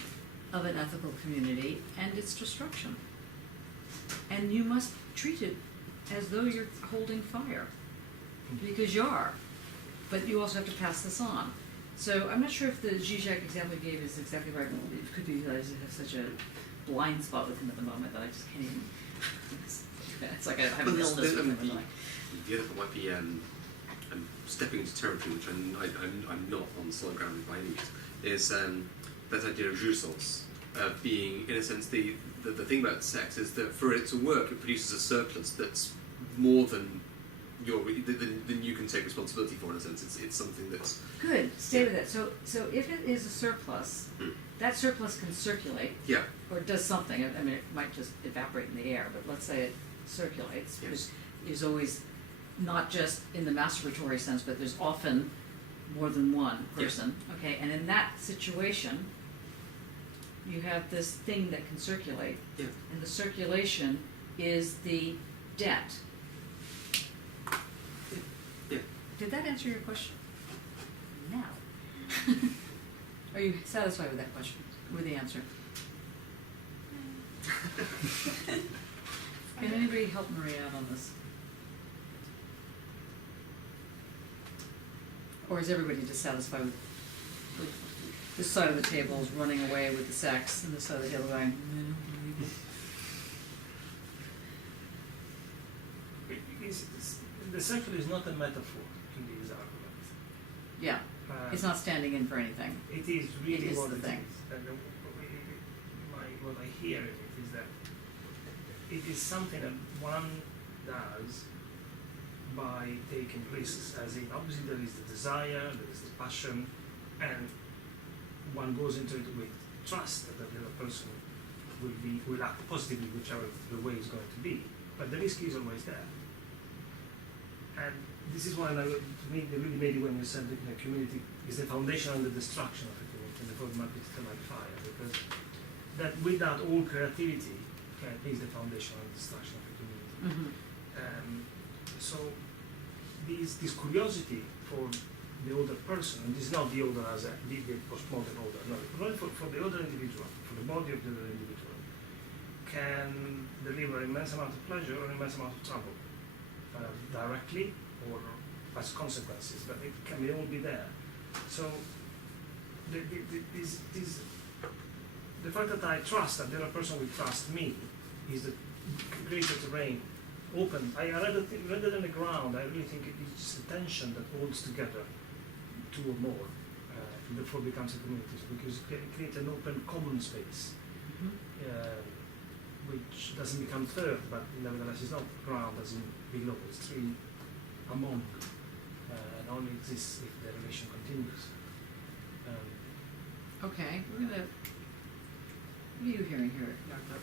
of an ethical community and its destruction. And you must treat it as though you're holding fire, because you are, but you also have to pass this on. So I'm not sure if the Zizek example you gave is exactly right. It could be that I just have such a blind spot with him at the moment that I just can't even. It's like I have an illness with him or something. The other one might be I'm stepping into territory which I'm not on solid ground by any means. Is that idea of jouissance, being in a sense the thing about sex is that for it to work, it produces a surplus that's more than than you can take responsibility for. In a sense, it's something that's Good. Stay with it. So if it is a surplus, that surplus can circulate. Yeah. Or does something. I mean, it might just evaporate in the air, but let's say it circulates. Yes. There's always, not just in the masturbatory sense, but there's often more than one person. Yes. Okay, and in that situation, you have this thing that can circulate. Yeah. And the circulation is the debt. Yeah. Did that answer your question? No. Are you satisfied with that question, with the answer? Can anybody help Maria out on this? Or is everybody just satisfied with this side of the table is running away with the sex, and this side of the table going, I don't believe it. The sexual is not a metaphor in these arguments. Yeah, it's not standing in for anything. It is really It is what the it thing. is. And what I hear in it is that it is something that one does by taking risks, as in obviously there is the desire, there is the passion, and one goes into it with trust that the other person will act positively, whichever the way is going to be. But the risk is always there. And this is why to me they really made it when you said that the community is the foundation and the destruction of the community, and therefore it might be still like fire, because that without all creativity is the foundation and destruction of the community. Mm-hmm. So this curiosity for the older person, and this is not the older as the postmodern older, no, for the older individual, for the body of the older individual, can deliver immense amount of pleasure or immense amount of trouble, directly or as consequences, but it can all be there. So the fact that I trust that the other person will trust me is the greater terrain. Open. Rather than the ground, I really think it is just the tension that holds together two or more, and therefore becomes a community, because it creates an open common space, which doesn't become third, but nevertheless is not ground as in below, it's really among, and only exists if the relation continues. Okay, we're gonna. What are you hearing here, Doctor?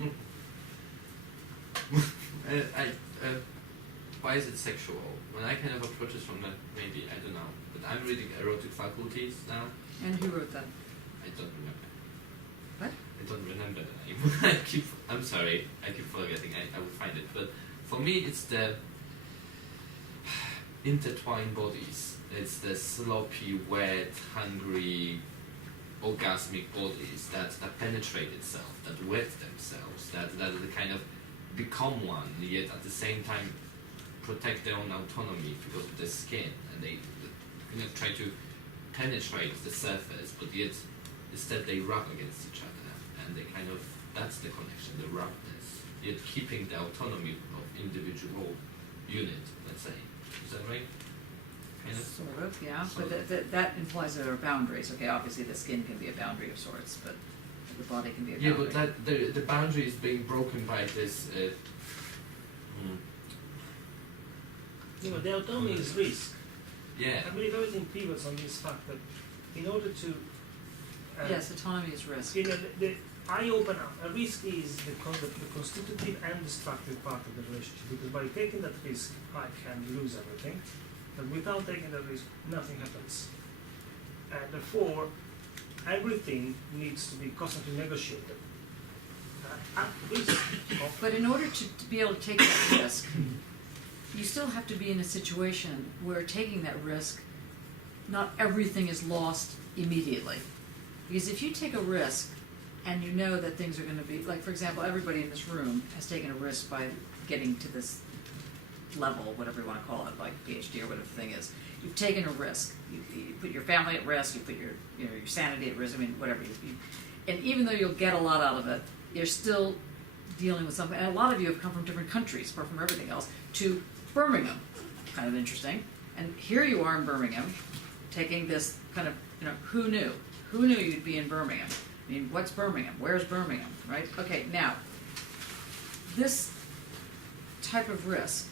No. Why is it sexual? When I kind of approach it from the, maybe, I don't know, but I'm reading erotic faculties now. And who wrote that? I don't remember. What? I don't remember the name. I'm sorry, I keep forgetting. I will find it. But for me, it's the intertwined bodies. It's the sloppy, wet, hungry, orgasmic bodies that penetrate itself, that wet themselves, that kind of become one, yet at the same time protect their own autonomy because of their skin, and they kind of try to penetrate the surface, but yet instead they rub against each other, and they kind of, that's the connection, the rubness, yet keeping the autonomy of individual unit, let's say. Is that right? Kind of? Sort of, yeah. Sort But of. that implies there are boundaries. Okay, obviously the skin can be a boundary of sorts, but the body can be a boundary. Yeah, but that the boundary is being broken by this. You know, the autonomy is risk. Yeah. I believe everything pivots on this fact that in order to Yes, autonomy is risk. you know, I open up. A risk is the constitutive and destructive part of the relationship, because by taking that risk, I can lose everything. But without taking that risk, nothing happens. And therefore, everything needs to be constantly negotiated. At risk of But in order to be able to take that risk, you still have to be in a situation where taking that risk, not everything is lost immediately. Because if you take a risk and you know that things are going to be, like for example, everybody in this room has taken a risk by getting to this level, whatever you want to call it, like PhD or whatever the thing is. You've taken a risk. You put your family at risk. You put your sanity at risk. I mean, whatever. And even though you'll get a lot out of it, you're still dealing with something. And a lot of you have come from different countries, apart from everything else, to Birmingham. Kind of interesting. And here you are in Birmingham, taking this kind of, who knew? Who knew you'd be in Birmingham? I mean, what's Birmingham? Where's Birmingham, right? Okay, now, this type of risk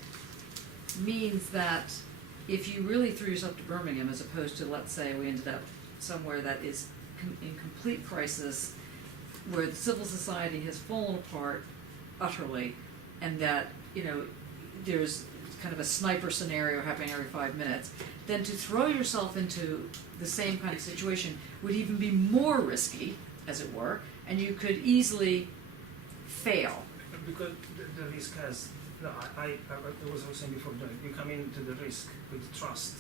means that if you really threw yourself to Birmingham, as opposed to, let's say, we ended up somewhere that is in complete crisis, where the civil society has fallen apart utterly, and that, there's kind of a sniper scenario happening every 5 minutes, then to throw yourself into the same kind of situation would even be more risky, as it were, and you could easily fail. because the risk has. No, I was saying before, you come into the risk with trust.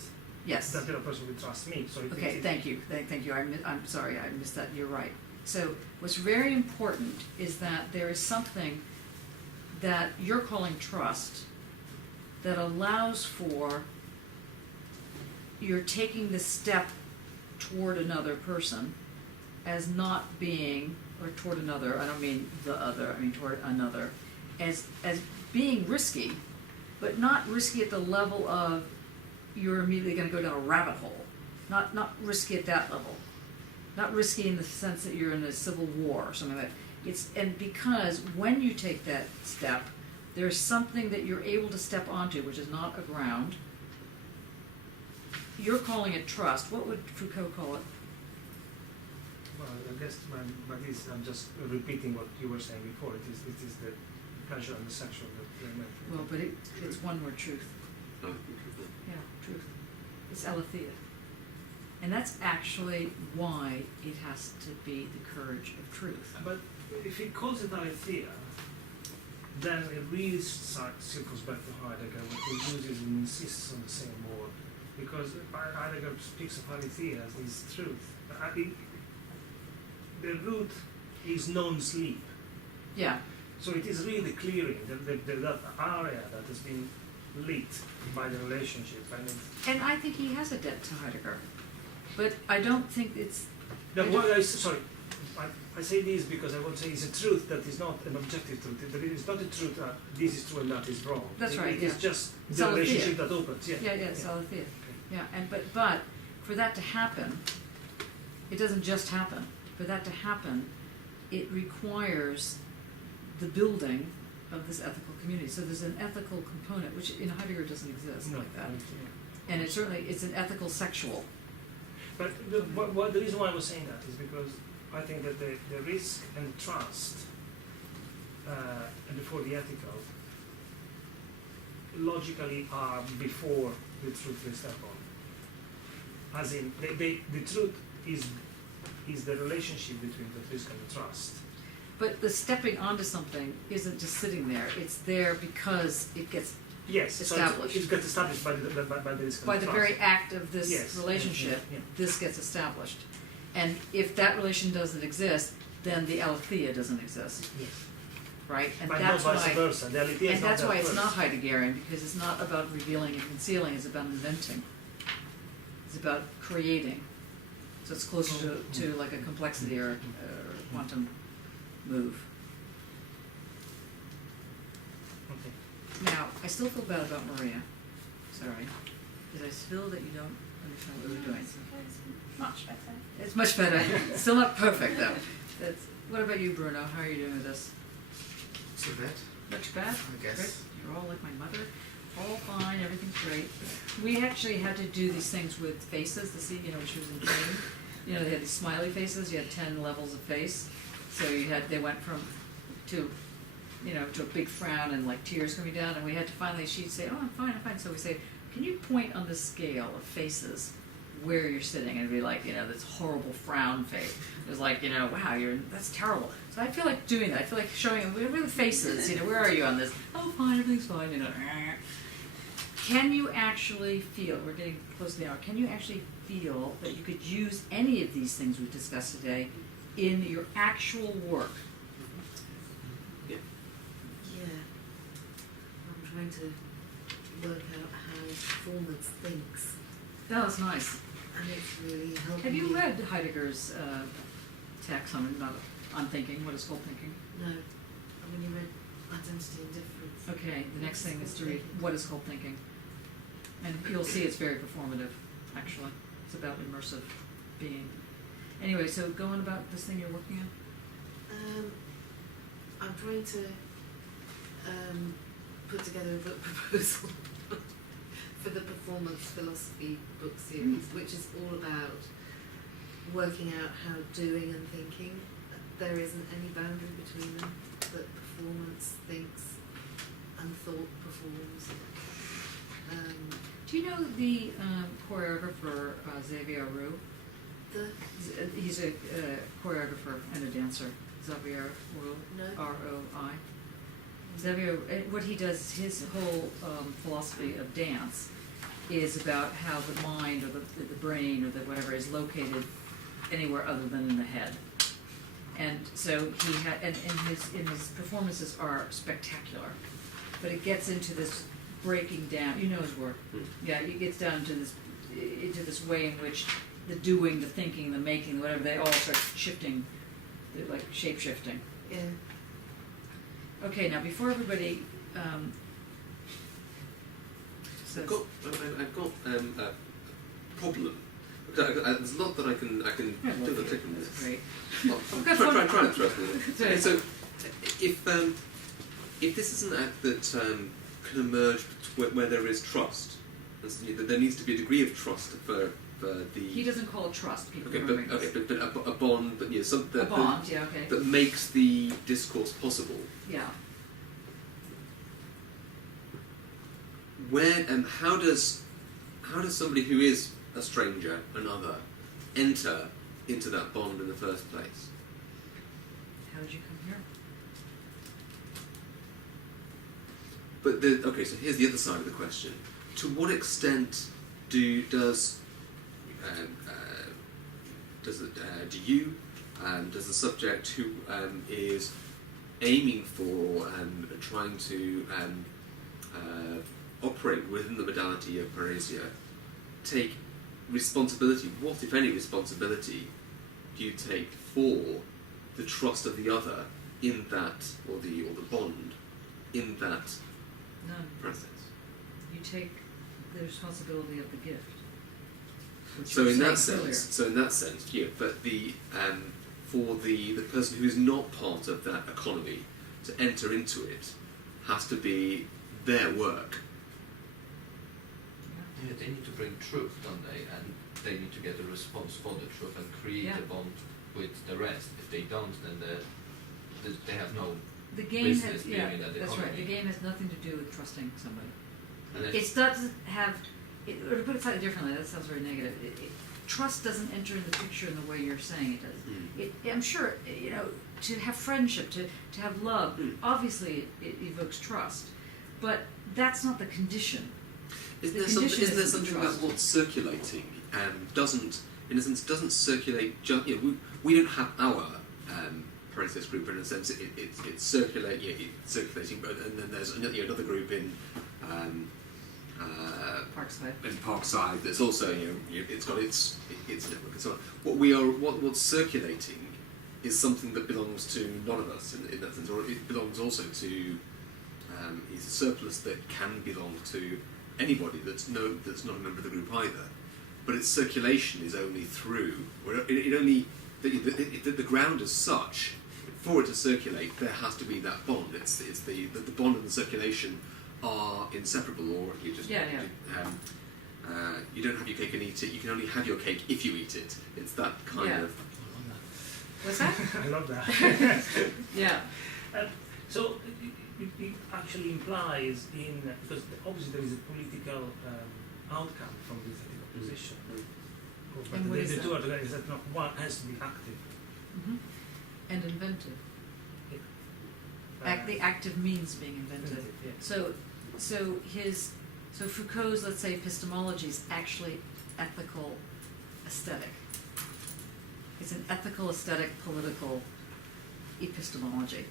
Yes. That the other person will trust me. So Okay, thank you. Thank you. I'm sorry, I missed that. You're right. So what's very important is that there is something that you're calling trust that allows for you're taking the step toward another person as not being, or toward another, I don't mean the other, I mean toward another, as being risky, but not risky at the level of you're immediately going to go down a rabbit hole. Not risky at that level. Not risky in the sense that you're in a civil war or something like that. And because when you take that step, there's something that you're able to step onto, which is not a ground. You're calling it trust. What would Foucault call it? Well, I guess I'm just repeating what you were saying before. It is the pleasure and the sexual that they meant. Well, but it's one word, truth. Yeah, truth. It's aletheia. And that's actually why it has to be the courage of truth. But if he calls it aletheia, then it really circles back to Heidegger, what he uses and insists on the same word. Because Heidegger speaks of aletheia as his truth. The root is non-sleep. Yeah. So it is really the clearing, that area that has been lit by the relationship. And I think he has a debt to Heidegger. But I don't think it's... I say this because I would say it's a truth that is not an objective truth. It's not a truth that this is true and that is wrong. That's right, It's just it's the aletheia. relationship that opens. Yeah, it's aletheia. Yeah, but for that to happen, it doesn't just happen. For that to happen, it requires the building of this ethical community. So there's an ethical component, which in Heidegger doesn't exist like that. And it's an ethical sexual. But the reason why I was saying that is because I think that the risk and trust before the ethical logically are before the truth they step on. As in, the truth is the relationship between the risk and the trust. But the stepping onto something isn't just sitting there. It's there because it gets Yes, established. So it gets established by the risk and by the the trust. very act of this Yes. relationship. Yeah. This gets established, and if that relation doesn't exist, then the aletheia doesn't exist, Yes. right? And But that's not vice why. versa. The aletheia is And not that's there why it's first. not Heideggerian, because it's not about revealing and concealing, it's about inventing. It's about creating. So it's closer to like a complexity or a quantum move. Okay. Now, I still feel bad about Maria, sorry, because I feel that you don't understand what we're doing. It's much better. It's much better, still not perfect though. What about you, Bruno, how are you doing with this? So bad, Much bad? I guess. Great. You're all like my mother. All fine, everything's great. We actually had to do these things with faces to see, when she was in pain. They had these smiley faces, you had 10 levels of face. So they went from, to a big frown and like tears coming down, and we had to finally, she'd say, oh, I'm fine. So we say, can you point on the scale of faces where you're sitting? And it'd be like, this horrible frown face. It was like, wow, that's terrible. So I feel like doing that. I feel like showing them, where are the faces? Where are you on this? Oh, fine, everything's fine, Can you actually feel, we're getting close to the hour, can you actually feel that you could use any of these things we've discussed today in your actual work? Yeah. I'm trying to work out how performance thinks, That was nice. and it's really helping Have you me. read Heidegger's text on thinking? What is called thinking? No. I've only read Identity and Difference. Okay, the next thing is to read What is called thinking. And you'll see it's very performative, actually. It's about immersive being. Anyway, so go on about this thing you're working on. I'm trying to put together a book proposal for the performance philosophy book series, which is all about working out how doing and thinking, there isn't any boundary between them, that performance thinks and thought performs. Do you know the choreographer Xavier Roux? He's a choreographer and a dancer. Xavier Roux, No. R-O-I. Xavier, what he does, his whole philosophy of dance is about how the mind or the brain or whatever is located anywhere other than in the head. And so he had, and his performances are spectacular, but it gets into this breaking down. You know his work. Yeah, it gets down to into this way in which the doing, the thinking, the making, whatever, they all start shifting, they're like shape shifting. Yeah. Okay, now before everybody says, I've got a problem. There's a lot that I can do the tick on that's this. great. Try and throw it. Sorry. So, if this is an act that can emerge where there is trust, that there needs to be a degree of trust for the. He doesn't call it trust. People Okay, remember but this. a bond, but something A bond, yeah, okay. that makes the discourse possible. Yeah. Where and how does somebody who is a stranger, another, enter into that bond in the first place? How did you come here? But okay, so here's the other side of the question: to what extent do you does the subject who is aiming for trying to operate within the modality of paresia take responsibility? What, if any, responsibility do you take for the trust of the other in that, or the bond in that None. process? You take the responsibility of the gift. which So you in were that saying sense, yeah. But for the person who is not part of that economy to enter into it has to be their work. Yeah, they need to bring truth, don't they? And they need to get a response for the truth and create Yeah. a bond with the rest. If they don't, then they have no the game business has, being yeah, in that that's right. The economy. game has nothing to do with trusting somebody. And if- It doesn't have, or to put it slightly differently, that sounds very negative. Trust doesn't enter in the picture in the way you're saying it does. I'm sure, you know, to have friendship, to have love, obviously it evokes trust, but that's not the condition. Isn't The there something, condition isn't there isn't something trust. about what's circulating doesn't, in a sense, doesn't circulate? You know, we don't have our process group, in a sense. It's circulating, but and then there's another group in Parkside. in Parkside that's also it's got its network and so on. What's circulating is something that belongs to none of us in that sense, or it belongs also to is a surplus that can belong to anybody that's not a member of the group either. But its circulation is only through, or it only the ground as such. For it to circulate, there has to be that bond. It's the bond and the circulation are inseparable, or you just you don't have your cake and eat it. You can only have your cake if you eat it. It's that kind of. What's that? I love that. Yeah. So it actually implies because obviously there is a political outcome from this ethical position. But And what is the that? two are together is that one has to be active. Mm-hmm. And inventive. Uh, The active means being inventive. Yeah. So Foucault's, let's say, epistemology is actually ethical aesthetic. It's an ethical, aesthetic, political epistemology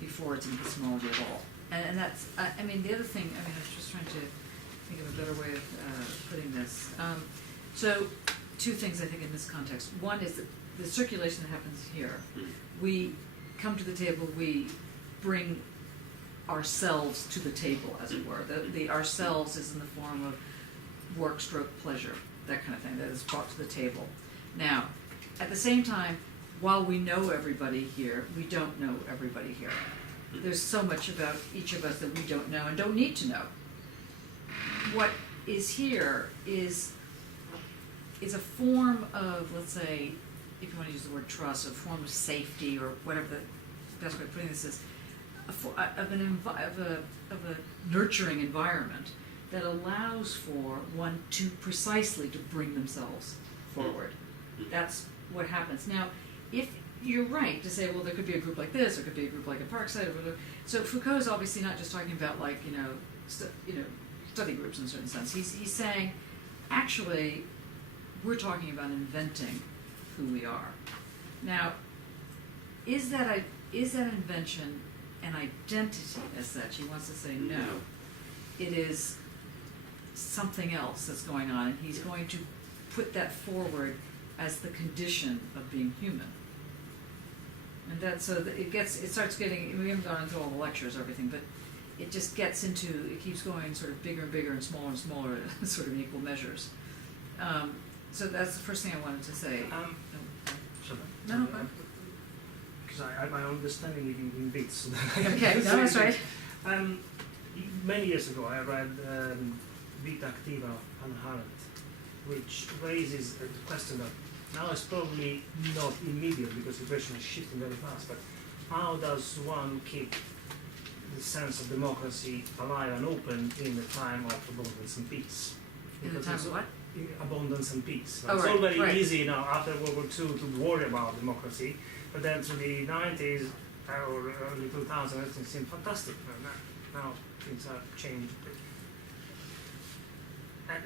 before it's an epistemology at all. And that's, I mean, the other thing, I mean, I was just trying to think of a better way of putting this. So, two things I think in this context. One is that the circulation that happens here. We come to the table, we bring ourselves to the table, as it were. The ourselves is in the form of work, stroke, pleasure, that kind of thing, that is brought to the table. Now, at the same time, while we know everybody here, we don't know everybody here. There's so much about each of us that we don't know and don't need to know. What is here is a form of, let's say, if you want to use the word trust, a form of safety or whatever the best way of putting this is, of a nurturing environment that allows for one to precisely to bring themselves forward. That's what happens. Now, if you're right to say, well, there could be a group like this, or could be a group like a Parkside, or whatever. So Foucault is obviously not just talking about like study groups in a certain sense. He's saying, actually, we're talking about inventing who we are. Now, is that invention an identity as such? He wants to say no. It is something else that's going on, and he's going to put that forward as the condition of being human. And that's so that it starts getting, we haven't gone into all the lectures, everything, but it just gets into, it keeps going sort of bigger and bigger and smaller, sort of in equal measures. So that's the first thing I wanted to say. No, because my understanding it in bits. So okay, no, that's right. Many years ago, I read Vita Activa of Hannah Arendt, which raises the question that now it's probably not immediate because the situation is shifting very fast, but how does one keep the sense of democracy alive and open in the time of abundance and peace? In the time of what? Abundance and peace. Oh, it's right, all very right. easy now after World War II to worry about democracy, but then to the 90s or early 2000s, everything seemed fantastic. Now things have changed. And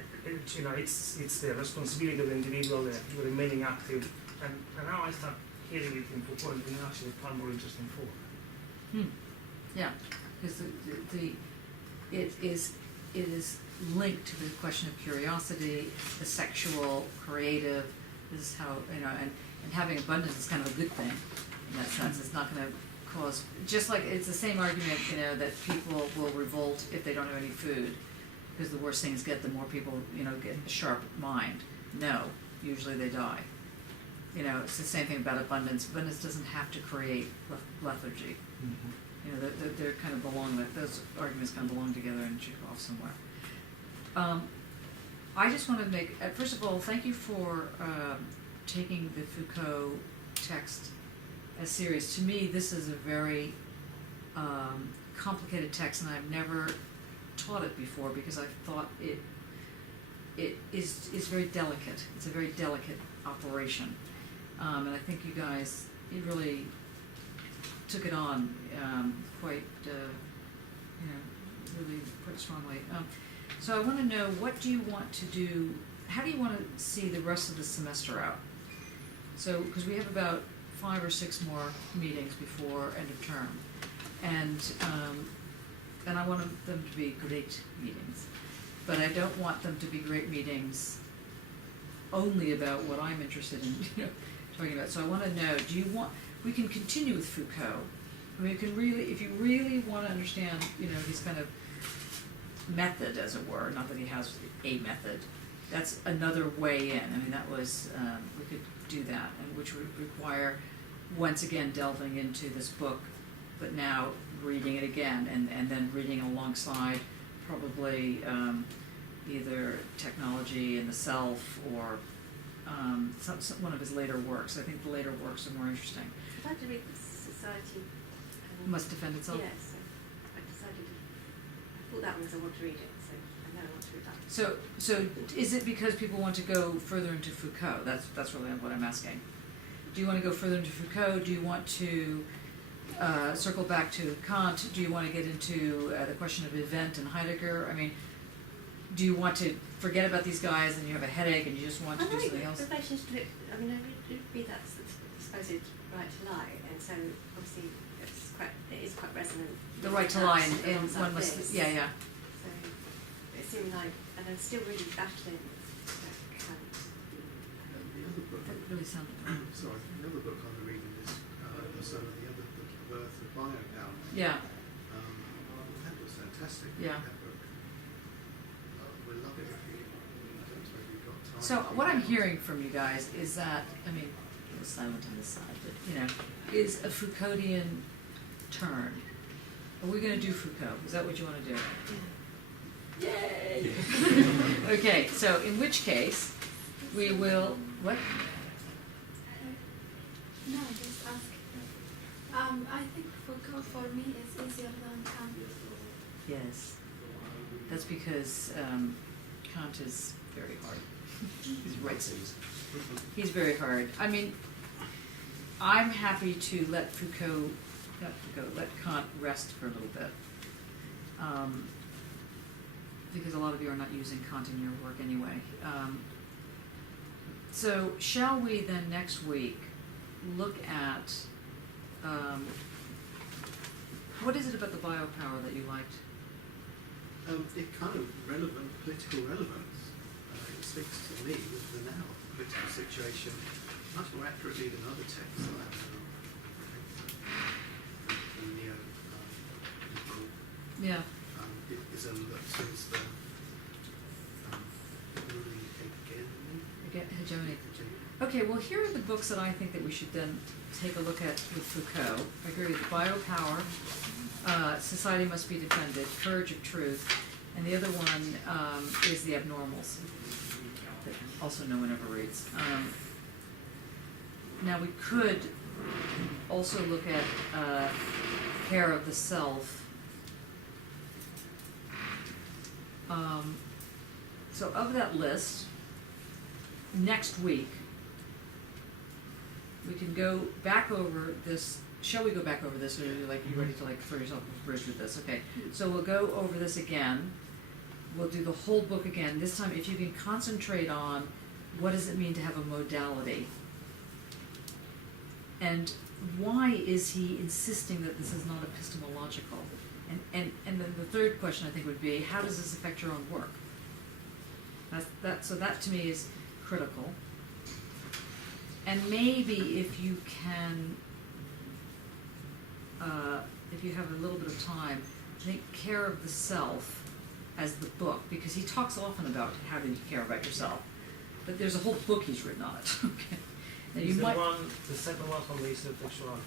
it's the responsibility of the individual remaining active. And now I start hearing it in Foucault in actually far more interesting form. Yeah, because it is linked to the question of curiosity, the sexual, creative. This is how and having abundance is kind of a good thing in that sense. It's not going to cause, just like it's the same argument that people will revolt if they don't have any food, because the worse things get, the more people get a sharp mind. No, usually they die. It's the same thing about abundance. Abundance doesn't have to create lethargy. Mm-hmm. They're kind of those arguments kind of belong together and should go off somewhere. I just want to make, first of all, thank you for taking the Foucault text as serious. To me, this is a very complicated text, and I've never taught it before because I've thought it is very delicate. It's a very delicate operation, and I think you guys really took it on quite, really quite strongly. So I want to know, what do you want to do? How do you want to see the rest of the semester out? So, because we have about 5 or 6 more meetings before end of term, and I want them to be great meetings, but I don't want them to be great meetings only about what I'm interested in, talking about. So I want to know, do you want? We can continue with Foucault. I mean, you can really, if you really want to understand, his kind of method, as it were. Not that he has a method. That's another way in. I mean, that was we could do that, and which would require once again delving into this book, but now reading it again, and then reading alongside probably either Technology and the Self or one of his later works. I think the later works are more interesting. I'd like to read the Society. Must Defend Itself? Yes, so I decided, I thought that one because I want to read it, so I know I want to read that. So is it because people want to go further into Foucault? That's really what I'm asking. Do you want to go further into Foucault? Do you want to circle back to Kant? Do you want to get into the question of event and Heidegger? I mean, do you want to forget about these guys and you have a headache and you just want to do something else? Relationship, I mean, I read that supposed right to lie, and so obviously it is quite resonant. The right to lie, and one must, this. yeah. So it seemed like, and I'm still really battling Kant. The other book, That really sounded. sorry, the other book I'm reading is also the other book of Earth of Biopower. Yeah. That was fantastic. Yeah. That book. We'll love it if you don't suppose we've got time. So what I'm hearing from you guys is that, I mean, it was silent on this side, but is a Foucauldian turn. Are we going to do Foucault? Is that what you want to do? Yay! Okay, so in which case we will. What? No, just ask. I think Foucault for me is easier than Kant. Yes. That's because Kant is very hard. He's very hard. I mean, I'm happy to let let Kant rest for a little bit. Because a lot of you are not using Kant in your work anyway. So shall we then next week look at, what is it about the biopower that you liked? It kind of political relevance. It speaks to me with the now political situation much more accurately than other texts that I've read. The neo-liberal Yeah. is a look since the ruling Hegemony. Okay, well here are the books that I think that we should then take a look at with Foucault. I agree with Biopower, Society Must Be Defended, Courage of Truth, and the other one is The Abnormals, that also no one ever reads. Now we could also look at Care of the Self. So of that list, next week, we can go back over this. Shall we go back over this, or are you ready to throw yourself off a bridge with this? Okay, so we'll go over this again. We'll do the whole book again. This time, if you can concentrate on what does it mean to have a modality, and why is he insisting that this is not epistemological? And then the third question I think would be, how does this affect your own work? So that to me is critical. And maybe if you can, if you have a little bit of time, think Care of the Self as the book, because he talks often about how do you care about yourself, but there's a whole book he's written on it. Okay. Now you might. The second one from the History of Sexuality.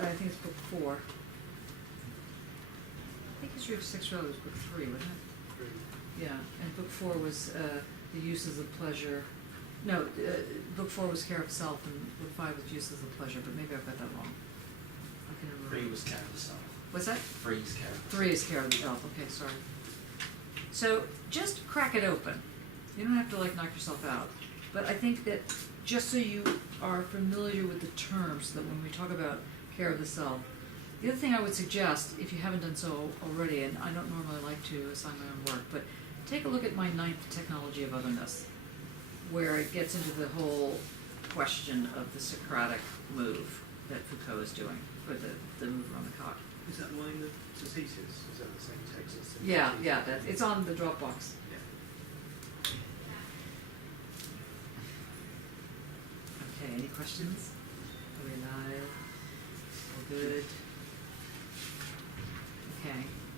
I think it's book 4. I think History of Sexuality was book 3, wasn't it? Yeah, and book 4 was the Uses of Pleasure. No, book 4 was Care of Self, and book 5 was Uses of Pleasure, but maybe I've got that wrong. I can remember. 3 was Care of the Self. What's that? 3 is care. 3 is care of the self. Okay, sorry. So just crack it open. You don't have to like knock yourself out. But I think that just so you are familiar with the terms, so that when we talk about care of the self, the other thing I would suggest, if you haven't done so already, and I don't normally like to assign my own work, but take a look at my 9th technology of otherness, where it gets into the whole question of the Socratic move that Foucault is doing, or the move around the cock. Is that the one in the thesis? Is that the same text as the Yeah, thesis? yeah, it's on the Dropbox. Yeah. Okay, any questions? Are we live? All good?